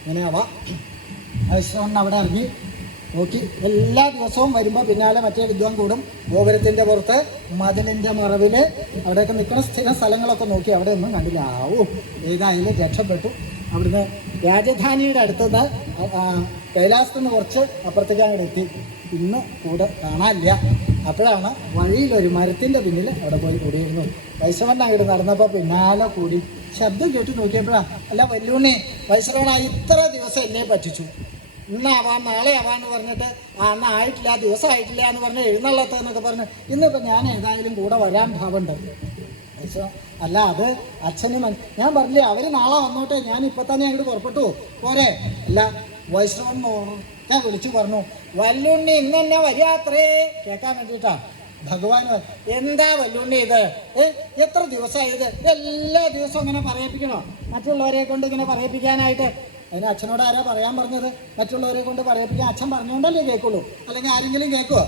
ഇങ്ങനെയാവാം. വൈഷ്ണവൻ അവിടെ ഇറങ്ങി നോക്കി. എല്ലാ ദിവസവും വരുമ്പോൾ പിന്നാലെ മറ്റേ വിദ്വാൻ കൂടും. ഗോപുരത്തിൻ്റെ പുറത്ത് മതിലിൻ്റെ മറവിൽ അവിടെയൊക്കെ നിൽക്കുന്ന സ്ഥിര സ്ഥലങ്ങളൊക്കെ നോക്കി. അവിടെ ഒന്നും കണ്ടില്ല. ഏതായാലും രക്ഷപ്പെട്ടു. അവിടുന്ന് രാജധാനിയുടെ അടുത്തുനിന്ന് കൈലാസത്തിൽ നിന്ന് കുറച്ച് അപ്പുറത്തേക്ക് അങ്ങോട്ട് എത്തി. ഇന്ന് കൂടെ കാണാനില്ല. അപ്പോഴാണ് വഴിയിലൊരു മരത്തിൻ്റെ പിന്നിൽ അവിടെ പോയി കൂടിയിരുന്നു. വൈശ്രവൻ അങ്ങോട്ട് നടന്നപ്പോൾ പിന്നാലെ കൂടി. ശബ്ദം കേട്ട് നോക്കിയപ്പോഴാണ്, അല്ല വല്ലുണ്ണി, വൈശ്രവണ ഇത്ര ദിവസം എന്നെ പറ്റിച്ചു. ഇന്നാവാം നാളെ ആവാന്ന് പറഞ്ഞിട്ട് അന്ന് ആയിട്ടില്ല, ദിവസം ആയിട്ടില്ല എന്ന് പറഞ്ഞ് എഴുന്നള്ളത്തെന്നൊക്കെ പറഞ്ഞ് ഇന്നിപ്പോൾ ഞാൻ ഏതായാലും കൂടെ വരാൻ ഭാവമുണ്ട്. അല്ല അത് അച്ഛനും ഞാൻ പറഞ്ഞില്ലേ, അവർ നാളെ വന്നോട്ടെ, ഞാൻ ഇപ്പം തന്നെ അങ്ങോട്ട് പുറപ്പെട്ടു പോരെ. അല്ല വൈഷ്ണവൻ ഞാൻ വിളിച്ചു പറഞ്ഞു, വല്ലുണ്ണി ഇന്ന് തന്നെ വരാത്രേ കേൾക്കാൻ വേണ്ടിയിട്ടാ. ഭഗവാൻ എന്താ വല്ലുണ്ണി ഇത്, എത്ര ദിവസമായി ഇത് എല്ലാ ദിവസവും ഇങ്ങനെ പറയിപ്പിക്കണോ? മറ്റുള്ളവരെ കൊണ്ട് ഇങ്ങനെ പറയിപ്പിക്കാനായിട്ട്. അതിന് അച്ഛനോട് ആരാ പറയാൻ പറഞ്ഞത്? മറ്റുള്ളവരെ കൊണ്ട് പറയിപ്പിക്കാൻ അച്ഛൻ പറഞ്ഞുകൊണ്ടല്ലേ കേൾക്കുള്ളൂ, അല്ലെങ്കിൽ ആരെങ്കിലും കേൾക്കുമോ?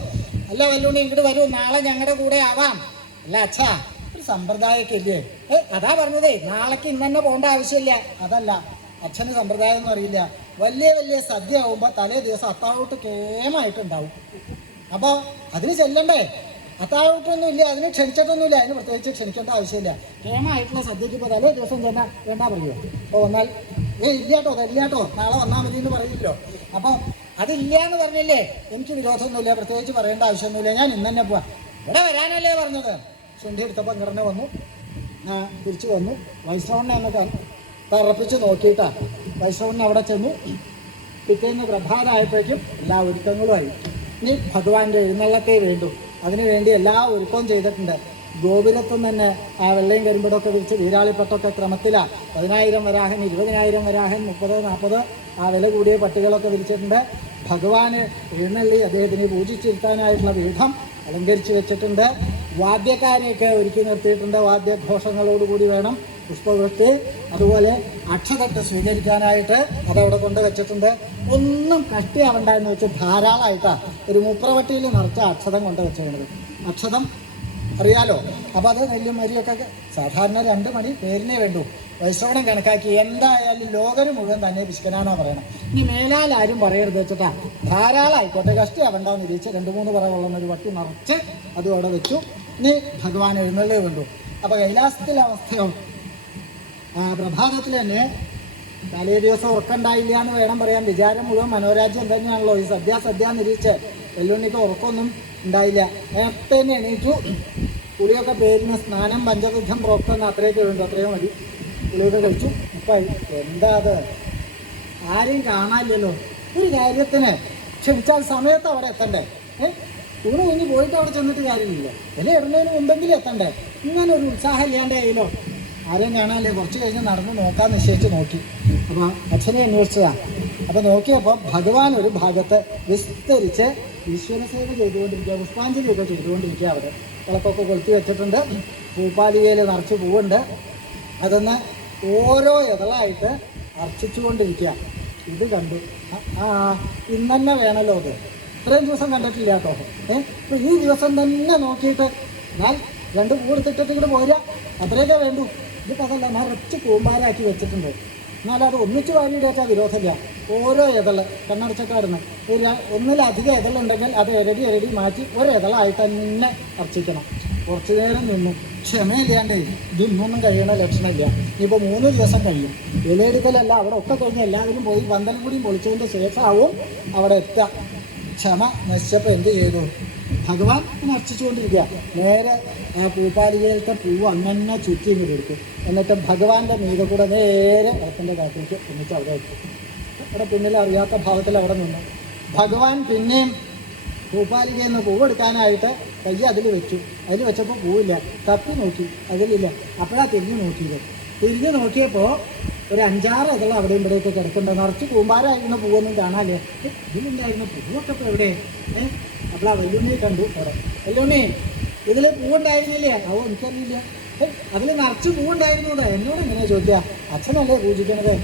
അല്ല വല്ലുണ്ണി ഇങ്ങോട്ട് വരൂ, നാളെ ഞങ്ങളുടെ കൂടെ ആവാം. അല്ല അച്ഛാ, ഒരു സമ്പ്രദായമൊക്കെ ഇല്ലേ? അതാ പറഞ്ഞതേ, നാളേക്ക് ഇന്ന് തന്നെ പോകേണ്ട ആവശ്യമില്ല. അതല്ല, അച്ഛന് സമ്പ്രദായം ഒന്നും അറിയില്ല. വലിയ വലിയ സദ്യ ആവുമ്പോൾ തലേ ദിവസം അത്താഴോട്ട് കേമായിട്ടുണ്ടാവും. അപ്പോൾ അതിന് ചെല്ലണ്ടേ? അത്താഴോട്ടൊന്നും ഇല്ല, അതിന് ക്ഷണിച്ചിട്ടൊന്നുമില്ല, അതിന് പ്രത്യേകിച്ച് ക്ഷണിക്കേണ്ട ആവശ്യമില്ല. കേമായിട്ടുള്ള സദ്യക്ക് ഇപ്പോൾ തലേ ദിവസം ചെന്നാൽ വേണ്ട പറയുമോ? അപ്പോൾ വന്നാൽ ഇല്ലാട്ടോ, അതല്ലാട്ടോ, നാളെ വന്നാൽ മതി എന്ന് പറയില്ലല്ലോ. അപ്പോൾ അതില്ല എന്ന് പറഞ്ഞില്ലേ, എനിക്ക് വിരോധമൊന്നുമില്ല, പ്രത്യേകിച്ച് പറയേണ്ട ആവശ്യമൊന്നുമില്ല, ഞാൻ ഇന്ന് തന്നെ പോവാം. ഇവിടെ വരാനല്ലേ പറഞ്ഞത്. ചുണ്ടി എടുത്തപ്പോൾ ഇങ്ങനെ വന്നു, തിരിച്ചു വന്നു. വൈഷ്ണവനെ എന്നൊക്കെ തറപ്പിച്ച് നോക്കിയിട്ടാ വൈഷ്ണവനെ അവിടെ ചെന്നു. പിറ്റേന്ന് പ്രഭാതമായപ്പോഴേക്കും എല്ലാ ഒരുക്കങ്ങളുമായി. ഇനി ഭഗവാന്റെ എഴുന്നള്ളത്തേ വേണ്ടു. അതിനുവേണ്ടി എല്ലാ ഒരുക്കവും ചെയ്തിട്ടുണ്ട്. ഗോപുരത്തും തന്നെ ആ വെള്ളയും കരിമ്പടമൊക്കെ വിരിച്ച് വീരാളിപ്പട്ടൊക്കെ ക്രമത്തിലാണ്. 10,000 വരാഹൻ, 20,000 വരാഹൻ, 30, 40 ആ വില കൂടിയ പട്ടികളൊക്കെ വിരിച്ചിട്ടുണ്ട്. ഭഗവാന് എഴുന്നള്ളി അദ്ദേഹത്തിന് പൂജിച്ചിരുത്താനായിട്ടുള്ള പീഠം അലങ്കരിച്ച് വെച്ചിട്ടുണ്ട്. വാദ്യക്കാരെയൊക്കെ ഒരുക്കി നിർത്തിയിട്ടുണ്ട്. വാദ്യഘോഷങ്ങളോടുകൂടി വേണം പുഷ്പവൃഷ്ടി. അതുപോലെ അക്ഷതട്ട് സ്വീകരിക്കാനായിട്ട് അതവിടെ കൊണ്ട് വെച്ചിട്ടുണ്ട്. ഒന്നും കഷ്ടിയാവണ്ടെന്ന് വെച്ച് ധാരാളമായിട്ടാണ് ഒരു മുപ്രവട്ടിയിൽ നിറച്ച അക്ഷതം കൊണ്ട് വെച്ചിരുന്നത്. അക്ഷതം അറിയാലോ. അപ്പോൾ അത് നെല്ലും മരിയൊക്കെ സാധാരണ 2 മണി പേരിനേ വേണ്ടു. വൈശ്രവണം കണക്കാക്കി എന്തായാലും ലോകര് മുഴുവൻ തന്നെ പിശുക്കനാണോ പറയണം. ഇനി മേലാൽ ആരും പറയരുത് വെച്ചിട്ടാ ധാരാളമായിക്കോട്ടെ, കഷ്ടിയാവണ്ടാന്ന് ഇരിച്ച് 2-3 പറ വെള്ളം ഒരു വട്ടി നിറച്ച് അതും അവിടെ വെച്ചു. ഇനി ഭഗവാൻ എഴുന്നള്ളേ വേണ്ടു. അപ്പോൾ കൈലാസത്തിലെ അവസ്ഥയോ പ്രഭാതത്തിൽ തന്നെ തലേ ദിവസം ഉറക്കമുണ്ടായില്ല എന്ന് വേണം പറയാൻ. വിചാരം മുഴുവൻ മനോരാജ്യം തന്നെയാണല്ലോ. ഈ സദ്യ നിരീക്ഷിച്ച് വെല്ലുണ്ണിക്ക് ഉറക്കമൊന്നും ഉണ്ടായില്ല. നേരത്തെ തന്നെ എണീറ്റു. പുളിയൊക്കെ പേരിന് സ്നാനം പഞ്ചബുദ്ധം പ്രോക്തം അത്രയൊക്കെ വേണ്ടു, അത്രയും മതി. പുളിയൊക്കെ കഴിച്ചു. അപ്പം എന്താ അത്, ആരെയും കാണാനില്ലല്ലോ. ഒരു കാര്യത്തിന് ക്ഷണിച്ചാൽ സമയത്ത് അവിടെ എത്തണ്ടേ? ഊണ് കഴിഞ്ഞ് പോയിട്ട് അവിടെ ചെന്നിട്ട് കാര്യമില്ലല്ലോ. വില ഇടുന്നതിന് മുമ്പെങ്കിലും എത്തണ്ടേ? ഇങ്ങനെ ഒരു ഉത്സാഹം ഇല്ലാണ്ടായില്ലോ. ആരെയും കാണാനല്ലേ. കുറച്ച് കഴിഞ്ഞ് നടന്ന് നോക്കാൻ നിശ്ചയിച്ച് നോക്കി. അപ്പോൾ അച്ഛനെ അന്വേഷിച്ചതാണ്. അപ്പോൾ നോക്കിയപ്പോൾ ഭഗവാൻ ഒരു ഭാഗത്ത് വിസ്തരിച്ച് ഈശ്വരസേവ ചെയ്തുകൊണ്ടിരിക്കുക, പുഷ്പാഞ്ജലിയൊക്കെ ചെയ്തുകൊണ്ടിരിക്കുക. അവിടെ വിളക്കൊക്കെ കൊളുത്തി വെച്ചിട്ടുണ്ട്. പൂപ്പാലികയിൽ നിറച്ച് പൂവുണ്ട്. അതൊന്ന് ഓരോ ഇതളായിട്ട് അർച്ചിച്ചുകൊണ്ടിരിക്കുക. ഇത് കണ്ടു. ഇന്ന് തന്നെ വേണമല്ലോ അത്. ഇത്രയും ദിവസം കണ്ടിട്ടില്ല കേട്ടോ. അപ്പോൾ ഈ ദിവസം തന്നെ നോക്കിയിട്ട് ഞാൻ 2 പൂ എടുത്തിട്ടിട്ട് ഇങ്ങോട്ട് പോരാ, അത്രയൊക്കെ വേണ്ടു. ഇതിപ്പോൾ അതല്ല, നിറച്ച് കൂമ്പാരാക്കി വെച്ചിട്ടുണ്ട്. എന്നാലും അത് ഒന്നിച്ച് വാരിയിടേറ്റാ വിരോധമില്ല. ഓരോ ഇതള് കണ്ണടച്ചക്കാടുന്ന് ഒന്നിലധികം ഇതളുണ്ടെങ്കിൽ അത് ഇരടി മാറ്റി ഒരിതളായിട്ട് തന്നെ അർച്ചിക്കണം. കുറച്ചു നേരം നിന്നു. ക്ഷമയില്ലാണ്ടേ ഇതൊന്നും കഴിയണ ലക്ഷണമില്ല. ഇനിയിപ്പോൾ 3 ദിവസം കഴിയും. ഇലയെടുക്കലല്ല, അവിടെ ഒക്കെ കഴിഞ്ഞ് എല്ലാവരും പോയി പന്തലും കൂടിയും പൊളിച്ചതിൻ്റെ ശേഷമാവും അവിടെ എത്തുക. ക്ഷമ നശിച്ചപ്പോൾ എന്ത് ചെയ്തു? ഭഗവാൻ അർച്ചിച്ചുകൊണ്ടിരിക്കുക. നേരെ ആ പൂപ്പാലികയിലത്തെ പൂവ് അങ്ങനെ ചുറ്റി ഇങ്ങോട്ട് എടുക്കും. എന്നിട്ട് ഭഗവാന്റെ മീതെ കൂടെ നേരെ ഇടത്തിൻ്റെ കാട്ടിലേക്ക് എന്നിട്ട് അവിടെ എത്തും. അവിടെ പിന്നിൽ അറിയാത്ത ഭാവത്തിൽ അവിടെ നിന്നു. ഭഗവാൻ പിന്നെയും പൂപ്പാലികയിൽ നിന്ന് പൂവെടുക്കാനായിട്ട് കൈ അതിൽ വെച്ചു. അതിൽ വെച്ചപ്പോൾ പൂവില്ല. തപ്പി നോക്കി, അതിലില്ല. അപ്പോഴാണ് തിരിഞ്ഞു നോക്കിയപ്പോൾ ഒരു 5-6 ഇതള അവിടെയും ഇവിടെയൊക്കെ കിടക്കുന്നുണ്ട്. നിറച്ച് കൂമ്പാരായിരുന്ന പൂവൊന്നും കാണാല്ലേ. ഇതിലുണ്ടായിരുന്ന പൂവൊക്കെ ഇപ്പോൾ എവിടെ? അപ്പോൾ വല്ലുണ്ണി കണ്ടു. അവിടെ വല്ലുണ്ണി ഇതിൽ പൂവുണ്ടായിരുന്നില്ലേ? എനിക്കറിയില്ല. അതിൽ നിറച്ച് പൂവുണ്ടായിരുന്നൂടെ? എന്നോട് എങ്ങനെയാണ് ചോദിക്കുക? അച്ഛനല്ലേ പൂജിക്കണത്?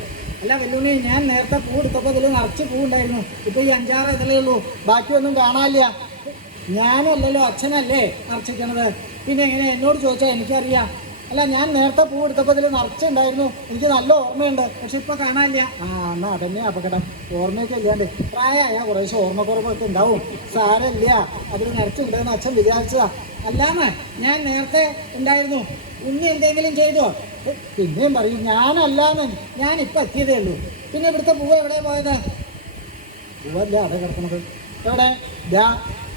അല്ല വെല്ലുണ്ണി, ഞാൻ നേരത്തെ പൂ എടുത്തപ്പോൾ ഇതിൽ നിറച്ച് പൂ ഉണ്ടായിരുന്നു. ഇപ്പൊ ഈ 5-6 ഇതിലേ ഉള്ളൂ, ബാക്കിയൊന്നും കാണാനില്ല. ഞാനല്ലല്ലോ, അച്ഛനല്ലേ നിറച്ചിക്കണത്. പിന്നെ എങ്ങനെ എന്നോട് ചോദിച്ചാൽ എനിക്കറിയാം. അല്ല, ഞാൻ നേരത്തെ പൂ എടുത്തപ്പോൾ ഇതിൽ നിറച്ചുണ്ടായിരുന്നു, എനിക്ക് നല്ല ഓർമ്മയുണ്ട്. പക്ഷെ ഇപ്പൊ കാണാനില്ല. എന്നാ അതന്നെ അപകടം, ഓർമ്മയൊക്കെ ഇല്ലാണ്ട്. പ്രായമായ കുറേശ്ശെ ഓർമ്മക്കുറവൊക്കെ ഉണ്ടാവും. സാരമില്ല, അതിൽ നിറച്ചുണ്ടെന്ന് അച്ഛൻ വിചാരിച്ചതാ. അല്ലാന്ന് ഞാൻ നേരത്തെ ഉണ്ടായിരുന്നു. ഉണ്ണി എന്തെങ്കിലും ചെയ്തോ? പിന്നെയും പറയും ഞാനല്ലാന്ന്. ഞാനിപ്പോൾ എത്തിയതേ ഉള്ളൂ. പിന്നെ ഇവിടുത്തെ പൂവ് എവിടെ പോയത്? പൂവല്ല അവിടെ കിടക്കുന്നത്. എവിടെ?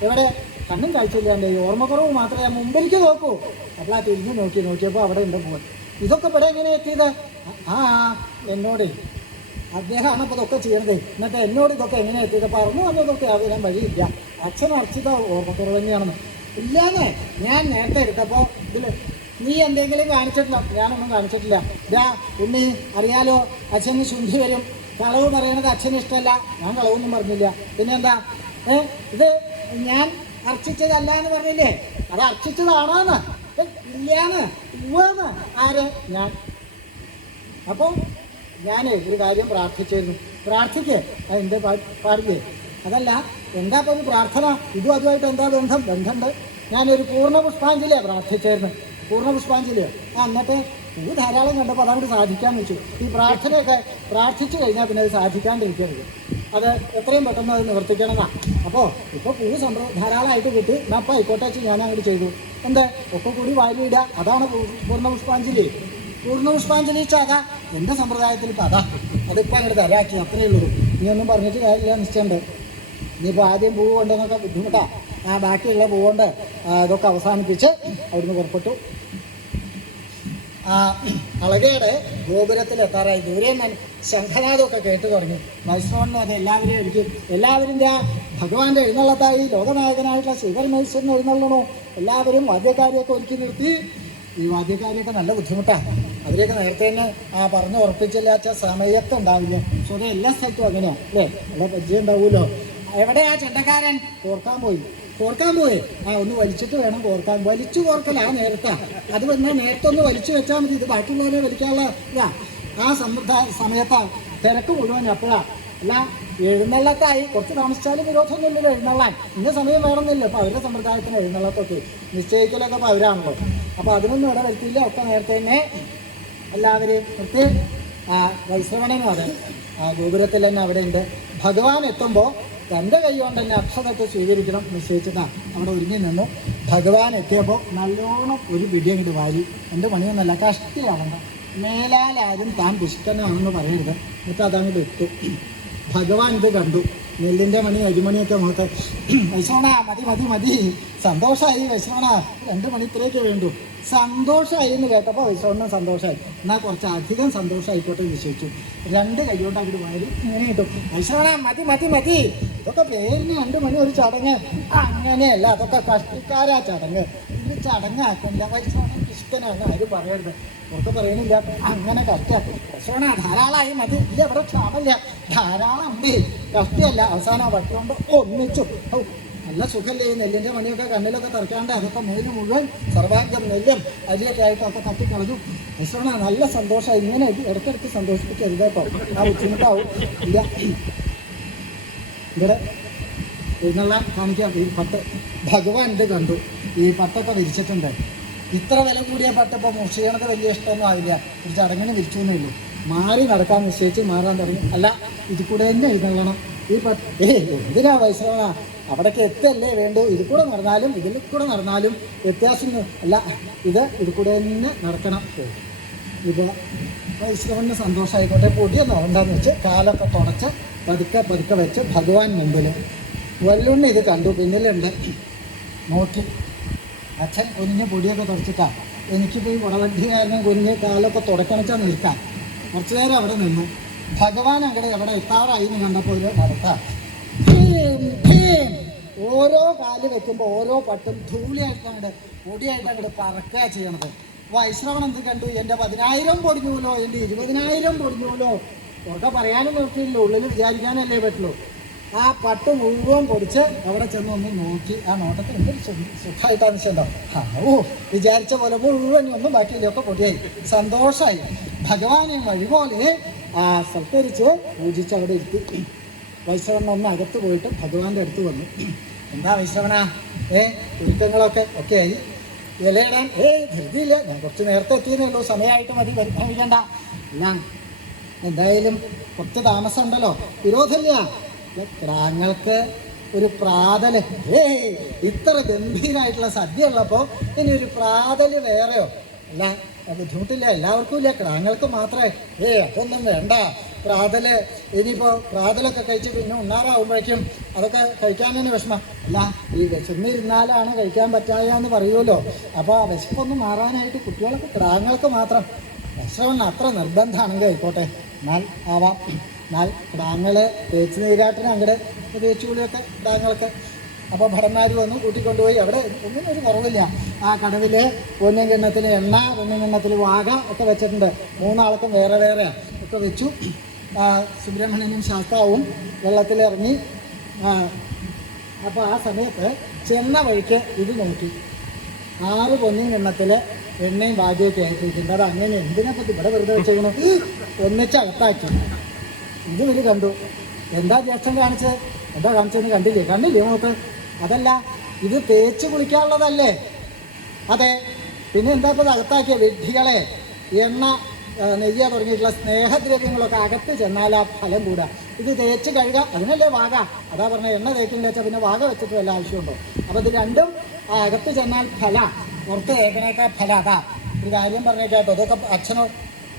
എവിടെ? കണ്ണും കാഴ്ചയില്ലാണ്ട് ഓർമ്മക്കുറവ് മാത്രമേ ഞാൻ മുമ്പിലേക്ക് നോക്കൂ. അപ്പോൾ ആ തിരിഞ്ഞ് നോക്കിയപ്പോൾ അവിടെ ഉണ്ട് പൂവ്. ഇതൊക്കെ ഇവിടെ എങ്ങനെ എത്തിയത്? എന്നോട് അദ്ദേഹമാണ് അപ്പോൾ ഇതൊക്കെ ചെയ്യണത്. എന്നിട്ട് എന്നോട് ഇതൊക്കെ എങ്ങനെ എത്തിയത്? പറഞ്ഞു വന്നതൊക്കെ അറിയാൻ വഴിയില്ല. അച്ഛൻ അർച്ചിത ഓർമ്മക്കുറവ് തന്നെയാണെന്ന്. ഇല്ലാന്ന് ഞാൻ നേരത്തെ എടുത്തപ്പോൾ ഇതിൽ നീ എന്തെങ്കിലും കാണിച്ചിട്ടില്ല? ഞാനൊന്നും കാണിച്ചിട്ടില്ല. ഉണ്ണി അറിയാലോ, അച്ഛന് ശുദ്ധി വരും. കളവ് പറയണത് അച്ഛന് ഇഷ്ടമല്ല. ഞാൻ കളവൊന്നും പറഞ്ഞില്ല. പിന്നെന്താ? ഇത് ഞാൻ അർച്ചിച്ചതല്ല എന്ന് പറഞ്ഞില്ലേ? അത് അർച്ചിച്ചതാണോന്ന്? ഇല്ലാന്ന്. ഉവ്വെന്ന്. ആര്? ഞാൻ. അപ്പോൾ ഞാൻ ഒരു കാര്യം പ്രാർത്ഥിച്ചിരുന്നു. പ്രാർത്ഥിക്കേ? അതെന്ത് പാടില്ലേ? അതല്ല, എന്താ ഇപ്പം പ്രാർത്ഥന? ഇതും അതുമായിട്ട് എന്താ ബന്ധമുണ്ട്? ഞാനൊരു പൂർണ്ണ പുഷ്പാഞ്ജലിയാണ് പ്രാർത്ഥിച്ചായിരുന്നു. പൂർണ്ണ പുഷ്പാഞ്ജലിയോ? എന്നിട്ട് ഇത് ധാരാളം കണ്ടപ്പോൾ അതങ്ങോട്ട് സാധിക്കാൻ വെച്ചു. ഈ പ്രാർത്ഥനയൊക്കെ പ്രാർത്ഥിച്ചു കഴിഞ്ഞാൽ പിന്നെ അത് സാധിക്കാണ്ടിരിക്കരുത്. അത് എത്രയും പെട്ടെന്ന് അത് നിവർത്തിക്കണമെന്നാണ്. അപ്പോൾ ഇപ്പോൾ ധാരാളമായിട്ട് കിട്ടി. അപ്പം ആയിക്കോട്ടെ ഞാൻ അങ്ങോട്ട് ചെയ്തു. എന്താ ഒക്കെ കൂടി വായിലിടുക, അതാണ് പൂർണ്ണ പുഷ്പാഞ്ജലി. പൂർണ്ണ പുഷ്പാഞ്ജലി അതാ എൻ്റെ സമ്പ്രദായത്തിൽ ഇപ്പം അതാ. അതിപ്പോൾ അങ്ങോട്ട് തരാക്കി, അത്രയേ ഉള്ളൂ. ഇനിയൊന്നും പറഞ്ഞിട്ട് കാര്യമില്ല, നിശ്ചയമുണ്ട്. ഇനിയിപ്പോൾ ആദ്യം പൂവ് കൊണ്ടെന്നൊക്കെ ബുദ്ധിമുട്ടാണ്. ബാക്കിയുള്ള പൂവുകൊണ്ട് ഇതൊക്കെ അവസാനിപ്പിച്ച് അവിടുന്ന് പുറപ്പെട്ടു. അളകയുടെ ഗോപുരത്തിലെത്താറായി. ദൂരെ ശംഖനാഥമൊക്കെ കേട്ടു തുടങ്ങി. വൈഷ്ണവനും അത് എല്ലാവരും ഭഗവാന്റെ എഴുന്നള്ളത്തായി. ലോകനായകനായിട്ടുള്ള ശ്രീപരമേശ്വരൻ എഴുന്നള്ളണോ? എല്ലാവരും വാദ്യക്കാരെയൊക്കെ ഒരുക്കി നിർത്തി. ഈ വാദ്യക്കാരെയൊക്കെ നല്ല ബുദ്ധിമുട്ടാണ്. അവരെയൊക്കെ നേരത്തെ തന്നെ പറഞ്ഞ് ഉറപ്പിച്ചില്ലാച്ച സമയത്തുണ്ടാവില്ല. സോ അത് എല്ലാ സ്ഥലത്തും അങ്ങനെയാണ് അല്ലേ? നല്ല പരിചയം ഉണ്ടാവുമല്ലോ. എവിടെയാ ചെണ്ടക്കാരൻ? കോർക്കാൻ പോയി. ഒന്ന് വലിച്ചിട്ട് വേണം കോർക്കാൻ. വലിച്ചു കോർക്കല നേരത്തെ. അത് വന്നാൽ നേരത്തെ ഒന്ന് വലിച്ചു വെച്ചാൽ മതി. ഇത് ബാക്കിയുള്ളവരെ വലിക്കാനുള്ള ഇതാ. ആ സമയത്താണ് തിരക്ക് മുഴുവൻ അപ്പോഴാണ്. അല്ല, എഴുന്നള്ളത്തായി. കുറച്ച് താമസിച്ചാലും വിരോധമൊന്നുമില്ലല്ലോ എഴുന്നള്ളാൻ. ഇന്ന സമയം വേണമെന്നില്ല. അപ്പോൾ അവരുടെ സമ്പ്രദായത്തിന് എഴുന്നള്ളത്തൊക്കെ നിശ്ചയിക്കലൊക്കെ അപ്പോൾ അവരാണല്ലോ. അപ്പോൾ അതിനൊന്നും ഇവിടെ വരുത്തിയില്ല. ഒക്കെ നേരത്തെ തന്നെ എല്ലാവരെയും നിർത്തി. വൈശ്രവണനും അതെ ഗോപുരത്തിൽ തന്നെ അവിടെ ഉണ്ട്. ഭഗവാൻ എത്തുമ്പോൾ തൻ്റെ കൈ കൊണ്ട് തന്നെ അക്ഷതത്തെ സ്വീകരിക്കണം നിശ്ചയിച്ചിട്ടാണ് അവിടെ ഒരുങ്ങി നിന്നു. ഭഗവാൻ എത്തിയപ്പോൾ നല്ലോണം ഒരു പിടി അങ്ങോട്ട് വാരി. എൻ്റെ പണിയൊന്നുമല്ല, കഷ്ടിയാവണ്ട. മേലാലാരും താൻ പുഷ്കനാണെന്ന് പറയരുത്. എന്നിട്ട് അതങ്ങോട്ട് ഇട്ടു. ഭഗവാൻ ഇത് കണ്ടു. നെല്ലിൻ്റെ മണി അരിമണിയൊക്കെ മുഖത്ത്. വൈശ്രവണ മതി സന്തോഷമായി. വൈശ്രവണ 2 മണി ഇത്രയൊക്കെ വേണ്ടു. സന്തോഷമായി എന്ന് കേട്ടപ്പോൾ വൈശ്രവണന് സന്തോഷമായി. എന്നാൽ കുറച്ച് അധികം സന്തോഷമായിക്കോട്ടെ നിശ്ചയിച്ചു. 2 കൈകൊണ്ട് അങ്ങോട്ട് വാരി ഇങ്ങനെ കിട്ടും. വൈശ്രവണ മതി ഇതൊക്കെ പേരിന് 2 മണി ഒരു ചടങ്ങ്. അങ്ങനെയല്ല, അതൊക്കെ കഷ്ടിക്കാരാ ചടങ്ങ്. ഇത് ചടങ്ങാക്കണ്ട. വൈശ്രവണൻ ഇഷ്ടനാണ് ആരും പറയരുത്. ഒക്കെ പറയണില്ല. അങ്ങനെ കഷ്ടിയാക്കും. വൈശ്രവണ ധാരാളമായി മതി. ഇല്ല, ഇവിടെ ക്ഷാമല്ല, ധാരാളം ഉണ്ട്. കഷ്ടിയല്ല. അവസാനം വട്ടുകൊണ്ട് ഒന്നിച്ചു. നല്ല സുഖമല്ലേ? ഈ നെല്ലിൻ്റെ മണിയൊക്കെ കണ്ണിലൊക്കെ തറക്കാണ്ട് അതൊക്കെ മേല് മുഴുവൻ സർവാംഗം നെല്ലും അരിയൊക്കെ ആയിട്ടൊക്കെ തട്ടിക്കളഞ്ഞു. വൈശ്രവണ നല്ല സന്തോഷമായി. ഇങ്ങനെ ഇടയ്ക്കിടയ്ക്ക് സന്തോഷിപ്പിക്കരുത് കേട്ടോ. ആ ബുദ്ധിമുട്ടാവും. ഇല്ല, ഇവിടെ എന്നുള്ള കാണിക്കാം. ഈ പട്ട് ഭഗവാൻ ഇത് കണ്ടു. ഈ പട്ടൊക്കെ വിരിച്ചിട്ടുണ്ട്. ഇത്ര വില കൂടിയ പട്ടിപ്പോൾ മുഷിയണത് വലിയ ഇഷ്ടമൊന്നും ആവില്ല. ഒരു ചടങ്ങിന് വിരിച്ചു എന്നേ ഉള്ളൂ. മാറി നടക്കാൻ നിശ്ചയിച്ച് മാറാൻ തുടങ്ങി. അല്ല, ഇത് കൂടെ തന്നെ എഴുന്നള്ളണം. ഈ പട്ട് എന്തിനാ വൈശ്രവണ? അവിടേക്ക് എത്തല്ലേ വേണ്ടു. ഇതിൽ കൂടെ നടന്നാലും വ്യത്യാസം അല്ല. ഇത് കൂടെ തന്നെ നടക്കണം. ഇപ്പോൾ വൈശ്രവന് സന്തോഷമായിക്കോട്ടെ. പൊടിയൊന്നും ആവണ്ടെന്ന് വെച്ച് കാലൊക്കെ തുടച്ച് പതുക്കെ വെച്ച് ഭഗവാൻ മുമ്പിൽ. വല്ലുണ്ണി ഇത് കണ്ടു. പിന്നിലുണ്ട്. നോക്കി. അച്ഛൻ കുനിഞ്ഞ് പൊടിയൊക്കെ തുടച്ചിട്ടാണ്. എനിക്കിപ്പോൾ ഈ കുടവണ്ടിക്കാരനും കുനിഞ്ഞ് കാലൊക്കെ തുടക്കണിച്ചാൽ നിൽക്കാൻ. കുറച്ചു നേരം അവിടെ നിന്നു. ഭഗവാൻ അങ്ങോട്ട് എവിടെ എത്താറായി എന്ന് കണ്ടപ്പോൾ ഒരു നടത്താം. ഓരോ കാല് വെക്കുമ്പോൾ ഓരോ പട്ടും ധൂളിയായിട്ട് അങ്ങോട്ട് പൊടിയായിട്ട് അങ്ങോട്ട് പറക്കുക ചെയ്യണത്. വൈശ്രവൺ എന്ത് കണ്ടു? എൻ്റെ 10,000 പൊടിഞ്ഞുല്ലോ, എൻ്റെ 20,000 പൊടിഞ്ഞുല്ലോ. ഒക്കെ പറയാനും നിർത്തിയില്ല, ഉള്ളിൽ വിചാരിക്കാനല്ലേ പറ്റുള്ളൂ. ആ പട്ട് മുഴുവൻ പൊടിച്ച് അവിടെ ചെന്ന് ഒന്ന് നോക്കി. ആ നോട്ടത്തിൽ എന്തൊരു സുഖമായിട്ടാന്ന് വെച്ചോ. വിചാരിച്ച പോലെ മുഴുവൻ ഒന്നും ബാക്കിയില്ല, ഒക്കെ പൊടിയായി. സന്തോഷമായി. ഭഗവാനെ വഴിപോലെ സൽക്കരിച്ച് പൂജിച്ച് അവിടെ ഇരുത്തി. വൈശ്രവണ ഒന്ന് അകത്ത് പോയിട്ട് ഭഗവാന്റെ അടുത്ത് വന്നു. എന്താ വൈശ്രവണ, ഒരുക്കങ്ങളൊക്കെ ഒക്കെ ആയി, ഇലയിടാൻ ധൃതിയില്ല, ഞാൻ കുറച്ച് നേരത്തെ എത്തിയതേ ഉള്ളൂ, സമയമായിട്ട് മതി, പരിഭ്രമിക്കണ്ട. ഞാൻ എന്തായാലും കുറച്ച് താമസം ഉണ്ടല്ലോ, വിരോധമില്ല. താങ്കൾക്ക് ഒരു പ്രാതല്, ഇത്ര ഗംഭീരമായിട്ടുള്ള സദ്യ ഉള്ളപ്പോൾ ഇനി ഒരു പ്രാതല് വേറെയോ? അല്ല, ബുദ്ധിമുട്ടില്ല, എല്ലാവർക്കും ഇല്ല, താങ്കൾക്ക് മാത്രമേ. അതൊന്നും വേണ്ട, പ്രാതല് ഇനിയിപ്പോൾ പ്രാതലൊക്കെ കഴിച്ച് പിന്നെ ഉണ്ണാറാവുമ്പോഴേക്കും അതൊക്കെ കഴിക്കാനാണ് വിഷമം. അല്ല, ഈ വിശന്നിരുന്നാലാണ് കഴിക്കാൻ പറ്റായ എന്ന് പറയുമല്ലോ. അപ്പോൾ ആ വിശപ്പൊന്ന് മാറാനായിട്ട് കുട്ടികളൊക്കെ കിടാങ്ങൾക്ക് മാത്രം. വിശ്രമം അത്ര നിർബന്ധമാണെങ്കിൽ ആയിക്കോട്ടെ, എന്നാൽ ആവാം. എന്നാൽ കിടാങ്ങൾ തേച്ച് നീരാട്ടിന് അങ്ങോട്ട് തേച്ചുകൂടിയൊക്കെ കിടാങ്ങൾക്ക്. അപ്പോൾ ഭടന്മാർ വന്നു കൂട്ടിക്കൊണ്ടുപോയി. അവിടെ ഒന്നിനും ഒരു കുറവില്ല. ആ കടവിൽ പൊന്നും കിണ്ണത്തിൽ എണ്ണ, പൊന്നും കിണ്ണത്തിൽ വാക ഒക്കെ വെച്ചിട്ടുണ്ട്. മൂന്നാൾക്കും വേറെ വേറെ ഒക്കെ വെച്ചു. സുബ്രഹ്മണ്യനും ശാസ്താവും വെള്ളത്തിലിറങ്ങി. അപ്പോൾ ആ സമയത്ത് ചെന്ന വഴിക്ക് ഇത് നോക്കി, 6 പൊന്നും കിണ്ണത്തിൽ എണ്ണയും വാദ്യമൊക്കെ ആയിട്ടിരിക്കുന്നത്. അത് അങ്ങനെ എന്തിനെപ്പറ്റി ഇവിടെ വെറുതെ വെച്ചേക്കണം, ഒന്നിച്ചകത്താക്കി. ഇത് ഇവർ കണ്ടു. എന്താ ജ്യേഷ്ഠൻ കാണിച്ചത്, എന്താ കാണിച്ചതെന്ന് കണ്ടില്ലേ മുഖത്ത്? അതല്ല, ഇത് തേച്ച് കുളിക്കാനുള്ളതല്ലേ? അതെ, പിന്നെ എന്താ ഇപ്പോൾ അകത്താക്കിയ വിഡ്ഢികളെ? എണ്ണ, നെയ്യ തുടങ്ങിയിട്ടുള്ള സ്നേഹദ്രവ്യങ്ങളൊക്കെ അകത്ത് ചെന്നാൽ ആ ഫലം കൂടാ. ഇത് തേച്ച് കഴുകാം, അതിനല്ലേ വാക. അതാ പറഞ്ഞ എണ്ണ തേക്കില്ല വെച്ചാൽ പിന്നെ വാക വെച്ചിട്ട് വല്ല ആവശ്യമുണ്ടോ? അപ്പോൾ ഇത് രണ്ടും അകത്ത് ചെന്നാൽ ഫല, പുറത്ത് ഏകനേക്കാൾ ഫല. അതാ ഒരു കാര്യം പറഞ്ഞേക്കാട്ടോ, അതൊക്കെ അച്ഛനോ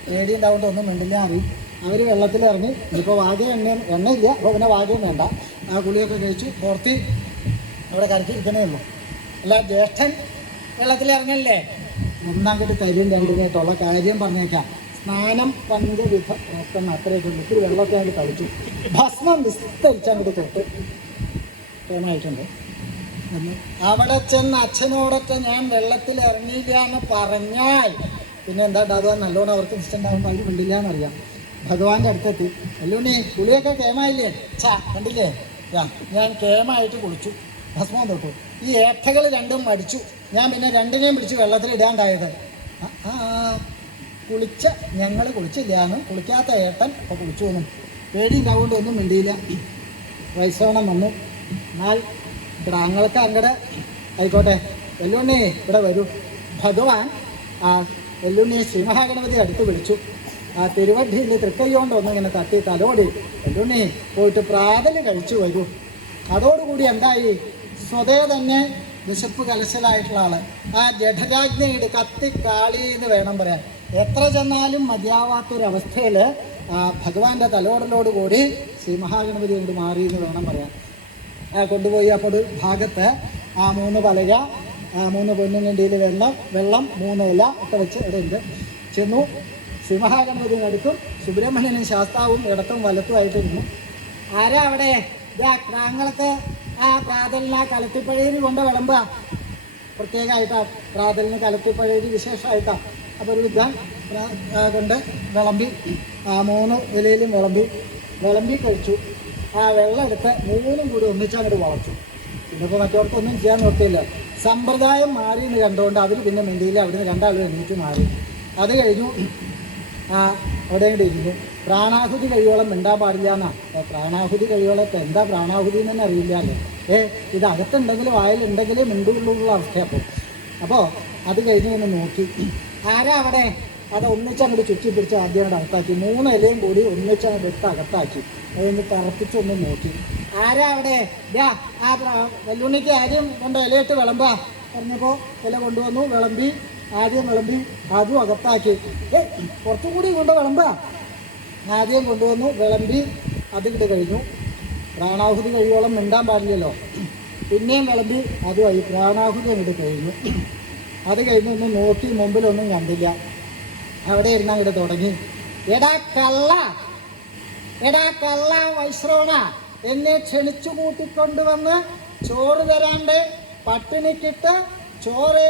പേടിയുണ്ടാവുകൊണ്ട് ഒന്നും മിണ്ടില്ല അറിയും. അവർ വെള്ളത്തിലിറങ്ങി. ഇപ്പോൾ വാകയും എണ്ണയില്ല, അപ്പോൾ പിന്നെ വാകയും വേണ്ട. ആ കുളിയൊക്കെ കഴിച്ചു പുറത്ത് അവിടെ കരക്കിരിക്കണേ ഉള്ളൂ. അല്ല, ജ്യേഷ്ഠൻ വെള്ളത്തിലിറങ്ങല്ലേ, ഒന്നാങ്കിട്ട് തരും രണ്ടിനായിട്ടുള്ള കാര്യം പറഞ്ഞേക്കാം. സ്നാനം പഞ്ചവിധ നോക്കുന്ന അത്രയൊക്കെ ഉള്ളൂ. ഇത്തിരി വെള്ളമൊക്കെ അങ്ങോട്ട് കളിച്ചു, ഭസ്മം വിസ്തരിച്ചങ്ങോട്ട് തൊട്ട് ടൈമായിട്ടുണ്ട്. അവിടെ ചെന്ന് അച്ഛനോടൊക്കെ ഞാൻ വെള്ളത്തിൽ ഇറങ്ങിയില്ല എന്ന് പറഞ്ഞാൽ പിന്നെ എന്താ ഉണ്ടാകുക? നല്ലോണം അവർക്ക് ഇഷ്ടമുണ്ടാകുമ്പോൾ അവർ മിണ്ടില്ല എന്നറിയാം. ഭഗവാന്റെ അടുത്തെത്തി. അല്ലുണ്ണി, കുളിയൊക്കെ കേമായില്ലേ? കണ്ടില്ലേ, ഞാൻ കേമായിട്ട് കുളിച്ചു, ഭസ്മം തൊട്ടു. ഈ ഏട്ടകൾ രണ്ടും മടിച്ചു. ഞാൻ പിന്നെ രണ്ടിനെയും പിടിച്ച് വെള്ളത്തിൽ ഇടാണ്ടായത്. ഞങ്ങൾ കുളിച്ചില്ല എന്നും കുളിക്കാത്ത ഏട്ടൻ ഇപ്പോൾ കുളിച്ചു എന്നും പേടി ഉണ്ടാവുകൊണ്ട് ഒന്നും മിണ്ടിയില്ല. വൈശ്രവണം വന്നു. എന്നാൽ കിടാങ്ങൾക്ക് അങ്ങടെ ആയിക്കോട്ടെ, വെല്ലുണ്ണി ഇവിടെ വരൂ. ഭഗവാൻ വെല്ലുണ്ണിയെ ശ്രീ മഹാഗണപതി അടുത്ത് വിളിച്ചു. ആ തിരുവഡിയിൽ തൃക്കൈകൊണ്ട് ഒന്നിങ്ങനെ തട്ടി തലോടി, വെല്ലുണ്ണി പോയിട്ട് പ്രാതല് കഴിച്ചു വരൂ. അതോടുകൂടി എന്തായി? സ്വതേ തന്നെ വിശപ്പ് കലശലായിട്ടുള്ള ആള് ആ ജഠരാഗ്നിയുടെ കത്തിക്കാളി എന്ന് വേണം പറയാൻ. എത്ര ചെന്നാലും മതിയാവാത്തൊരവസ്ഥയിൽ ഭഗവാന്റെ തലോടലോടുകൂടി ശ്രീ മഹാഗണപതി കൊണ്ട് മാറി എന്ന് വേണം പറയാൻ. കൊണ്ടുപോയി അപ്പോൾ ഭാഗത്ത് 3 പലക, 3 പൊന്നുകണ്ടിയിൽ വെള്ളം 3 ഇല ഒക്കെ വെച്ച് ഇടയുണ്ട്. ചെന്നു. ശ്രീ മഹാഗണപതിയുടെ അടുത്തും സുബ്രഹ്മണ്യനും ശാസ്താവും ഇടത്തും വലത്തുമായിട്ടിരുന്നു. ആരാ അവിടെ? ക്രാങ്ങൾക്ക് പ്രാതലിന് കലത്തിപ്പഴേരി കൊണ്ട് വിളമ്പുക. പ്രത്യേകമായിട്ടാണ് പ്രാതലിന് കലത്തിപ്പഴേരി വിശേഷമായിട്ടാണ്. അപ്പോൾ ഒരു വിദ്വാൻ കൊണ്ട് വിളമ്പി 3 ഇലയിലും വിളമ്പി കഴിച്ചു. ആ വെള്ളം എടുത്ത് 3ഉം കൂടി ഒന്നിച്ചങ്ങോട്ട് വളച്ചു. പിന്നിപ്പോൾ മറ്റവർക്കൊന്നും ചെയ്യാൻ നോക്കിയില്ല. സമ്പ്രദായം മാറി എന്ന് കണ്ടുകൊണ്ട് അവർ പിന്നെ മിണ്ടിയില്ല. അവിടുന്ന് 2 ആളും എണീറ്റ് മാറി. അത് കഴിഞ്ഞു അവിടെ കൂടെ ഇരുന്നു. പ്രാണാഹുതി കഴിയോളം മിണ്ടാൻ പാടില്ല എന്നാ. പ്രാണാഹുതി കഴിയോളത്തെ എന്താ പ്രാണാഹുതി എന്ന് തന്നെ അറിയില്ലല്ലോ. ഇത് അകത്തുണ്ടെങ്കിൽ വായിലുണ്ടെങ്കിലേ മിണ്ടുള്ള അവസ്ഥയപ്പോൾ. അപ്പോൾ അത് കഴിഞ്ഞ് ഇങ്ങനെ നോക്കി. ആരാ അവിടെ? അത് ഒന്നിച്ചങ്ങോട്ട് ചുറ്റി പിടിച്ച് ആദ്യം അങ്ങോട്ട് അകത്താക്കി. 3 ഇലയും കൂടി ഒന്നിച്ചങ്ങോട്ട് എടുത്ത് അകത്താക്കി. അതൊന്ന് തിളപ്പിച്ചൊന്ന് നോക്കി. ആരാ അവിടെ? വെല്ലുണ്ണിക്ക് ആദ്യം കൊണ്ട് ഇലയിട്ട് വിളമ്പാ പറഞ്ഞപ്പോൾ ഇല കൊണ്ടുവന്നു. ആദ്യം വിളമ്പി അതും അകത്താക്കി. കുറച്ചും കൂടി കൊണ്ട് വിളമ്പാ. ആദ്യം കൊണ്ടുവന്നു വിളമ്പി അതിട്ട് കഴിഞ്ഞു. പ്രാണാഹുതി കഴിയോളം മിണ്ടാൻ പാടില്ലല്ലോ. പിന്നെയും വിളമ്പി അതുമായി പ്രാണാഹുതി അങ്ങോട്ട് കഴിഞ്ഞു. അത് കഴിഞ്ഞ് ഒന്ന് നോക്കി, മുമ്പിലൊന്നും കണ്ടില്ല. അവിടെ ഇരുന്ന് അങ്ങോട്ട് തുടങ്ങി. എടാ കള്ള വൈശ്രവണ, എന്നെ ക്ഷണിച്ചു കൂട്ടിക്കൊണ്ടുവന്ന് ചോറ് തരാണ്ട് പട്ടിണിക്കിട്ട് ചോറ്.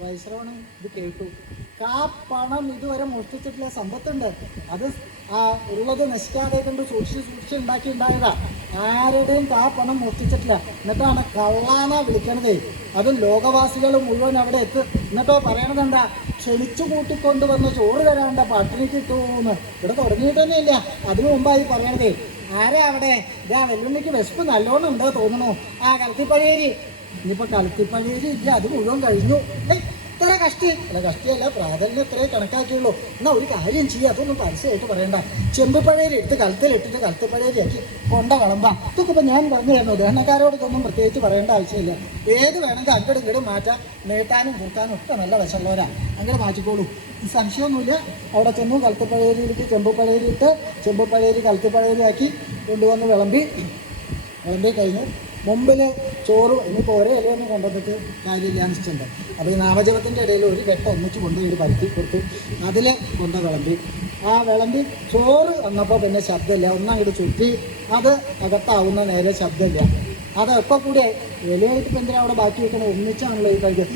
വൈശ്രവണൻ ഇത് കേട്ടു. പണം ഇതുവരെ മോഷ്ടിച്ചിട്ടില്ല, സമ്പത്തുണ്ട്. അത് ഉള്ളത് നശിക്കാതെ കൊണ്ട് സൂക്ഷിച്ച് ഉണ്ടാക്കിയിട്ടുണ്ടായതാ. ആരുടെയും പണം മോഷ്ടിച്ചിട്ടില്ല. എന്നിട്ടാണ് കള്ളാന്നാ വിളിക്കണതേ. അതും ലോകവാസികൾ മുഴുവൻ അവിടെ എന്നിട്ടോ പറയണത് എന്താ, ക്ഷണിച്ചു കൂട്ടിക്കൊണ്ടുവന്ന് ചോറ് തരാണ്ട പട്ടിണി കിട്ടുമെന്ന്. ഇവിടെ തുടങ്ങിയിട്ട് തന്നെ ഇല്ല, അതിനു മുമ്പായി പറയണതേ. ആരാ അവിടെ? ഇതാ വെല്ലുണ്ണിക്ക് വിശപ്പ് നല്ലോണം ഉണ്ടോ തോന്നണു. കലത്തിപ്പഴേരി. ഇനിയിപ്പോൾ കലത്തിപ്പഴേരി ഇല്ല, അത് മുഴുവൻ കഴിഞ്ഞു. ഇത്ര കഷ്ടിയല്ല, പ്രാധാന്യം ഇത്രേ കണക്കാക്കിയുള്ളൂ. എന്നാൽ ഒരു കാര്യം ചെയ്യുക, അതൊന്നും പരസ്യമായിട്ട് പറയണ്ട. ചെമ്പുപഴേരി എടുത്ത് കലത്തിലിട്ടിട്ട് കലത്തിപ്പഴേരിയാക്കി കൊണ്ട വിളമ്പാം. ഇതൊക്കെ ഇപ്പോൾ ഞാൻ പറഞ്ഞു തരുന്നു. ദഹനക്കാരോട് ഇതൊന്നും പ്രത്യേകിച്ച് പറയേണ്ട ആവശ്യമില്ല. ഏത് വേണമെങ്കിൽ അങ്ങോട്ട് ഇങ്ങോട്ട് മാറ്റാം. നീട്ടാനും കൂട്ടാനും ഒക്കെ നല്ല വശമുള്ളവരാ. അങ്ങോട്ട് മാറ്റിക്കോളൂ, സംശയമൊന്നുമില്ല. അവിടെ ചെന്നു കലത്തിപ്പഴേരിയിലേക്ക് ചെമ്പുപഴേരി കലത്തിപ്പഴേരിയാക്കി കൊണ്ടുവന്ന് വിളമ്പി കഴിഞ്ഞു. മുമ്പിൽ ചോറ് ഇനിയിപ്പോൾ ഒരേ ഇലയൊന്നും കൊണ്ടുവന്നിട്ട് കാര്യമില്ല നിശ്ചയുണ്ട്. അപ്പോൾ ഈ നാമജപത്തിൻ്റെ ഇടയിൽ ഒരു കെട്ട ഒന്നിച്ച് കൊണ്ടുപോയി പരുത്തി കൊടുത്തു. അതിൽ കൊണ്ട് വിളമ്പി ചോറ് വന്നപ്പോൾ പിന്നെ ശബ്ദമില്ല. ഒന്നങ്ങോട്ട് ചുറ്റി അത് അകത്താവുന്ന നേരെ ശബ്ദമില്ല. അത് എപ്പോൾ കൂടെ ഇലയായിട്ട് ഇപ്പം എന്തിനാ അവിടെ ബാക്കി വെക്കണം? ഒന്നിച്ചാണല്ലോ ഈ കഴിക്കുക.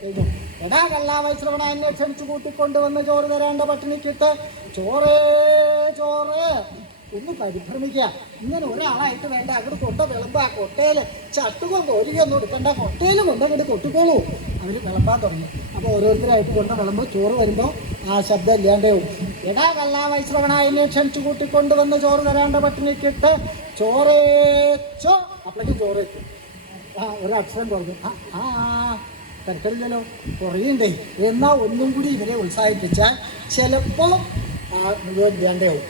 കഴിഞ്ഞു. എടാ കള്ളാവൈശ്രവണ, എന്നെ ക്ഷണിച്ചു കൂട്ടിക്കൊണ്ടുവന്ന് ചോറ് തരാണ്ട പട്ടിണിക്കിട്ട് ചോറ് ഒന്ന് പരിഭ്രമിക്കുക. ഇങ്ങനെ ഒരാളായിട്ട് വേണ്ട. അങ്ങോട്ട് കൊണ്ട വിളമ്പാ. കൊട്ടയിൽ ചട്ടുകൊണ്ട് ഒരിക്കൊന്നും എടുക്കണ്ട, കൊട്ടയിൽ കൊണ്ടങ്ങോട്ട് കൊട്ടിക്കോളൂ. അവർ വിളമ്പാൻ തുടങ്ങി. അപ്പോൾ ഓരോരുത്തരായിട്ട് കൊണ്ട വിളമ്പ് ചോറ് വരുമ്പോൾ ആ ശബ്ദം ഇല്ലാണ്ടാവും. എടാ കള്ളാവൈശ്രവണ, എന്നെ ക്ഷണിച്ചു കൂട്ടിക്കൊണ്ടുവന്ന് ചോറ് തരാണ്ട പട്ടിണിക്കിട്ട് ചോറേച്ചോ. അപ്പോഴേക്കും ചോറേച്ചു. ഒരക്ഷരം കുറഞ്ഞു. തിരക്കടില്ലല്ലോ, കുറയുണ്ടേ. എന്നാൽ ഒന്നും കൂടി ഇവരെ ഉത്സാഹിപ്പിച്ചാൽ ചിലപ്പോൾ മുഴുവൻ ഇല്ലാണ്ടാവും.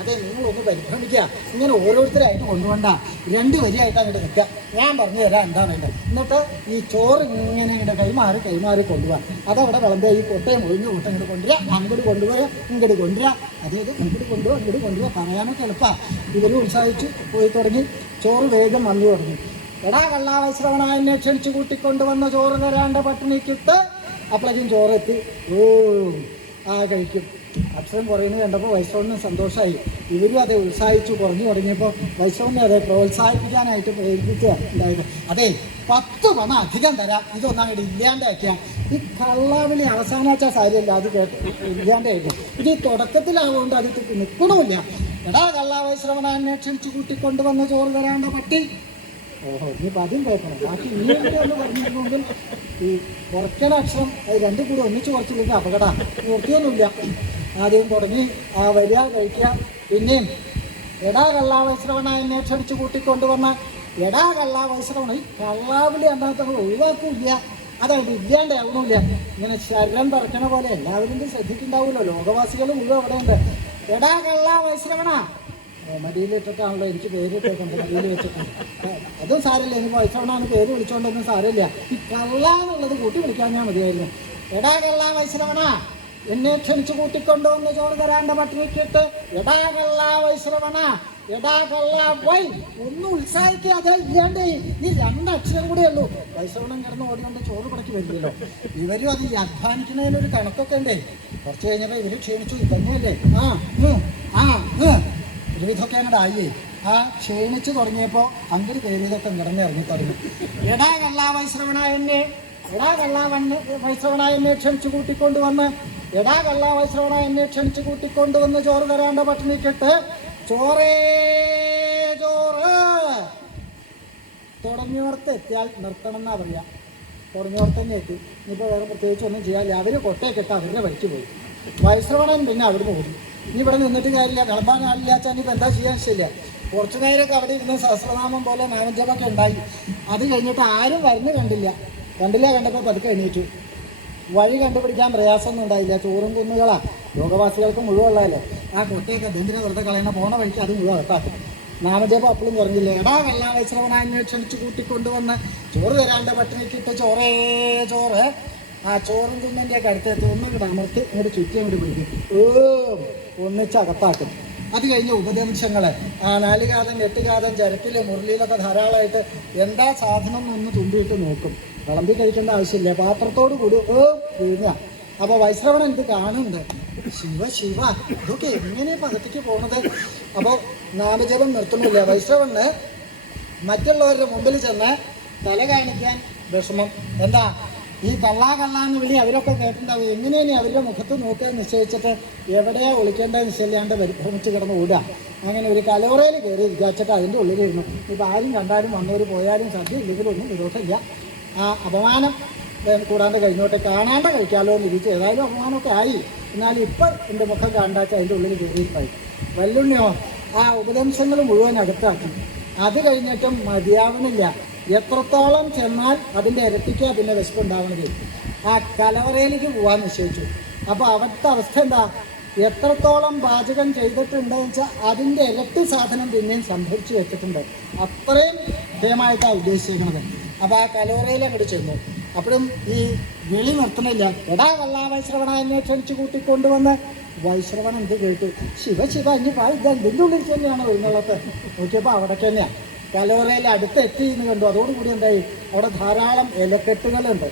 അതെ, നിങ്ങളൊന്ന് പരിഭ്രമിക്കുക. ഇങ്ങനെ ഓരോരുത്തരായിട്ട് കൊണ്ടുപോകണ്ട, 2 വരിയായിട്ട് അങ്ങോട്ട് നിൽക്കുക. ഞാൻ പറഞ്ഞു തരാം എന്താ വേണ്ടത്. എന്നിട്ട് ഈ ചോറ് ഇങ്ങനെ ഇങ്ങോട്ട് കൈമാറി കൊണ്ടുപോകാം. അതവിടെ വിളമ്പുക. ഈ കൊട്ടയും ഒഴിഞ്ഞ് കൊട്ട ഇങ്ങോട്ട് കൊണ്ടുവരിക, അങ്ങോട്ട് കൊണ്ടുപോയാൽ ഇങ്ങോട്ട് കൊണ്ടുവരിക. അതായത് ഇങ്ങോട്ട് കൊണ്ടുപോകാം പറയാനൊക്കെ എളുപ്പമാണ്. ഇവർ ഉത്സാഹിച്ച് പോയി തുടങ്ങി. ചോറ് വേഗം വന്നു തുടങ്ങി. എടാ കള്ളാവൈശ്രവണ, എന്നെ ക്ഷണിച്ചു കൂട്ടിക്കൊണ്ടുവന്ന ചോറ് തരാണ്ട പട്ടിണിക്കിട്ട്. അപ്പോഴേക്കും ചോറെത്തി. കഴിക്കും. അക്ഷരം കുറയുന്നത് കണ്ടപ്പോൾ വൈശ്രവണിന് സന്തോഷമായി. ഇവരും അതെ ഉത്സാഹിച്ചു കുറഞ്ഞു തുടങ്ങിയപ്പോൾ വൈശ്രവണിനെ അതെ പ്രോത്സാഹിപ്പിക്കാനായിട്ട് പ്രേരിപ്പിക്കുക ഉണ്ടായത്. അതെ, 10 പണം അധികം തരാം, ഇതൊന്നും അങ്ങോട്ട് ഇല്ലാണ്ടാക്കിയാൽ. ഈ കള്ളാവിളി അവസാനിച്ച സാരിയല്ല, അത് ഇല്ലാണ്ടായിരുന്നു. ഇത് ഈ തുടക്കത്തിലാവുകൊണ്ട് അത് നിൽക്കണമില്ല. എടാ കള്ളാവൈശ്രവണ, എന്നെ ക്ഷണിച്ചു കൂട്ടിക്കൊണ്ടുവന്ന ചോറ് തരാണ്ട പട്ടി. ഇനിയിപ്പോൾ അതും കേൾക്കണം. ബാക്കി ഇനിയെങ്കിലും ഒന്ന് പറഞ്ഞിരുന്നെങ്കിൽ ഈ കുറയ്ക്കണ അക്ഷരം അത് 2 കൂടി ഒന്നിച്ച് കുറച്ചില്ലെങ്കിൽ അപകടം. നിർത്തിയൊന്നുമില്ല. ആദ്യം തുടങ്ങി വരിക, കഴിക്കുക. പിന്നെയും എടാ കള്ളാവൈശ്രവണ, എന്നെ ക്ഷണിച്ച് കൂട്ടിക്കൊണ്ടുവന്ന എടാ കള്ളാവൈശ്രവണ. ഈ കള്ളാവിളി അല്ലാത്ത ഒഴിവാക്കില്ല, അതവിടെ ഇല്ലാണ്ടാവണമില്ല. ഇങ്ങനെ ശരീരം തറക്കണ പോലെ എല്ലാവരും ശ്രദ്ധിക്കുന്നുണ്ടാവുമല്ലോ. ലോകവാസികൾ മുഴുവൻ അവിടെ ഉണ്ട്. എടാ കള്ളാവൈശ്രവണ. മടിയിലിട്ടിട്ടാണല്ലോ എനിക്ക് പേരിട്ടേക്കുന്നത്, മടിയിൽ വെച്ചിട്ടുണ്ട്. അതും സാരമില്ല, എനിക്ക് വൈശ്രവണാണ് പേര് വിളിച്ചോണ്ടൊന്നും സാരമില്ല. ഈ കള്ള എന്നുള്ളത് കൂട്ടി വിളിക്കാൻ ഞാൻ മതിയായിരുന്നു. എടാ കള്ള വൈശ്രവണ, എന്നെ ക്ഷണിച്ചു കൂട്ടിക്കൊണ്ടുവന്ന് ചോറ് തരാണ്ട പട്ടിണിക്കിട്ട്. എടാ കള്ള വൈശ്രവണ, എടാ കള്ള വൈ. ഒന്നും ഉത്സാഹിക്കാതെ ഇല്ലാണ്ടേ. ഈ 2 അക്ഷരം കൂടെ ഉള്ളൂ. വൈശ്രവണം കിടന്ന് ഓടിക്കൊണ്ട് ചോറ് പടക്കി വരില്ലല്ലോ. ഇവരും അത് അധ്വാനിക്കുന്നതിനൊരു കണക്കൊക്കെ ഉണ്ടേ. കുറച്ച് കഴിഞ്ഞപ്പോൾ ഇവർ ക്ഷീണിച്ചു. തന്നെയല്ലേ ഒരുവിധമൊക്കെ അങ്ങോട്ട് ആയി. ക്ഷീണിച്ചു തുടങ്ങിയപ്പോൾ അങ്ങോട്ട് കയറിയതൊക്കെ നിറഞ്ഞിറങ്ങി തുടങ്ങി. എടാ കള്ളാ വൈശ്രവണ, എന്നെ ക്ഷണിച്ചു കൂട്ടിക്കൊണ്ടുവന്ന് ചോറ് തരാണ്ട പട്ടിണിക്കിട്ട് ചോറ് തുടങ്ങിയോർത്ത് എത്തിയാൽ നിർത്തണം എന്നാ പറയാ. തുടങ്ങിയോർത്ത് തന്നെ എത്തി. ഇനിയിപ്പോൾ വേറെ പ്രത്യേകിച്ചൊന്നും ചെയ്യാനില്ല. അവർ കൊട്ടയൊക്കെ അവരുടെ വഴിക്ക് പോയി. വൈശ്രവണൻ പിന്നെ അവിടുന്ന് ഓടി. ഇനി ഇവിടെ നിന്നിട്ട് കാര്യമില്ല, വിളമ്പാൻ ആളില്ല വെച്ചാൽ ഇനിയിപ്പോൾ എന്താ ചെയ്യാൻ ശരിയില്ല. കുറച്ചു നേരമൊക്കെ അവിടെ ഇരുന്ന് സഹസ്രനാമം പോലെ നാമജപമൊക്കെ ഉണ്ടായി. അത് കഴിഞ്ഞിട്ട് ആരും കണ്ടപ്പോൾ പതുക്കെ എണീറ്റു. വഴി കണ്ടുപിടിക്കാൻ പ്രയാസമൊന്നും ഉണ്ടായില്ല. ചോറും കുന്നുകളാ, ലോകവാസികൾക്ക് മുഴുവനുള്ളതല്ലേ. ആ കൊട്ടയൊക്കെ ബന്ധിനെ വെറുതെ കളയണ പോണ വഴിക്ക് അത് മുഴുവൻ അകത്താക്കും. നാമജപം അപ്പോഴും കുറഞ്ഞില്ല. എടാ കള്ളാ വൈശ്രവണ, എന്നെ ക്ഷണിച്ചു കൂട്ടിക്കൊണ്ടുവന്ന് ചോറ് തരാണ്ട പട്ടിണിക്കിട്ട് ചോറ്. ആ ചോറും കുന്നൻ്റെയൊക്കെ അടുത്തെത്തി ഒന്നങ്ങോട്ട് അമർത്തി ഇങ്ങോട്ട് ചുറ്റി അങ്ങോട്ട് പിടിക്കും. ഒന്നിച്ച് അകത്താക്കും. അത് കഴിഞ്ഞ് ഉപദേശങ്ങൾ 4 കാതം 8 കാതം ചരക്കിൽ മുരളിയിലൊക്കെ ധാരാളമായിട്ട് എന്താ സാധനം എന്നൊന്ന് തുമ്പിയിട്ട് നോക്കും. വിളമ്പി കഴിക്കേണ്ട ആവശ്യമില്ല. പാത്രത്തോട് കൂടി വീഴുക. അപ്പോൾ വൈശ്രവണൻ ഇത് കാണുന്നുണ്ട്. ശിവ ഇതൊക്കെ എങ്ങനെ പകത്തേക്ക് പോണത്? അപ്പോൾ നാമജപം നിർത്തുന്നില്ല. വൈശ്രവണ് മറ്റുള്ളവരുടെ മുമ്പിൽ ചെന്ന് തല കാണിക്കാൻ വിഷമം. എന്താ ഈ കള്ളാ കള്ളാന്ന് വിളി അവരൊക്കെ കേട്ടിട്ടുണ്ടാവും. എങ്ങനെയാണ് അവരുടെ മുഖത്ത് നോക്കുക നിശ്ചയിച്ചിട്ട് എവിടെയാ ഒളിക്കേണ്ടത് നിശ്ചയില്ലാണ്ട് പരിഭ്രമിച്ച് കിടന്ന് ഓടുക. അങ്ങനെ ഒരു കലോറയിൽ കയറി വിചാരിച്ചിട്ട് അതിൻ്റെ ഉള്ളിലിരുന്നു. ഇപ്പോൾ ആരും കണ്ടാലും വന്നവർ പോയാലും സദ്യ ഇല്ലെങ്കിലും ഒന്നും വിരോധമില്ല. ആ അപമാനം കൂടാണ്ട് കഴിഞ്ഞോട്ടെ, കാണാണ്ട് കഴിക്കാമല്ലോ എന്ന് ഇരിച്ചു. ഏതായാലും അപമാനമൊക്കെ ആയി. എന്നാലും ഇപ്പം എൻ്റെ മുഖം കണ്ടാച്ച അതിൻ്റെ ഉള്ളിൽ കയറിയിട്ടായി. വല്ലുണ്ണിയോ ആ ഉപദേശങ്ങൾ മുഴുവൻ അകത്താക്കി. അത് കഴിഞ്ഞിട്ടും മതിയാവണില്ല. എത്രത്തോളം ചെന്നാൽ അതിൻ്റെ ഇരട്ടിക്ക് പിന്നെ വിശപ്പുണ്ടാവണത്. ആ കലവറയിലേക്ക് പോകാൻ നിശ്ചയിച്ചു. അപ്പോൾ അവിടുത്തെ അവസ്ഥ എന്താ? എത്രത്തോളം പാചകം ചെയ്തിട്ടുണ്ടെന്ന് വെച്ചാൽ അതിൻ്റെ ഇരട്ടി സാധനം പിന്നെയും സംഭരിച്ച് വെച്ചിട്ടുണ്ട്. അത്രയും ഭയമായിട്ടാണ് ഉദ്ദേശിക്കുന്നത്. അപ്പോൾ ആ കലോറയിൽ അങ്ങോട്ട് ചെന്നു. അപ്പോഴും ഈ വിളി നിർത്തണില്ല. എടാ കള്ളാ വൈശ്രവണ എന്നെ ക്ഷണിച്ച് കൂട്ടിക്കൊണ്ടുവന്ന്. വൈശ്രവണൻ എന്ത് കേട്ടു? ശിവ ശിവ ഇനി ഇത് എന്തിൻ്റെ ഉള്ളിൽ തന്നെയാണ് എഴുന്നള്ളത്. നോക്കിയപ്പോൾ അവിടെ തന്നെയാണ്. കലോറയിൽ അടുത്തെത്തി എന്ന് കണ്ടു. അതോടുകൂടി എന്തായി, അവിടെ ധാരാളം ഇലക്കെട്ടുകളുണ്ട്.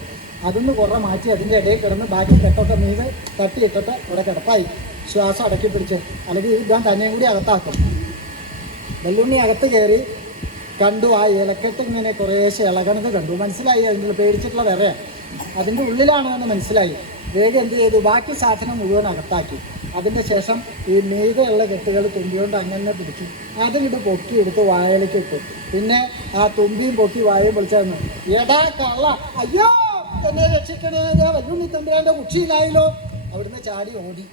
അതൊന്ന് കുറേ മാറ്റി അതിൻ്റെ ഇടയിൽ കിടന്ന് ബാക്കി കെട്ടൊക്കെ മീത് തട്ടിയിട്ടിട്ട് അവിടെ കിടപ്പായി. ശ്വാസം അടക്കി പിടിച്ച്, അല്ലെങ്കിൽ ഞാൻ തന്നെയും കൂടി അകത്താക്കും. വെല്ലുണ്ണി അകത്ത് കയറി കണ്ടു. ആ ഇലക്കെട്ട് ഇങ്ങനെ കുറേശ്ശെ ഇളകണത് കണ്ടു. മനസ്സിലായി അതിൻ്റെ പേടിച്ചിട്ടുള്ള വേറെ അതിൻ്റെ ഉള്ളിലാണ് എന്ന് മനസ്സിലായി. വേഗം എന്ത് ചെയ്തു? ബാക്കി സാധനം മുഴുവൻ അകത്താക്കി. അതിൻ്റെ ശേഷം ഈ മീതയുള്ള കെട്ടുകൾ തുമ്പികൊണ്ട് അങ്ങനെ പിടിച്ചു. അതിങ്ങിട്ട് പൊക്കി എടുത്ത് വായയിലേക്ക് ഇട്ടു. പിന്നെ ആ തുമ്പിയും പൊക്കി വായയും പൊളിച്ചു. എടാ കള്ള, അയ്യോ എന്നെ രക്ഷിക്കണേ, വല്ലുണ്ണി തമ്പുരാൻ്റെ കുച്ചിയിലായല്ലോ. അവിടുന്ന് ചാടി ഓടി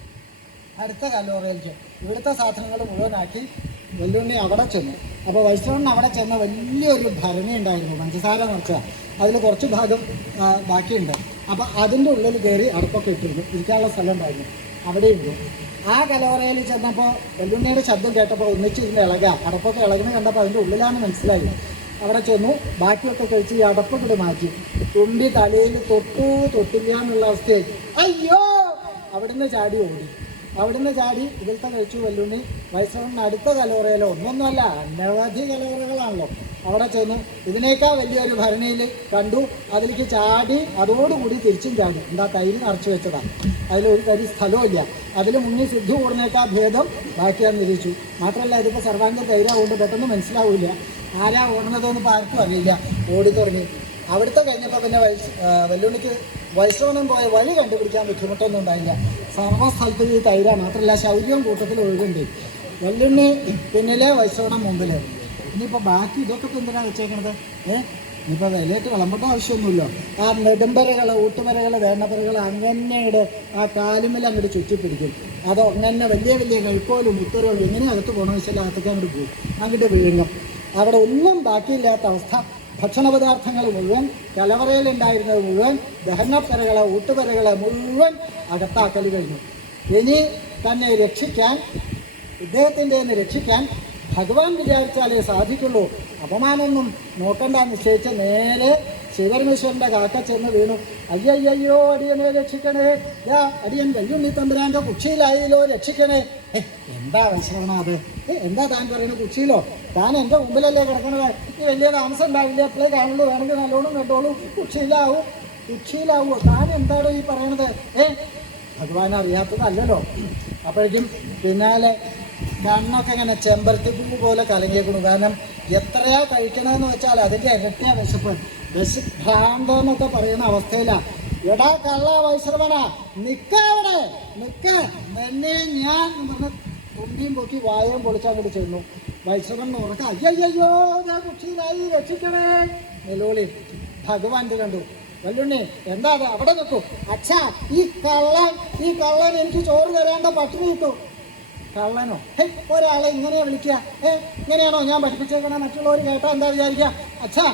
അടുത്ത കലോറയിലേക്ക്. ഇവിടുത്തെ സാധനങ്ങൾ മുഴുവനാക്കി വല്ലുണ്ണി അവിടെ ചെന്നു. അപ്പോൾ വൈഷ്ണവൻ അവിടെ ചെന്ന വലിയൊരു ഭരണി ഉണ്ടായിരുന്നു, പഞ്ചസാര നിറച്ച. അതിൽ കുറച്ച് ഭാഗം ബാക്കിയുണ്ട്. അപ്പോൾ അതിൻ്റെ ഉള്ളിൽ കയറി അടുപ്പൊക്കെ ഇട്ടിരുന്നു. ഇരിക്കാനുള്ള സ്ഥലം ഉണ്ടായിരുന്നു. അവിടെ ഇരുന്നു. ആ കലോറയിൽ ചെന്നപ്പോൾ വല്ലുണ്ണിയുടെ ശബ്ദം കേട്ടപ്പോൾ ഒന്നിച്ച് ഇതിൻ്റെ ഇളകുക. അടപ്പൊക്കെ ഇളകുന്ന കണ്ടപ്പോൾ അതിൻ്റെ ഉള്ളിലാണ് മനസ്സിലായി. അവിടെ ചെന്നു. ബാക്കിയൊക്കെ കഴിച്ച് ഈ അടപ്പൊക്കെ മാറ്റി. തുമ്പി തലയിൽ തൊട്ടില്ല എന്നുള്ള അവസ്ഥയായി. അയ്യോ! അവിടുന്ന് ചാടി ഓടി. അവിടുന്ന് ചാടി ഇതിലത്തെ കഴിച്ചു വല്ലുണ്ണി. വൈഷ്ണവന് അടുത്ത കലോറയിലോ ഒന്നൊന്നുമല്ല, അനവധി കലോറകളാണല്ലോ. അവിടെ ചെന്നു. ഇതിനേക്കാൾ വലിയൊരു ഭരണിയിൽ കണ്ടു. അതിലേക്ക് ചാടി അതോടുകൂടി തിരിച്ചും ചാടി. എന്താ തൈര് നിറച്ച് വെച്ചതാണ്. അതിലൊരു തരി സ്ഥലമില്ല. അതിൽ മുങ്ങി സിദ്ധു കൂടുന്നേക്കാൾ ഭേദം ബാക്കിയാന്ന് നിരീക്ഷിച്ചു. മാത്രമല്ല ഇതിപ്പോൾ സർവാംഗ തൈരാകൊണ്ട് പെട്ടെന്ന് മനസ്സിലാവില്ല ആരാ ഓടുന്നതെന്ന് ഇപ്പോൾ ആർക്കും അറിയില്ല. ഓടി തുടങ്ങി. അവിടുത്തെ കഴിഞ്ഞപ്പോൾ പിന്നെ വല്ലുണ്ണിക്ക് വൈഷ്ണവനം പോയ വഴി കണ്ടുപിടിക്കാൻ ബുദ്ധിമുട്ടൊന്നും ഉണ്ടായില്ല. സർവ്വസ്ഥലത്തും ഈ തൈര. മാത്രമല്ല ശൗര്യം കൂട്ടത്തിൽ ഒഴുകുണ്ട്. വല്ലുണ്ണി പിന്നിലെ വൈഷ്ണവനം മുമ്പിൽ. ഇനിയിപ്പോൾ ബാക്കി ഇതൊക്കെ ഇപ്പോൾ എന്തിനാണ് വെച്ചേക്കണത്? ഇനിയിപ്പോൾ വിലയിട്ട് വിളമ്പേണ്ട ആവശ്യമൊന്നുമില്ലോ. ആ നെടുമ്പരകൾ, ഊട്ടുമരകൾ, വേണ്ടപ്പരകൾ അങ്ങനെയുടെ ആ കാലുമേൽ അങ്ങോട്ട് ചുറ്റിപ്പിടിക്കും. അതോ അങ്ങനെ വലിയ വലിയ കഴിക്കോലും മുത്തറുകളും എങ്ങനെ അകത്ത് പോകണമെന്ന് വെച്ചാൽ അകത്തേക്ക് അങ്ങോട്ട് പോകും. അങ്ങോട്ട് വിഴുങ്ങും. അവിടെ ഒന്നും ബാക്കിയില്ലാത്ത അവസ്ഥ. ഭക്ഷണപദാർത്ഥങ്ങൾ മുഴുവൻ, കലവറയിലുണ്ടായിരുന്നത് മുഴുവൻ, ദഹനപ്പരകൾ, ഊട്ടുപരകൾ മുഴുവൻ അകത്താക്കൽ കഴിഞ്ഞു. ഇനി തന്നെ രക്ഷിക്കാൻ, ഇദ്ദേഹത്തിൻ്റെ നിന്ന് രക്ഷിക്കാൻ ഭഗവാൻ വിചാരിച്ചാലേ സാധിക്കുള്ളൂ. അപമാനമൊന്നും നോക്കണ്ട നിശ്ചയിച്ച് നേരെ ശിവപരമേശ്വരൻ്റെ കാക്ക ചെന്ന് വീണു. അയ്യയ്യോ അടിയനെ രക്ഷിക്കണേ, അടിയൻ വല്ലുണ്ണി തമ്പുരാൻ്റെ കുച്ചിയിലായല്ലോ, രക്ഷിക്കണേ. എന്താ വൈഷ്ണവനാ അത്? എന്താ താൻ പറയുന്നത്? കുച്ചിയിലോ? താൻ എൻ്റെ മുമ്പിലല്ലേ കിടക്കണത്. ഈ വലിയ താമസം ഉണ്ടാവില്ല. എപ്പോഴേ കാണുള്ളൂ. വേണമെങ്കിൽ നല്ലോണം കണ്ടോളൂ. കുച്ചിയിലാവുമോ? താൻ എന്താണ് ഈ പറയണത്? ഭഗവാൻ അറിയാത്തതല്ലല്ലോ. അപ്പോഴേക്കും പിന്നാലെ കണ്ണൊക്കെ ഇങ്ങനെ ചെമ്പരത്തി പൂ പോലെ കലങ്ങിയേക്കണു. കാരണം എത്രയാ കഴിക്കണമെന്ന് വെച്ചാൽ അതിൻ്റെ ഇരട്ടിയാ വിശപ്പ്. ഭ്രാന്തെന്നൊക്കെ പറയുന്ന അവസ്ഥയിലാണ്. എടാ കള്ള വൈശ്രവനാ, നിൽക്കവിടെ, നിൽക്ക്, എന്നെ ഞാൻ പറഞ്ഞ് തുമ്പിയും പൊക്കി വായയും പൊളിച്ചാൽ കൂടി ചെന്നു. വൈശ്രവൻ ഉറക്കം. അയ്യയ്യോ ഞാൻ കുച്ചിയിലായി, രക്ഷിക്കണേ നിലോളി. ഭഗവാൻ കണ്ടു. വല്ലുണ്ണി എന്താ അത്? അവിടെ നിൽക്കൂ. അച്ഛാ, ഈ കള്ളൻ എനിക്ക് ചോറ് തരാണ്ട പട്ടിണി കിട്ടു. കള്ളനോ? ഒരാളെ ഇങ്ങനെയാ വിളിക്കുക? ഇങ്ങനെയാണോ ഞാൻ പഠിപ്പിച്ചേക്കണ? മറ്റുള്ളവർ കേട്ടാൽ എന്താ വിചാരിക്കുക? അച്ഛാ,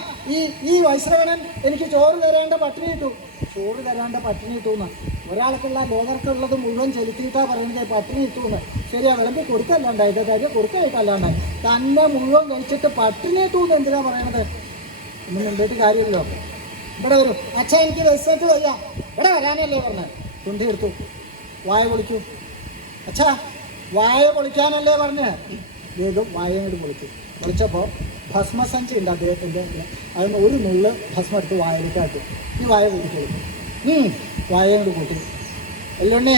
ഈ വൈശ്രവണൻ എനിക്ക് ചോറ് തരേണ്ട പട്ടിണി കിട്ടു. ചോറ് തരാണ്ട് പട്ടിണി കിട്ടുമെന്ന് ഒരാൾക്കുള്ള ലോകർക്കുള്ളത് മുഴുവൻ ചെലുത്തിയിട്ടാ പറയുന്നത് പട്ടിണി കിട്ടുമെന്ന്. ശരിയാ, വിളമ്പി കൊടുക്കല്ലാണ്ടായിട്ട് കാര്യം, കൊടുക്കായിട്ടല്ലാണ്ടായി. തന്നെ മുഴുവൻ കഴിച്ചിട്ട് പട്ടിണി കിട്ടുമെന്ന് എന്തിനാ പറയണത്? ഒന്നും മുമ്പോട്ട് കാര്യമില്ലല്ലോ. ഇവിടെ വരൂ. അച്ഛാ, എനിക്ക് വിശന്നിട്ട് വയ്യ. ഇവിടെ വരാനല്ലേ പറഞ്ഞത്? തുണ്ടി എടുത്തു. വായ പൊളിക്കൂ. അച്ഛാ, വായ പൊളിക്കാനല്ലേ പറഞ്ഞ്? വേഗം വായ കൂടി പൊളിച്ചു. പൊളിച്ചപ്പോൾ ഭസ്മസഞ്ചി ഉണ്ട് അദ്ദേഹത്തിൻ്റെ. അതിന് ഒരു നുള്ള് ഭസ്മം എടുത്ത് വായയിലേക്ക് ആട്ടി. ഈ വായ കൂട്ടിക്കോളൂ. വായ കൂടി കൂട്ടി. എല്ലുണ്ണി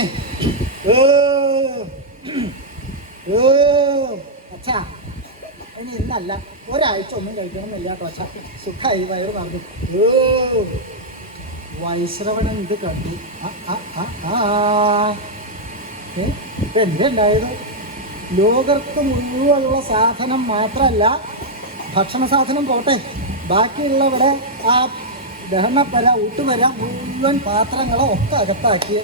അച്ഛാ, ഇനി ഇന്നല്ല, ഒരാഴ്ച ഒന്നും കഴിക്കണമെന്നില്ല കേട്ടോ അച്ഛാ. സുഖമായി വയറ് പറഞ്ഞു. വൈശ്രവണൻ ഇത് കണ്ടു. എന്തുണ്ടായത്? ലോകർക്ക് മുഴുവനുള്ള സാധനം മാത്രമല്ല, ഭക്ഷണ സാധനം പോട്ടെ, ബാക്കിയുള്ള ഇവിടെ ആ ദഹനപ്പര ഊട്ടുവര മുഴുവൻ പാത്രങ്ങളും ഒക്കെ അകത്താക്കി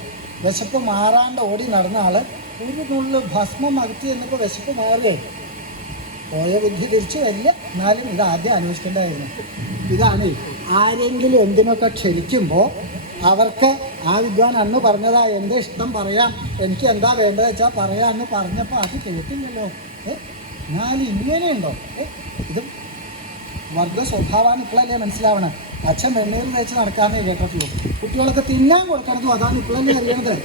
വിശപ്പ് മാറാണ്ട് ഓടി നടന്ന ആള് ഒരു നുള്ളിൽ ഭസ്മം അകത്തി എന്നപ്പോൾ വിശപ്പ് മാറിയേ. പോയ ബുദ്ധി തിരിച്ചു വരില്ല. എന്നാലും ഇത് ആദ്യം അന്വേഷിക്കേണ്ടതായിരുന്നു. ഇതാണ് ആരെങ്കിലും എന്തിനൊക്കെ ക്ഷണിക്കുമ്പോൾ അവർക്ക് ആ വിദ്വാൻ അന്ന് പറഞ്ഞതാ എൻ്റെ ഇഷ്ടം പറയാം, എനിക്ക് എന്താ വേണ്ടത് വെച്ചാൽ പറയാമെന്ന് പറഞ്ഞപ്പോൾ അത് കേട്ടില്ലല്ലോ. എന്നാലും ഇങ്ങനെയുണ്ടോ? ഇത് വർഗ സ്വഭാവമാണ്. ഇപ്പോഴല്ലേ മനസ്സിലാവണം. അച്ഛൻ വെണ്ണീർ തേച്ച് നടക്കാമെന്നേ കേട്ടിട്ടുള്ളൂ. കുട്ടികളൊക്കെ തിന്നാൻ കൊടുക്കണതും അതാണ് ഇപ്പോഴല്ലേ അറിയണത്.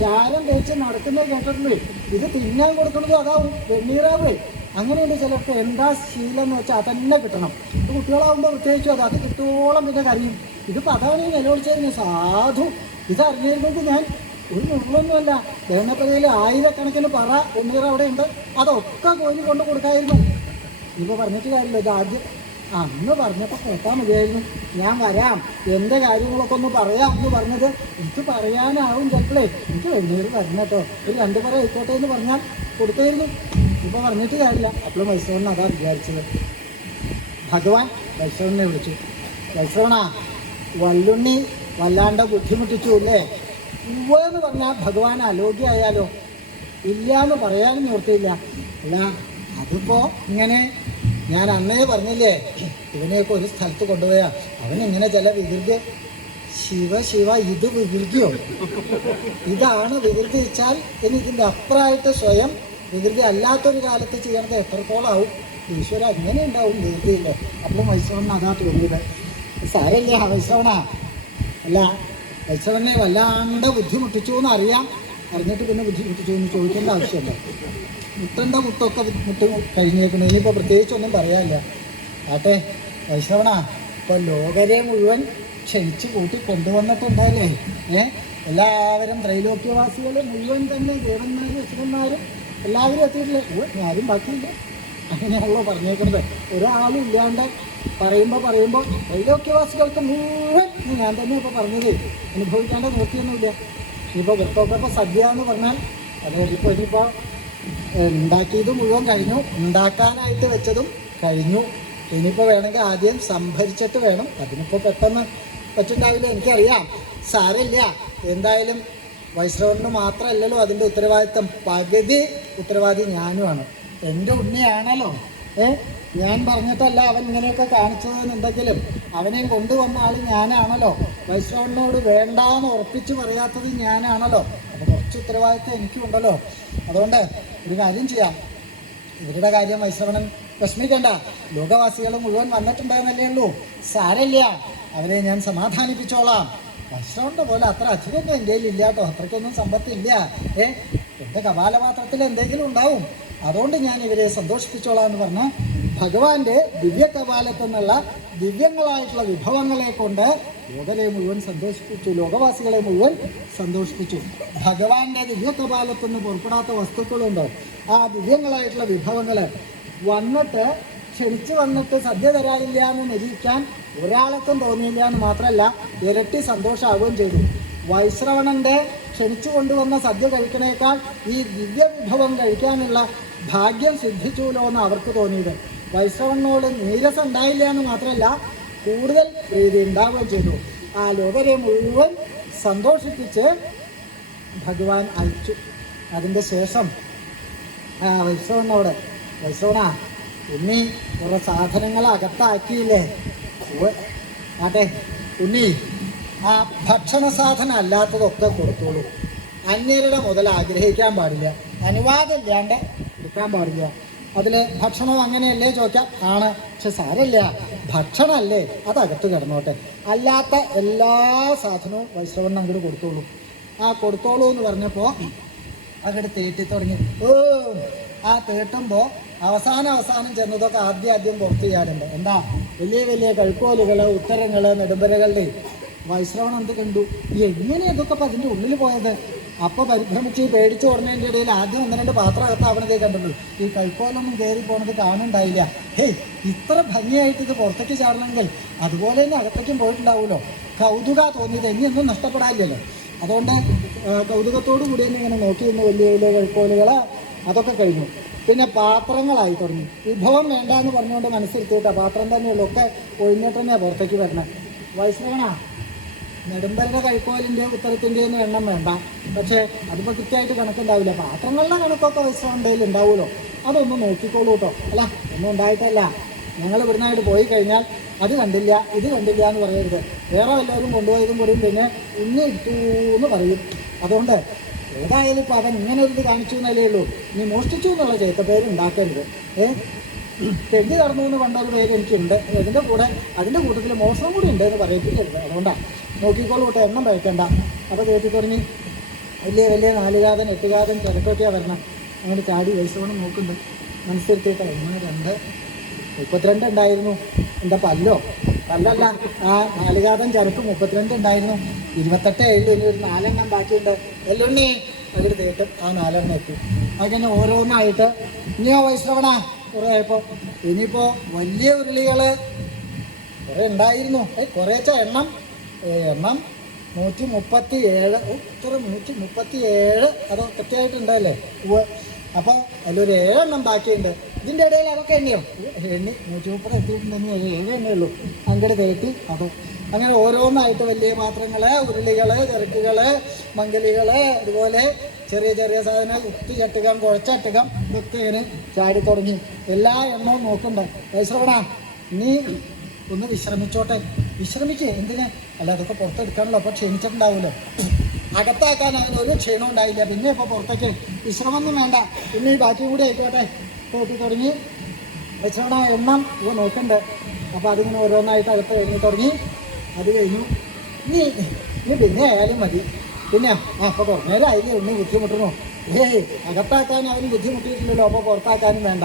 ചാരം തേച്ച് നടക്കുന്നേ കേട്ടിട്ടുള്ളൂ. ഇത് തിന്നാൻ കൊടുക്കണതും അതാവും, വെണ്ണീറാവേ. അങ്ങനെയുണ്ട് ചിലർക്ക്. എന്താ ശീലം എന്ന് വെച്ചാൽ അതന്നെ കിട്ടണം. ഇത് കുട്ടികളാകുമ്പോൾ പ്രത്യേകിച്ചും അത് കിട്ടുവോളം പിന്നെ കറിയും. ഇതിപ്പോൾ അതാണ് ഈ നിലവിളിച്ചതിന് സാധു. ഇതറിഞ്ഞിരുന്നെങ്കിൽ ഞാൻ ഒരു നുള്ളൊന്നുമല്ല, ദഹനപ്പരയിൽ ആയിരക്കണക്കിന് പറ വെണ്ണീർ അവിടെ ഉണ്ട്, അതൊക്കെ കോരി കൊണ്ട് കൊടുക്കായിരുന്നു. ഇപ്പോൾ പറഞ്ഞിട്ട് കാര്യമില്ല. ഇത് ആദ്യം അന്ന് പറഞ്ഞപ്പോൾ കേട്ടാൽ മതിയായിരുന്നു. ഞാൻ വരാം, എൻ്റെ കാര്യങ്ങളൊക്കെ ഒന്ന് പറയാം എന്ന് പറഞ്ഞത് എനിക്ക് പറയാനാവും. ചിലപ്പോഴേ എനിക്ക് വെണ്ണീർ തരണം കേട്ടോ, ഒരു 2 പറ ആയിക്കോട്ടെ എന്ന് പറഞ്ഞാൽ കൊടുത്തായിരുന്നു. ഇപ്പോൾ പറഞ്ഞിട്ട് കാര്യമില്ല. അപ്പോൾ വൈശ്രവണൻ അതാ വിചാരിച്ചത്. ഭഗവാൻ വൈശ്രവണനെ വിളിച്ചു. വൈശ്രവണ, വല്ലുണ്ണി വല്ലാണ്ട് ബുദ്ധിമുട്ടിച്ചു അല്ലേ? എന്ന് പറഞ്ഞാൽ ഭഗവാൻ അലോഗ്യമായാലോ? ഇല്ല എന്ന് പറയാനും നിർത്തിയില്ല. അല്ല, അതിപ്പോൾ ഇങ്ങനെ ഞാൻ അന്നേ പറഞ്ഞില്ലേ, ഇവനെയൊക്കെ ഒരു സ്ഥലത്ത് കൊണ്ടുപോയാൽ അവനിങ്ങനെ ചില വികൃതി. ശിവ, ഇത് വികൃതിയോ? ഇതാണ് വികൃതി വെച്ചാൽ എനിക്കിൻ്റെ അപ്പുറമായിട്ട് സ്വയം വികൃതി അല്ലാത്തൊരു കാലത്ത് ചെയ്യണത് എത്രത്തോളാവും? ഈശ്വര, അങ്ങനെ ഉണ്ടാവും വികൃതിയില്ല. അപ്പോൾ വൈശ്രവണൻ അതാ തോന്നിയത്. സാരമില്ല വൈശ്രവണ, അല്ല വൈശ്രവനെ വല്ലാണ്ട് ബുദ്ധിമുട്ടിച്ചു എന്ന് അറിയാം. അറിഞ്ഞിട്ട് പിന്നെ ബുദ്ധിമുട്ടിച്ചു എന്ന് ചോദിക്കേണ്ട ആവശ്യമില്ല. മുട്ടേണ്ട മുട്ടൊക്കെ മുട്ട് കഴിഞ്ഞേക്കണം. ഇനിയിപ്പോൾ പ്രത്യേകിച്ചൊന്നും പറയാനില്ല. ആട്ടെ വൈശ്രവണ, ഇപ്പോൾ ലോകരെ മുഴുവൻ ക്ഷണിച്ച് കൂട്ടി കൊണ്ടുവന്നിട്ടുണ്ടല്ലേ? എല്ലാവരും ത്രൈലോക്യവാസികൾ മുഴുവൻ തന്നെ ദേവന്മാരും അസുരന്മാരും എല്ലാവരും എത്തിയിട്ടില്ലേ? ആരും ബാക്കിയില്ല. അങ്ങനെയാണല്ലോ പറഞ്ഞേക്കുന്നത്. ഒരാളും ഇല്ലാണ്ട് പറയുമ്പോൾ ത്രൈലോക്യവാസികൾക്ക് മുഴുവൻ ഞാൻ തന്നെ ഇപ്പോൾ പറഞ്ഞത് അനുഭവിക്കേണ്ട നിർത്തിയൊന്നുമില്ല. ഇനിയിപ്പോൾ വൃത്തോക്കപ്പോൾ സദ്യ എന്ന് പറഞ്ഞാൽ അതായത് ഇനിയിപ്പോൾ ഉണ്ടാക്കിയത് മുഴുവൻ കഴിഞ്ഞു, ഉണ്ടാക്കാനായിട്ട് വെച്ചതും കഴിഞ്ഞു. ഇനിയിപ്പോൾ വേണമെങ്കിൽ ആദ്യം സംഭരിച്ചിട്ട് വേണം. അതിനിപ്പോൾ പെട്ടെന്ന് പറ്റുണ്ടാവില്ല, എനിക്കറിയാം. സാരമില്ല. എന്തായാലും വൈശ്രവണന് മാത്രമല്ലല്ലോ അതിൻ്റെ ഉത്തരവാദിത്തം. പകുതി ഉത്തരവാദി ഞാനുമാണ്. എൻ്റെ ഉണ്ണിയാണല്ലോ. ഞാൻ പറഞ്ഞിട്ടല്ല അവൻ ഇങ്ങനെയൊക്കെ കാണിച്ചതെന്നുണ്ടെങ്കിലും അവനെയും കൊണ്ടുവന്ന ആൾ ഞാനാണല്ലോ. വൈശ്രവണനോട് വേണ്ടാന്ന് ഉറപ്പിച്ച് പറയാത്തത് ഞാനാണല്ലോ. അപ്പോൾ കുറച്ച് ഉത്തരവാദിത്തം എനിക്കുണ്ടല്ലോ. അതുകൊണ്ട് ഒരു കാര്യം ചെയ്യാം. ഇവരുടെ കാര്യം വൈശ്രവണൻ വിഷമിക്കണ്ട. ലോകവാസികൾ മുഴുവൻ വന്നിട്ടുണ്ടെന്നല്ലേ ഉള്ളൂ. സാരമില്ല, അവരെ ഞാൻ സമാധാനിപ്പിച്ചോളാം. വൈശ്രവണൻ്റെ പോലെ അത്ര അധികമൊന്നും എൻ്റെ കയ്യിലില്ല കേട്ടോ. അത്രയ്ക്കൊന്നും സമ്പത്തില്ല. എൻ്റെ കപാലപാത്രത്തിൽ എന്തെങ്കിലും ഉണ്ടാവും. അതുകൊണ്ട് ഞാൻ ഇവരെ സന്തോഷിപ്പിച്ചോളാം എന്ന് പറഞ്ഞ് ഭഗവാന്റെ ദിവ്യ കപാലത്തു നിന്നുള്ള ദിവ്യങ്ങളായിട്ടുള്ള വിഭവങ്ങളെ കൊണ്ട് ലോകരെ മുഴുവൻ സന്തോഷിപ്പിച്ചു, ലോകവാസികളെ മുഴുവൻ സന്തോഷിപ്പിച്ചു. ഭഗവാന്റെ ദിവ്യ കപാലത്തു നിന്ന് പുറപ്പെടാത്ത വസ്തുക്കളുണ്ടോ, ആ ദിവ്യങ്ങളായിട്ടുള്ള വിഭവങ്ങൾ വന്നിട്ട് ക്ഷണിച്ച് വന്നിട്ട് സദ്യ തരാനില്ല എന്ന് നിരീക്ഷിക്കാൻ ഒരാൾക്കും തോന്നിയില്ല എന്ന് മാത്രമല്ല ഇരട്ടി സന്തോഷമാവുകയും ചെയ്തു. വൈശ്രവണൻ്റെ ക്ഷണിച്ചു കൊണ്ടുവന്ന സദ്യ കഴിക്കണേക്കാൾ ഈ ദിവ്യ വിഭവം കഴിക്കാനുള്ള ഭാഗ്യം സിദ്ധിച്ചുല്ലോ എന്ന് അവർക്ക് തോന്നിയത്. വൈശ്രവണനോട് നീരസം ഉണ്ടായില്ല എന്ന് മാത്രമല്ല കൂടുതൽ പ്രീതി ഉണ്ടാവുകയും ചെയ്തു. ആ ലോകരെ മുഴുവൻ സന്തോഷിപ്പിച്ച് ഭഗവാൻ അയച്ചു. അതിൻ്റെ ശേഷം വൈശ്രവണനോട്, വൈശ്രവണ ഉണ്ണി കുറേ സാധനങ്ങൾ അകത്താക്കിയില്ലേ? ആട്ടെ ഉണ്ണി, ആ ഭക്ഷണ സാധനം അല്ലാത്തതൊക്കെ കൊടുത്തോളൂ. അന്യരുടെ മുതൽ ആഗ്രഹിക്കാൻ പാടില്ല, അനുവാദമില്ലാണ്ട് എടുക്കാൻ പാടില്ല. അതിൽ ഭക്ഷണം അങ്ങനെയല്ലേ ചോദിക്കാം? ആണ്. പക്ഷെ സാരമില്ല, ഭക്ഷണമല്ലേ, അതകത്ത് കിടന്നോട്ടെ. അല്ലാത്ത എല്ലാ സാധനവും വൈശ്രവണൻ അങ്ങോട്ട് കൊടുത്തോളൂ. ആ കൊടുത്തോളൂ എന്ന് പറഞ്ഞപ്പോൾ അങ്ങോട്ട് തേട്ടി തുടങ്ങി. ആ തേട്ടുമ്പോൾ അവസാനം ചെന്നതൊക്കെ ആദ്യം പുറത്ത് ചെയ്യാറുണ്ട്. എന്താ വലിയ വലിയ കഴുക്കോലുകൾ, ഉത്തരങ്ങൾ, നെടുമ്പരകളുടെ. വൈശ്രവണൻ എന്ത് കണ്ടു? എങ്ങനെ ഇതൊക്കെ അപ്പം അതിൻ്റെ ഉള്ളിൽ പോയത്? അപ്പോൾ പരിഭ്രമിച്ച് പേടിച്ച് ഓടുന്നതിൻ്റെ ഇടയിൽ ആദ്യം 1-2 പാത്രം അകത്താവണതേ കണ്ടുള്ളൂ. ഈ കഴുക്കോലൊന്നും കയറി പോണത് കാണുന്നുണ്ടായില്ല. ഇത്ര ഭംഗിയായിട്ട് ഇത് പുറത്തേക്ക് ചാടണമെങ്കിൽ അതുപോലെ തന്നെ അകത്തേക്കും പോയിട്ടുണ്ടാവുമല്ലോ. കൗതുക തോന്നിയത് ഇനിയൊന്നും നഷ്ടപ്പെടാനില്ലല്ലോ. അതുകൊണ്ട് കൗതുകത്തോടു കൂടി തന്നെ ഇങ്ങനെ നോക്കി നിന്ന് വലിയ വലിയ കഴുക്കോലുകൾ അതൊക്കെ കഴിഞ്ഞു. പിന്നെ പാത്രങ്ങളായി തുടങ്ങി. വിഭവം വേണ്ട എന്ന് പറഞ്ഞുകൊണ്ട് മനസ്സിരുത്തിയിട്ടാ പാത്രം തന്നെയുള്ളൂ. ഒക്കെ ഒഴിഞ്ഞിട്ട് തന്നെയാണ് പുറത്തേക്ക് വരണത്. വൈഷ്ണവണ നെടുമ്പരുടെ കൈക്കോലിൻ്റെ ഉത്തരത്തിൻ്റെയൊന്നും എണ്ണം വേണ്ട. പക്ഷേ അതിപ്പോൾ കൃത്യമായിട്ട് കണക്കുണ്ടാവില്ല. പാത്രങ്ങളുടെ കണക്കൊക്കെ വൈഷ്ണവൻ്റെ ഉണ്ടാവുമല്ലോ. അതൊന്നും നോക്കിക്കോളൂ കേട്ടോ. അല്ല ഒന്നും ഉണ്ടായിട്ടല്ല. ഞങ്ങൾ ഇവിടുന്നായിട്ട് പോയി കഴിഞ്ഞാൽ അത് കണ്ടില്ല ഇത് കണ്ടില്ല എന്ന് പറയരുത്. വേറെ വല്ലവരും കൊണ്ടുപോയതും കൂടിയും പിന്നെ ഉന്നി ഇട്ടു എന്ന് പറയും. അതുകൊണ്ട് ഏതായാലും ഇപ്പോൾ അവൻ ഇങ്ങനെ ഒരു ഇത് കാണിച്ചു എന്നല്ലേ ഉള്ളൂ. നീ മോഷ്ടിച്ചു എന്നുള്ള പേര് ഉണ്ടാക്കരുത്. തെണ്ടി നടന്നു എന്ന് കണ്ടൊരു പേര് എനിക്കുണ്ട്. അതിൻ്റെ കൂട്ടത്തിൽ മോഷണം കൂടി ഉണ്ട് എന്ന് പറയിപ്പിക്കരുത്. അതുകൊണ്ടാണ് നോക്കിക്കോളൂ കേട്ടോ. എണ്ണം വയ്ക്കണ്ട. അപ്പോൾ തേറ്റി തുടങ്ങി വലിയ വലിയ 4 കാതൻ 8 കാതൻ ചിലക്കൊക്കെയാണ് വരണം. അങ്ങനെ ചാടി വയസ്സോണം നോക്കുന്നുണ്ട്. മനസ്സിരുത്തിയിട്ട് 1 2 32 ഉണ്ടായിരുന്നു. എന്താ പല്ലോ? പല്ലല്ല, ആ 4 കാതൻ ചരക്ക് 32 ഉണ്ടായിരുന്നു. 28 ഇനി ഒരു 4 എണ്ണം ബാക്കിയുണ്ട്. എല്ലുണ്ണി അവിടെ തേക്കും ആ 4 എണ്ണം എത്തി. അങ്ങനെ ഓരോന്നായിട്ട് ഇനിയോ വൈശ്രവണ കുറേ ആയപ്പോൾ ഇനിയിപ്പോൾ വലിയ ഉരുളികൾ കുറേ ഉണ്ടായിരുന്നു. കുറേച്ച എണ്ണം 137. ഇത്ര 137 അതോ കൃത്യമായിട്ടുണ്ടല്ലേ? അപ്പോൾ അതിലൊരു 7 എണ്ണം ബാക്കിയുണ്ട്. ഇതിൻ്റെ ഇടയിൽ അതൊക്കെ എണ്ണിയോ? എണ്ണി 130 എത്തിയിട്ടുണ്ടെങ്കിൽ 7 എണ്ണേ ഉള്ളൂ. അങ്ങോട്ട് തേറ്റി അതോ അങ്ങനെ ഓരോന്നായിട്ട് വലിയ പാത്രങ്ങൾ, ഉരുളികൾ, ചെറുക്കുകൾ, മംഗലികൾ, അതുപോലെ ചെറിയ ചെറിയ സാധനം, ചട്ടുകം, കുഴച്ചട്ടുകം, ഇതൊക്കെ ഇങ്ങനെ ചാടി തുടങ്ങി. എല്ലാ എണ്ണവും നോക്കണ്ട. വൈശ്രവണ നീ ഒന്ന് വിശ്രമിച്ചോട്ടെ. വിശ്രമിക്കേ എന്തിന്? അല്ല അതൊക്കെ പുറത്തെടുക്കാണല്ലോ. അപ്പോൾ ക്ഷീണിച്ചിട്ടുണ്ടാവുമല്ലോ. അകത്താക്കാൻ അതിനൊരു ക്ഷീണം ഉണ്ടായില്ല. പിന്നെ ഇപ്പോൾ പുറത്തേക്ക് വിശ്രമമൊന്നും വേണ്ട. പിന്നെ ഈ ബാക്കി കൂടി ആയിക്കോട്ടെ. തോട്ടി തുടങ്ങി. വിശ്രമണ എണ്ണം ഇവ നോക്കണ്ട്. അപ്പോൾ അതിങ്ങനെ ഓരോന്നായിട്ട് അകത്ത് കഴിഞ്ഞ് തുടങ്ങി. അത് കഴിഞ്ഞു. ഇനി പിന്നെ ആയാലും മതി. പിന്നെ അപ്പോൾ കുറേ നേരം അതിൽ ഒന്ന് ബുദ്ധിമുട്ടണോ? അകത്താക്കാൻ അവന് ബുദ്ധിമുട്ടിയിട്ടില്ലല്ലോ. അപ്പോൾ പുറത്താക്കാനും വേണ്ട.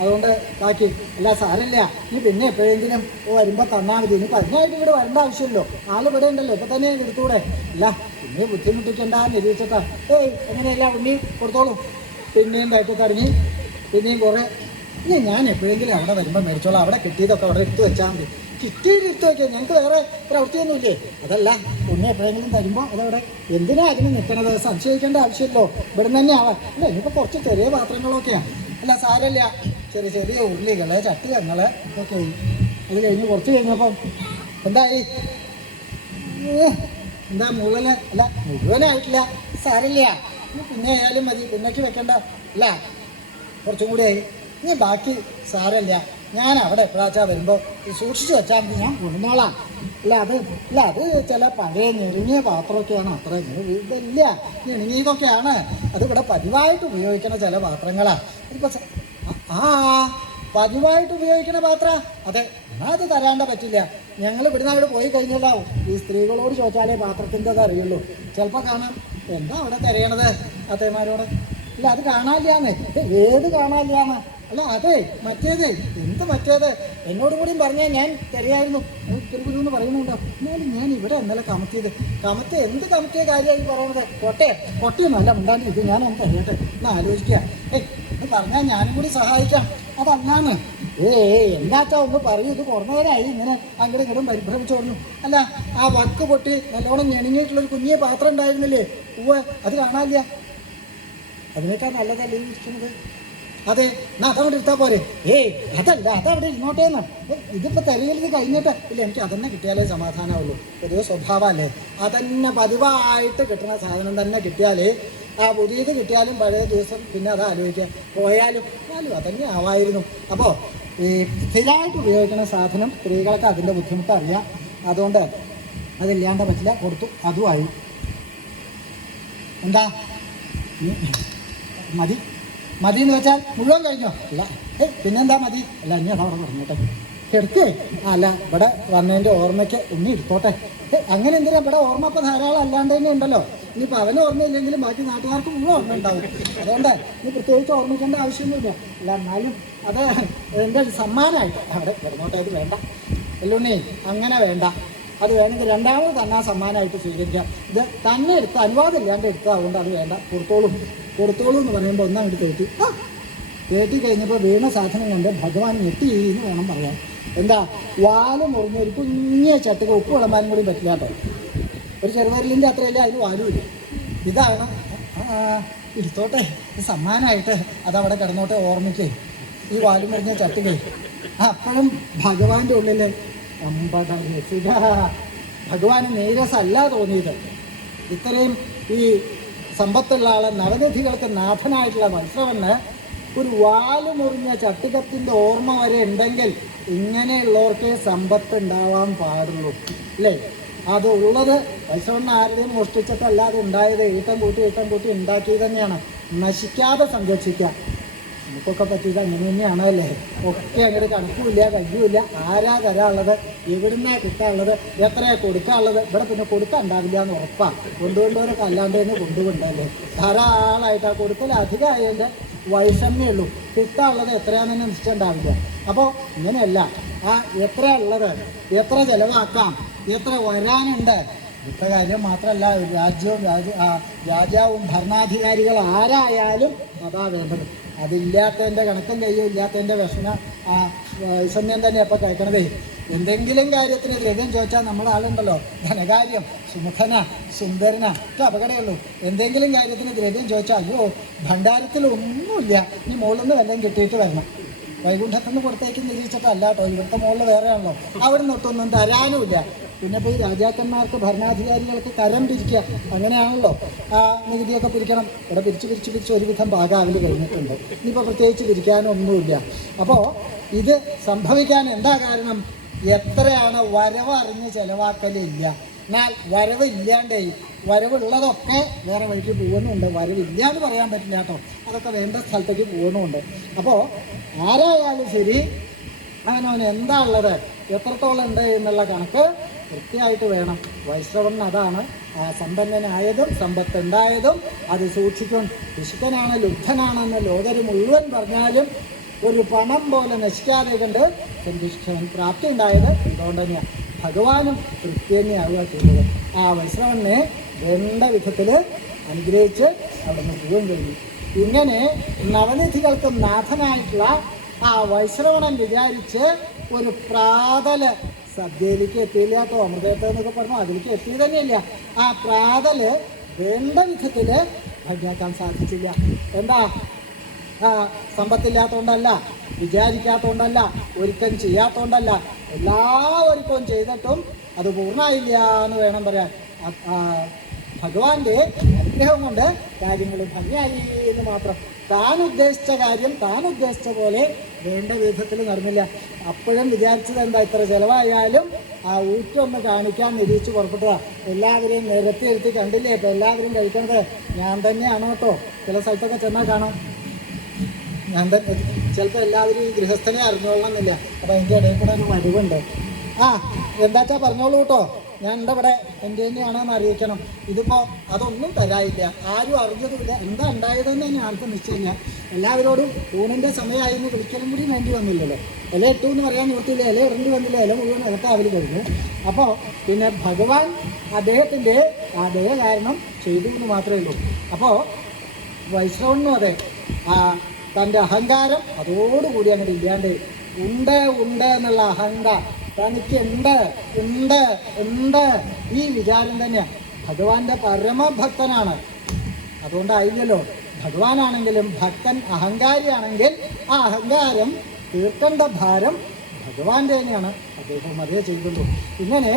അതുകൊണ്ട് ബാക്കി അല്ല സാരമില്ല. ഇനി പിന്നെ എപ്പോഴെങ്കിലും വരുമ്പോൾ തന്നാൽ മതി. ഇനി അതിനായിട്ട് ഇവിടെ വരേണ്ട ആവശ്യമില്ലോ. ആൾ ഇവിടെ ഉണ്ടല്ലോ. ഇപ്പം തന്നെ എടുത്തൂടെ? അല്ല പിന്നെ ബുദ്ധിമുട്ടിക്കണ്ട നിരീക്ഷിച്ചിട്ടാ. എങ്ങനെയല്ല ഉണ്ണി കൊടുത്തോളൂ. പിന്നെയും തയ്ച്ചു തുടങ്ങി. പിന്നെയും കുറേ ഇനി ഞാൻ എപ്പോഴെങ്കിലും അവിടെ വരുമ്പോൾ മേടിച്ചോളാം. അവിടെ കിട്ടിയതൊക്കെ അവിടെ എടുത്തു വെച്ചാൽ മതി. കിട്ടിയിട്ട് എടുത്തു വയ്ക്കുക. ഞങ്ങൾക്ക് വേറെ പ്രവൃത്തിയൊന്നുമില്ലേ? അതല്ല ഉണ്ണി എപ്പോഴെങ്കിലും തരുമ്പോൾ അതവിടെ എന്തിനാ അതിന് നിൽക്കണത്? സംശയിക്കേണ്ട ആവശ്യമില്ലോ. ഇവിടെ നിന്ന് തന്നെ ആവാം. അല്ല ഇനിയിപ്പോൾ കുറച്ച് ചെറിയ പാത്രങ്ങളൊക്കെയാണ്. അല്ല സാരമില്ല. ചെറിയ ചെറിയ ഉരുളികൾ, ചട്ടുകങ്ങൾ ഇതൊക്കെ. അത് കഴിഞ്ഞ് കുറച്ച് കഴിഞ്ഞപ്പം എന്തായി? എന്താ മുഴുവന്? അല്ല മുഴുവനായിട്ടില്ല. സാരമില്ല. പിന്നെ ആയാലും മതി. പിന്നേക്ക് വെക്കണ്ട. അല്ല കുറച്ചും കൂടി ആയി. ഇനി ബാക്കി സാരമില്ല. ഞാൻ അവിടെ എപ്പോഴാച്ചാൽ വരുമ്പോൾ സൂക്ഷിച്ച് വെച്ചാൽ മതി. ഞാൻ കൊണ്ടുവന്നോളാം. അത് ചില പഴയ ഞെരുങ്ങിയ പാത്രമൊക്കെയാണ്. അത്ര ഇതല്ല, ഞെരുങ്ങിയതൊക്കെയാണ്. അതിവിടെ പതിവായിട്ട് ഉപയോഗിക്കുന്ന ചില പാത്രങ്ങളാണ്. ഇപ്പോൾ പതിവായിട്ട് ഉപയോഗിക്കുന്ന പാത്രം. അതെ, അത് തരാണ്ട പറ്റില്ല. ഞങ്ങൾ ഇവിടുന്ന് അവിടെ പോയി കഴിഞ്ഞാലാവും. ഈ സ്ത്രീകളോട് ചോദിച്ചാലേ പാത്രത്തിൻ്റെത് അറിയുള്ളൂ. ചിലപ്പോൾ കാണാം എന്താ അവിടെ തിരയണത് അതേമാരോട്. ഇല്ല അത് കാണാനില്ലാന്നേ. ഏത് കാണാനില്ലാന്ന്? അല്ല അതെ മറ്റേത്. എന്ത് മറ്റേത്? എന്നോട് കൂടിയും പറഞ്ഞാൽ ഞാൻ തരികയായിരുന്നു. എന്ന് പറയുന്നുണ്ടോ? എന്നാലും ഞാൻ ഇവിടെ ഇന്നലെ കമത്തിയത്. എന്ത് കമത്തിയ കാര്യമായി പറയണത്? കൊട്ടയൊന്നുമല്ല ഉണ്ടാണ്ട്. ഇത് ഞാനൊന്ന് തരട്ടെ എന്ന് ആലോചിക്കുക. എന്ന് പറഞ്ഞാൽ ഞാനും കൂടി സഹായിക്കാം. അതല്ലാന്ന്. എന്താച്ചാ ഒന്ന് പറയൂ. ഇത് കുറഞ്ഞ നേരമായി ഇങ്ങനെ അങ്ങോട്ടും ഇങ്ങോട്ടും പരിഭ്രമിച്ചു പറഞ്ഞു. അല്ല ആ വക്ക് പൊട്ടി നല്ലോണം ഞെണിങ്ങിയിട്ടുള്ളൊരു കുഞ്ഞിയ പാത്രം ഉണ്ടായിരുന്നില്ലേ? അത് കാണാനില്ല. അതിനേക്കാൾ നല്ലതല്ലേ ഇരിക്കുന്നത്? അതെ, എന്നാ അതവിടെ എടുത്താൽ പോരെ? അതല്ല അതവിടെ ഇരുന്നോട്ടേന്ന്. ഇതിപ്പോൾ തെരയലിത് കഴിഞ്ഞിട്ട് ഇല്ല. എനിക്ക് അതന്നെ കിട്ടിയാലേ സമാധാനമുള്ളൂ. പൊതുവെ സ്വഭാവമല്ലേ. അതന്നെ പതിവായിട്ട് കിട്ടുന്ന സാധനം തന്നെ കിട്ടിയാലേ ആ പുതിയത് കിട്ടിയാലും പഴയ ദിവസം പിന്നെ അത് ആലോചിക്കുക. പോയാലും അതന്നെ ആവായിരുന്നു. അപ്പോൾ ഈ സ്ഥിരമായിട്ട് ഉപയോഗിക്കുന്ന സാധനം സ്ത്രീകൾക്ക് അതിൻ്റെ ബുദ്ധിമുട്ട് അറിയാം. അതുകൊണ്ട് അതില്ലാണ്ട് പറ്റില്ല. കൊടുത്തു. അതുമായി. എന്താ മതി എന്ന് വെച്ചാൽ മുഴുവൻ കഴിഞ്ഞോ? അല്ല പിന്നെന്താ മതി? അല്ല ഇനി അതവിടെ പറഞ്ഞോട്ടെ. എടുക്കേ അല്ല ഇവിടെ വന്നതിൻ്റെ ഓർമ്മയ്ക്ക് ഉണ്ണി എടുത്തോട്ടെ. അങ്ങനെ എന്തിനാ? ഇവിടെ ഓർമ്മ ഇപ്പം ധാരാളം അല്ലാണ്ട് തന്നെ ഉണ്ടല്ലോ. ഇനിയിപ്പോൾ അവന് ഓർമ്മയില്ലെങ്കിലും ബാക്കി നാട്ടുകാർക്ക് മുഴുവൻ ഓർമ്മ ഉണ്ടാവും. അതുകൊണ്ട് ഇനി പ്രത്യേകിച്ച് ഓർമ്മിക്കേണ്ട ആവശ്യമൊന്നുമില്ല. അല്ല എന്നാലും അത് എൻ്റെ സമ്മാനമായിട്ട് അവിടെ കിടന്നോട്ടെ. അത് വേണ്ട എല്ലുണ്ണി, അങ്ങനെ വേണ്ട. അത് വേണമെങ്കിൽ രണ്ടാമത് തന്നെ സമ്മാനമായിട്ട് സ്വീകരിക്കാം. ഇത് തന്നെ എടുത്ത് അനുവാദം ഇല്ലാണ്ട് എടുത്താൽ അതുകൊണ്ട് അത് വേണ്ട. കൊടുത്തോളൂ എന്ന് പറയുമ്പോൾ ഒന്നാം വേണ്ടി തേട്ടി കഴിഞ്ഞപ്പോൾ വീണ സാധനം കണ്ട് ഭഗവാൻ ഞെട്ടി എന്ന് വേണം പറയാൻ. എന്താ വാല് മുറിഞ്ഞ ഒരു കുഞ്ഞ ചട്ടുക ഉപ്പ് വിളമ്പാനും കൂടി പറ്റില്ല കേട്ടോ. ഒരു ചെറുവരലിൻ്റെ അത്രയല്ലേ അതിന് വാലുമില്ല. ഇതാണ് എടുത്തോട്ടെ സമ്മാനമായിട്ട് അതവിടെ കിടന്നോട്ടെ, ഓർമ്മിക്കേ ഈ വാലും മുറിഞ്ഞ ചട്ടുകേ. അപ്പോഴും ഭഗവാന്റെ ഉള്ളിൽ അമ്പട രസിക, ഭഗവാന് നീരസല്ല തോന്നിയത്. ഇത്രയും ഈ സമ്പത്തുള്ള ആളെ നവനിധികൾക്ക് നാഥനായിട്ടുള്ള വത്സവന് ഒരു വാല് മുറിഞ്ഞ ചട്ടുകത്തിൻ്റെ ഓർമ്മ വരെ ഉണ്ടെങ്കിൽ ഇങ്ങനെയുള്ളവർക്കേ സമ്പത്ത് ഉണ്ടാവാൻ പാടുള്ളൂ അല്ലേ? അത് ഉള്ളത് വത്സവന് ആരുടെയും മോഷ്ടിച്ചിട്ടല്ലാതെ ഉണ്ടായത് ഈട്ടം കൂട്ടി ഉണ്ടാക്കി തന്നെയാണ്. നശിക്കാതെ സംരക്ഷിക്കുക. നമുക്കൊക്കെ പറ്റിയത് അങ്ങനെ തന്നെയാണ് അല്ലേ? ഒക്കെ അങ്ങനെ കണക്കുമില്ല കഴിയുമില്ല. ആരാ തരാനുള്ളത്, എവിടുന്നാ കിട്ടാനുള്ളത്, എത്രയാ കൊടുക്കാനുള്ളത്? ഇവിടെ പിന്നെ കൊടുക്കാൻ ഉണ്ടാവില്ല എന്ന് ഉറപ്പാണ്. കൊണ്ടുകൊണ്ടവരൊക്കെ അല്ലാണ്ടേന്ന് കൊണ്ടുകൊണ്ടല്ലേ ധാരാളമായിട്ട് ആ കൊടുക്കൽ അധികമായതിൻ്റെ വൈഷമ്യേ ഉള്ളൂ. കിട്ടാനുള്ളത് എത്രയാണെന്ന് നിശ്ചയം ഉണ്ടാവില്ല. അപ്പോൾ ഇങ്ങനെയല്ല, ആ എത്ര ഉള്ളത്, എത്ര ചിലവാക്കാം, എത്ര വരാനുണ്ട്, ഇത്ര കാര്യം മാത്രമല്ല. രാജാവും ഭരണാധികാരികൾ ആരായാലും അതാ വേണ്ടത്. അതില്ലാത്തതിൻ്റെ കണക്കും കയ്യും ഇല്ലാത്തതിൻ്റെ വൈഷമ്യം തന്നെ അപ്പോൾ കേൾക്കണതേ. എന്തെങ്കിലും കാര്യത്തിന് ദ്രവ്യം ചോദിച്ചാൽ നമ്മുടെ ആളുണ്ടല്ലോ, ധനകാര്യം, സുമുഖന, സുന്ദരന ഒക്കെ അപകടമുള്ളൂ. എന്തെങ്കിലും കാര്യത്തിന് ദ്രവ്യം ചോദിച്ചാൽ അയ്യോ ഭണ്ഡാരത്തിലൊന്നുമില്ല, ഇനി മുകളിൽ നിന്ന് വല്ലതും കിട്ടിയിട്ട് വരണം. വൈകുണ്ഠത്തുനിന്ന് കൊടുത്തേക്ക് നിരീക്ഷിച്ചിട്ടല്ല കേട്ടോ, ഇവിടുത്തെ മുകളിൽ വേറെയാണല്ലോ. അവിടെ നിന്നൊട്ടൊന്നും തരാനുമില്ല. പിന്നെ പോയി രാജാക്കന്മാർക്ക് ഭരണാധികാരികൾക്ക് കരം പിരിക്കുക, അങ്ങനെയാണല്ലോ. ആ നികുതിയൊക്കെ പിരിക്കണം. ഇവിടെ പിരിച്ച് ഒരുവിധം ഭാഗാവിൽ കഴിഞ്ഞിട്ടുണ്ട്. ഇനിയിപ്പോൾ പ്രത്യേകിച്ച് പിരിക്കാനൊന്നുമില്ല. അപ്പോൾ ഇത് സംഭവിക്കാൻ എന്താ കാരണം? എത്രയാണ് വരവ് അറിഞ്ഞ് ചിലവാക്കലില്ല. എന്നാൽ വരവ് ഇല്ലാണ്ടേ വരവുള്ളതൊക്കെ വേറെ വഴിക്ക് പോകുന്നുണ്ട്. വരവില്ല എന്ന് പറയാൻ പറ്റില്ല കേട്ടോ, അതൊക്കെ വേണ്ട സ്ഥലത്തേക്ക് പോകുന്നുമുണ്ട്. അപ്പോൾ ആരായാലും ശരി അവനവന് എന്താ ഉള്ളത്, എത്രത്തോളം ഉണ്ട് എന്നുള്ള കണക്ക് കൃത്യമായിട്ട് വേണം. വൈശ്രവന് അതാണ്. സമ്പന്നനായതും സമ്പത്തുണ്ടായതും അത് സൂക്ഷിക്കും. പിശുക്കനാണ്, ലുബ്ധനാണെന്ന് ലോകര് മുഴുവൻ പറഞ്ഞാലും ഒരു പണം പോലെ നശിക്കാതെ കണ്ട് സന്തുഷ്ടവൻ പ്രാപ്തി ഉണ്ടായത് ഇതുകൊണ്ട് തന്നെയാണ്. ഭഗവാനും തൃപ്തി തന്നെയാവുക ചെയ്തത്. ആ വൈശ്രവനെ വേണ്ട വിധത്തിൽ അനുഗ്രഹിച്ച് അവിടെ നിന്ന് പോവുകയും കഴിഞ്ഞു. ഇങ്ങനെ നവനിധികൾക്ക് നാഥനായിട്ടുള്ള ആ വൈശ്രവണൻ വിചാരിച്ച് ഒരു പ്രാതല് സദ്യയിലേക്ക് എത്തിയില്ല കേട്ടോ. അമൃതേട്ട എന്നൊക്കെ പറഞ്ഞു അതിലേക്ക് എത്തി തന്നെയില്ല. ആ പ്രാതല് വേണ്ട വിധത്തിൽ ഭംഗിയാക്കാൻ സാധിച്ചില്ല. എന്താ? സമ്പത്തില്ലാത്തതുകൊണ്ടല്ല, വിചാരിക്കാത്തതുകൊണ്ടല്ല, ഒരുക്കം ചെയ്യാത്തതുകൊണ്ടല്ല, എല്ലാവർക്കും ചെയ്തിട്ടും അത് പൂർണ്ണമായില്ല എന്ന് വേണം പറയാൻ. ഭഗവാന്റെ അനുഗ്രഹം കൊണ്ട് കാര്യങ്ങൾ ഭംഗിയായി എന്ന് മാത്രം. താൻ ഉദ്ദേശിച്ച കാര്യം താൻ ഉദ്ദേശിച്ച പോലെ വേണ്ട വിധത്തിൽ നടന്നില്ല. അപ്പോഴും വിചാരിച്ചത് എന്താ, ഇത്ര ചിലവായാലും ആ ഊറ്റൊന്ന് കാണിക്കാൻ നിരീക്ഷിച്ച് പുറപ്പെട്ടതാ. എല്ലാവരെയും നിരത്തി കണ്ടില്ലേ ഇപ്പം എല്ലാവരും കഴിക്കണത് ഞാൻ തന്നെയാണോ കേട്ടോ. ചില സ്ഥലത്തൊക്കെ ചെന്നാൽ കാണാം ഞാൻ തന്നെ. ചിലപ്പോൾ എല്ലാവരും ഈ ഗൃഹസ്ഥനെ അറിഞ്ഞോളണമെന്നില്ല. അപ്പോൾ അതിൻ്റെ ഇടയിൽ കൂടെ ഒരു വരവുണ്ട്. എന്താച്ചാ പറഞ്ഞോളൂ കേട്ടോ, ഞാൻ എൻ്റെ ഇവിടെ എൻ്റെ തന്നെയാണെന്ന് അറിയിക്കണം. ഇതിപ്പോൾ അതൊന്നും തരായില്ല, ആരും അറിഞ്ഞതുമില്ല. എന്താ ഉണ്ടായതെന്ന് തന്നെ ആർക്കും നിശ്ചയില്ല. എല്ലാവരോടും ഊണിൻ്റെ സമയമായിരുന്നു വിളിക്കലും കൂടി വേണ്ടി വന്നില്ലല്ലോ. ഇല ഇട്ടു എന്ന് പറയാൻ നിവർത്തിയില്ല, ഇല ഇറങ്ങി വന്നില്ല, ഇല മുഴുവൻ ഇലത്താവൽ കഴിഞ്ഞു. അപ്പോൾ പിന്നെ ഭഗവാൻ അദ്ദേഹത്തിൻ്റെ ആ ദയ കാരണം ചെയ്തു എന്ന് മാത്രമേ ഉള്ളൂ. അപ്പോൾ വൈശ്രവനും അതെ, തൻ്റെ അഹങ്കാരം അതോടുകൂടി അങ്ങോട്ട് ഇല്ലാണ്ട് ഉണ്ട് എന്നുള്ള അഹങ്കാരം, തനിക്ക് ഉണ്ട് ഈ വിചാരം തന്നെയാണ്. ഭഗവാന്റെ പരമഭക്തനാണ്, അതുകൊണ്ടായില്ലല്ലോ. ഭഗവാനാണെങ്കിലും ഭക്തൻ അഹങ്കാരിയാണെങ്കിൽ ആ അഹങ്കാരം തീർക്കേണ്ട ഭാരം ഭഗവാന്റെ തന്നെയാണ്. അദ്ദേഹം അതേ ചെയ്തുള്ളൂ. ഇങ്ങനെ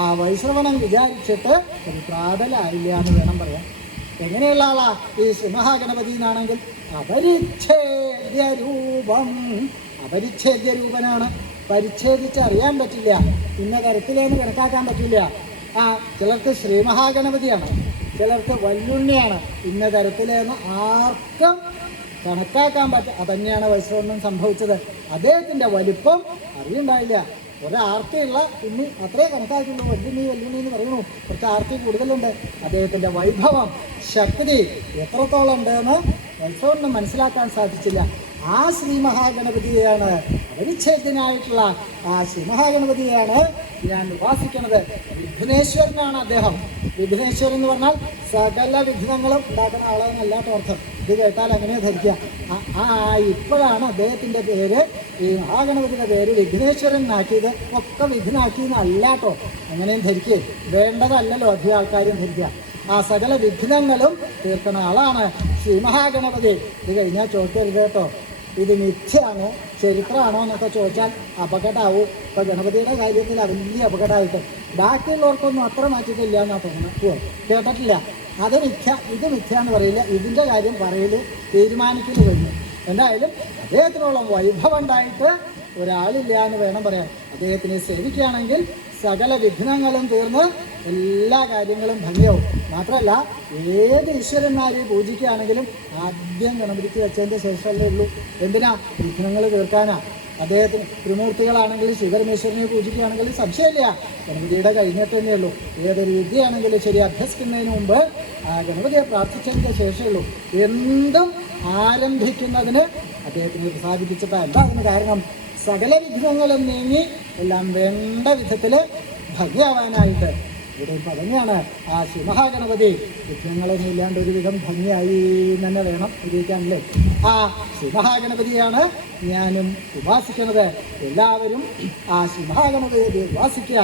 ആ വൈശ്രവണം വിചാരിച്ചിട്ട് ഒരു പ്രാതലായില്ല എന്ന് വേണം പറയാൻ. എങ്ങനെയുള്ള ആളാ ഈ ശ്രീമഹാഗണപതി എന്നാണെങ്കിൽ അപരിച്ഛേദ്യരൂപനാണ്. പരിച്ഛേദിച്ച് അറിയാൻ പറ്റില്ല, ഇന്ന തരത്തിലേന്ന് കണക്കാക്കാൻ പറ്റില്ല. ചിലർക്ക് ശ്രീമഹാഗണപതിയാണ്, ചിലർക്ക് വല്ലുണ്ണിയാണ്, ഇന്ന തരത്തിലേന്ന് ആർക്കും കണക്കാക്കാൻ പറ്റും. അതന്നെയാണ് വൈശ്രവണൻ സംഭവിച്ചത്. അദ്ദേഹത്തിൻ്റെ വലിപ്പം അറിയുണ്ടായില്ല. ഒരാർത്തിയുള്ള ഉണ്ണി അത്രേ കണക്കാക്കുള്ളൂ. വല്ലുണ്ണി എന്ന് പറയുന്നു, കുറച്ച് ആർത്തി കൂടുതലുണ്ട്. അദ്ദേഹത്തിൻ്റെ വൈഭവം, ശക്തി എത്രത്തോളം ഉണ്ടെന്ന് വൈശ്രവണന് മനസ്സിലാക്കാൻ സാധിച്ചില്ല. ആ ശ്രീ മഹാഗണപതിയെയാണ്, അപരിച്ഛേദ്യനായിട്ടുള്ള ആ ശ്രീ മഹാഗണപതിയെയാണ് ഞാൻ ഉപാസിക്കുന്നത്. വിഘ്നേശ്വരനാണ് അദ്ദേഹം. വിഘ്നേശ്വരൻ എന്ന് പറഞ്ഞാൽ സകല വിഘ്നങ്ങളും ഉണ്ടാക്കുന്ന ആളെന്നല്ലാത്ത അർത്ഥം. ഇത് കേട്ടാൽ അങ്ങനെയാ ധരിക്കുക. ഇപ്പോഴാണ് അദ്ദേഹത്തിൻ്റെ പേര്, ഈ മഹാഗണപതിയുടെ പേര് വിഘ്നേശ്വരൻ ആക്കിയത്. ഒക്കെ വിഘ്നാക്കിയെന്നല്ല കേട്ടോ, അങ്ങനെയും ധരിക്കുക വേണ്ടതല്ലല്ലോ അധികം ആൾക്കാരും ധരിക്കുക. സകല വിഘ്നങ്ങളും തീർക്കുന്ന ആളാണ് ശ്രീ മഹാഗണപതി. ഇത് കഴിഞ്ഞാൽ ചോദിക്കരുത് കേട്ടോ, ഇത് മിഥ്യയാണോ ചരിത്രമാണോ എന്നൊക്കെ ചോദിച്ചാൽ അപകടമാവും. ഇപ്പോൾ ഗണപതിയുടെ കാര്യത്തിൽ വലിയ അപകടമായിട്ട് ബാക്കിയുള്ളവർക്കൊന്നും അത്ര മാറ്റിയിട്ടില്ല എന്നാണ് തോന്നുന്നത്. കേട്ടിട്ടില്ല, അത് മിഥ്യ ഇത് മിഥ്യ എന്ന് പറയില്ല, ഇതിൻ്റെ കാര്യം പറയൽ തീരുമാനിക്കൽ കഴിഞ്ഞു. എന്തായാലും അദ്ദേഹത്തിനുള്ള വൈഭവം ഉണ്ടായിട്ട് ഒരാളില്ല എന്ന് വേണം പറയാൻ. അദ്ദേഹത്തിനെ സേവിക്കുകയാണെങ്കിൽ സകല വിഘ്നങ്ങളും തീർന്ന് എല്ലാ കാര്യങ്ങളും ഭംഗിയാവും. മാത്രമല്ല ഏത് ഈശ്വരന്മാരെ പൂജിക്കുകയാണെങ്കിലും ആദ്യം ഗണപതിക്ക് വെച്ചതിൻ്റെ ശേഷമല്ലേ ഉള്ളൂ. എന്തിനാ? വിഘ്നങ്ങൾ തീർക്കാനാ. അദ്ദേഹത്തിന് ത്രിമൂർത്തികളാണെങ്കിലും ശിവപരമേശ്വരനെ പൂജിക്കുകയാണെങ്കിലും സംശയമില്ല, ഗണപതിയുടെ കഴിഞ്ഞിട്ട് തന്നെയുള്ളൂ. ഏതൊരു വിദ്യയാണെങ്കിലും ശരി, അഭ്യസിക്കുന്നതിന് മുമ്പ് ഗണപതിയെ പ്രാർത്ഥിച്ചതിൻ്റെ ശേഷമേ ഉള്ളൂ. എന്തും ആരംഭിക്കുന്നതിന് അദ്ദേഹത്തിനെ പ്രസാദിപ്പിച്ചിട്ടാണ്. എന്താ അതിന് കാരണം? സകല വിഘ്നങ്ങളും നീങ്ങി എല്ലാം വേണ്ട വിധത്തിൽ ഭംഗിയാവാനായിട്ട്. ഇവിടെ പറഞ്ഞാണ് ശ്രീ മഹാഗണപതി വിഘ്നങ്ങളൊന്നും ഇല്ലാണ്ട് ഒരുവിധം ഭംഗിയായി തന്നെ വേണം ഇരിക്കാനല്ലേ. ശ്രീ മഹാഗണപതിയാണ് ഞാനും ഉപാസിക്കുന്നത്. എല്ലാവരും ശ്രീ മഹാഗണപതിയെ ഉപാസിക്കുക.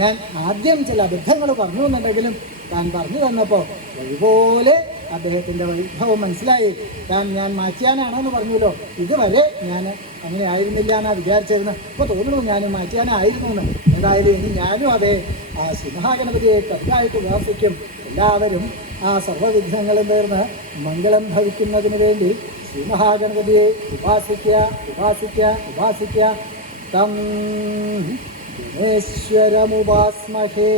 ഞാൻ ആദ്യം ചില അബദ്ധങ്ങൾ പറഞ്ഞു എന്നുണ്ടെങ്കിലും താൻ പറഞ്ഞു തന്നപ്പോൾ വഴിപോലെ അദ്ദേഹത്തിൻ്റെ വൈഭവം മനസ്സിലായി. ഞാൻ മാറ്റിയാനാണെന്ന് പറഞ്ഞല്ലോ, ഇതുവരെ ഞാൻ അങ്ങനെ ആയിരുന്നില്ല എന്നാണ് വിചാരിച്ചിരുന്നത്. ഇപ്പോൾ തോന്നുന്നു ഞാനും മാറ്റിയാനായിരുന്നു എന്ന്. എന്തായാലും ഇനി ഞാനും അതേ ശ്രീ മഹാഗണപതിയെ കൃത്യമായിട്ട് ഉപാസിക്കും. എല്ലാവരും സർവ്വവിഘ്നങ്ങളും നേർന്ന് മംഗളം ഭവിക്കുന്നതിന് വേണ്ടി ശ്രീ മഹാഗണപതിയെ ഉപാസിക്കുക, ഉപാസിക്കുക, ഉപാസിക്കുക. തം ഗണേശ്വരമുപാസ്മഹേ.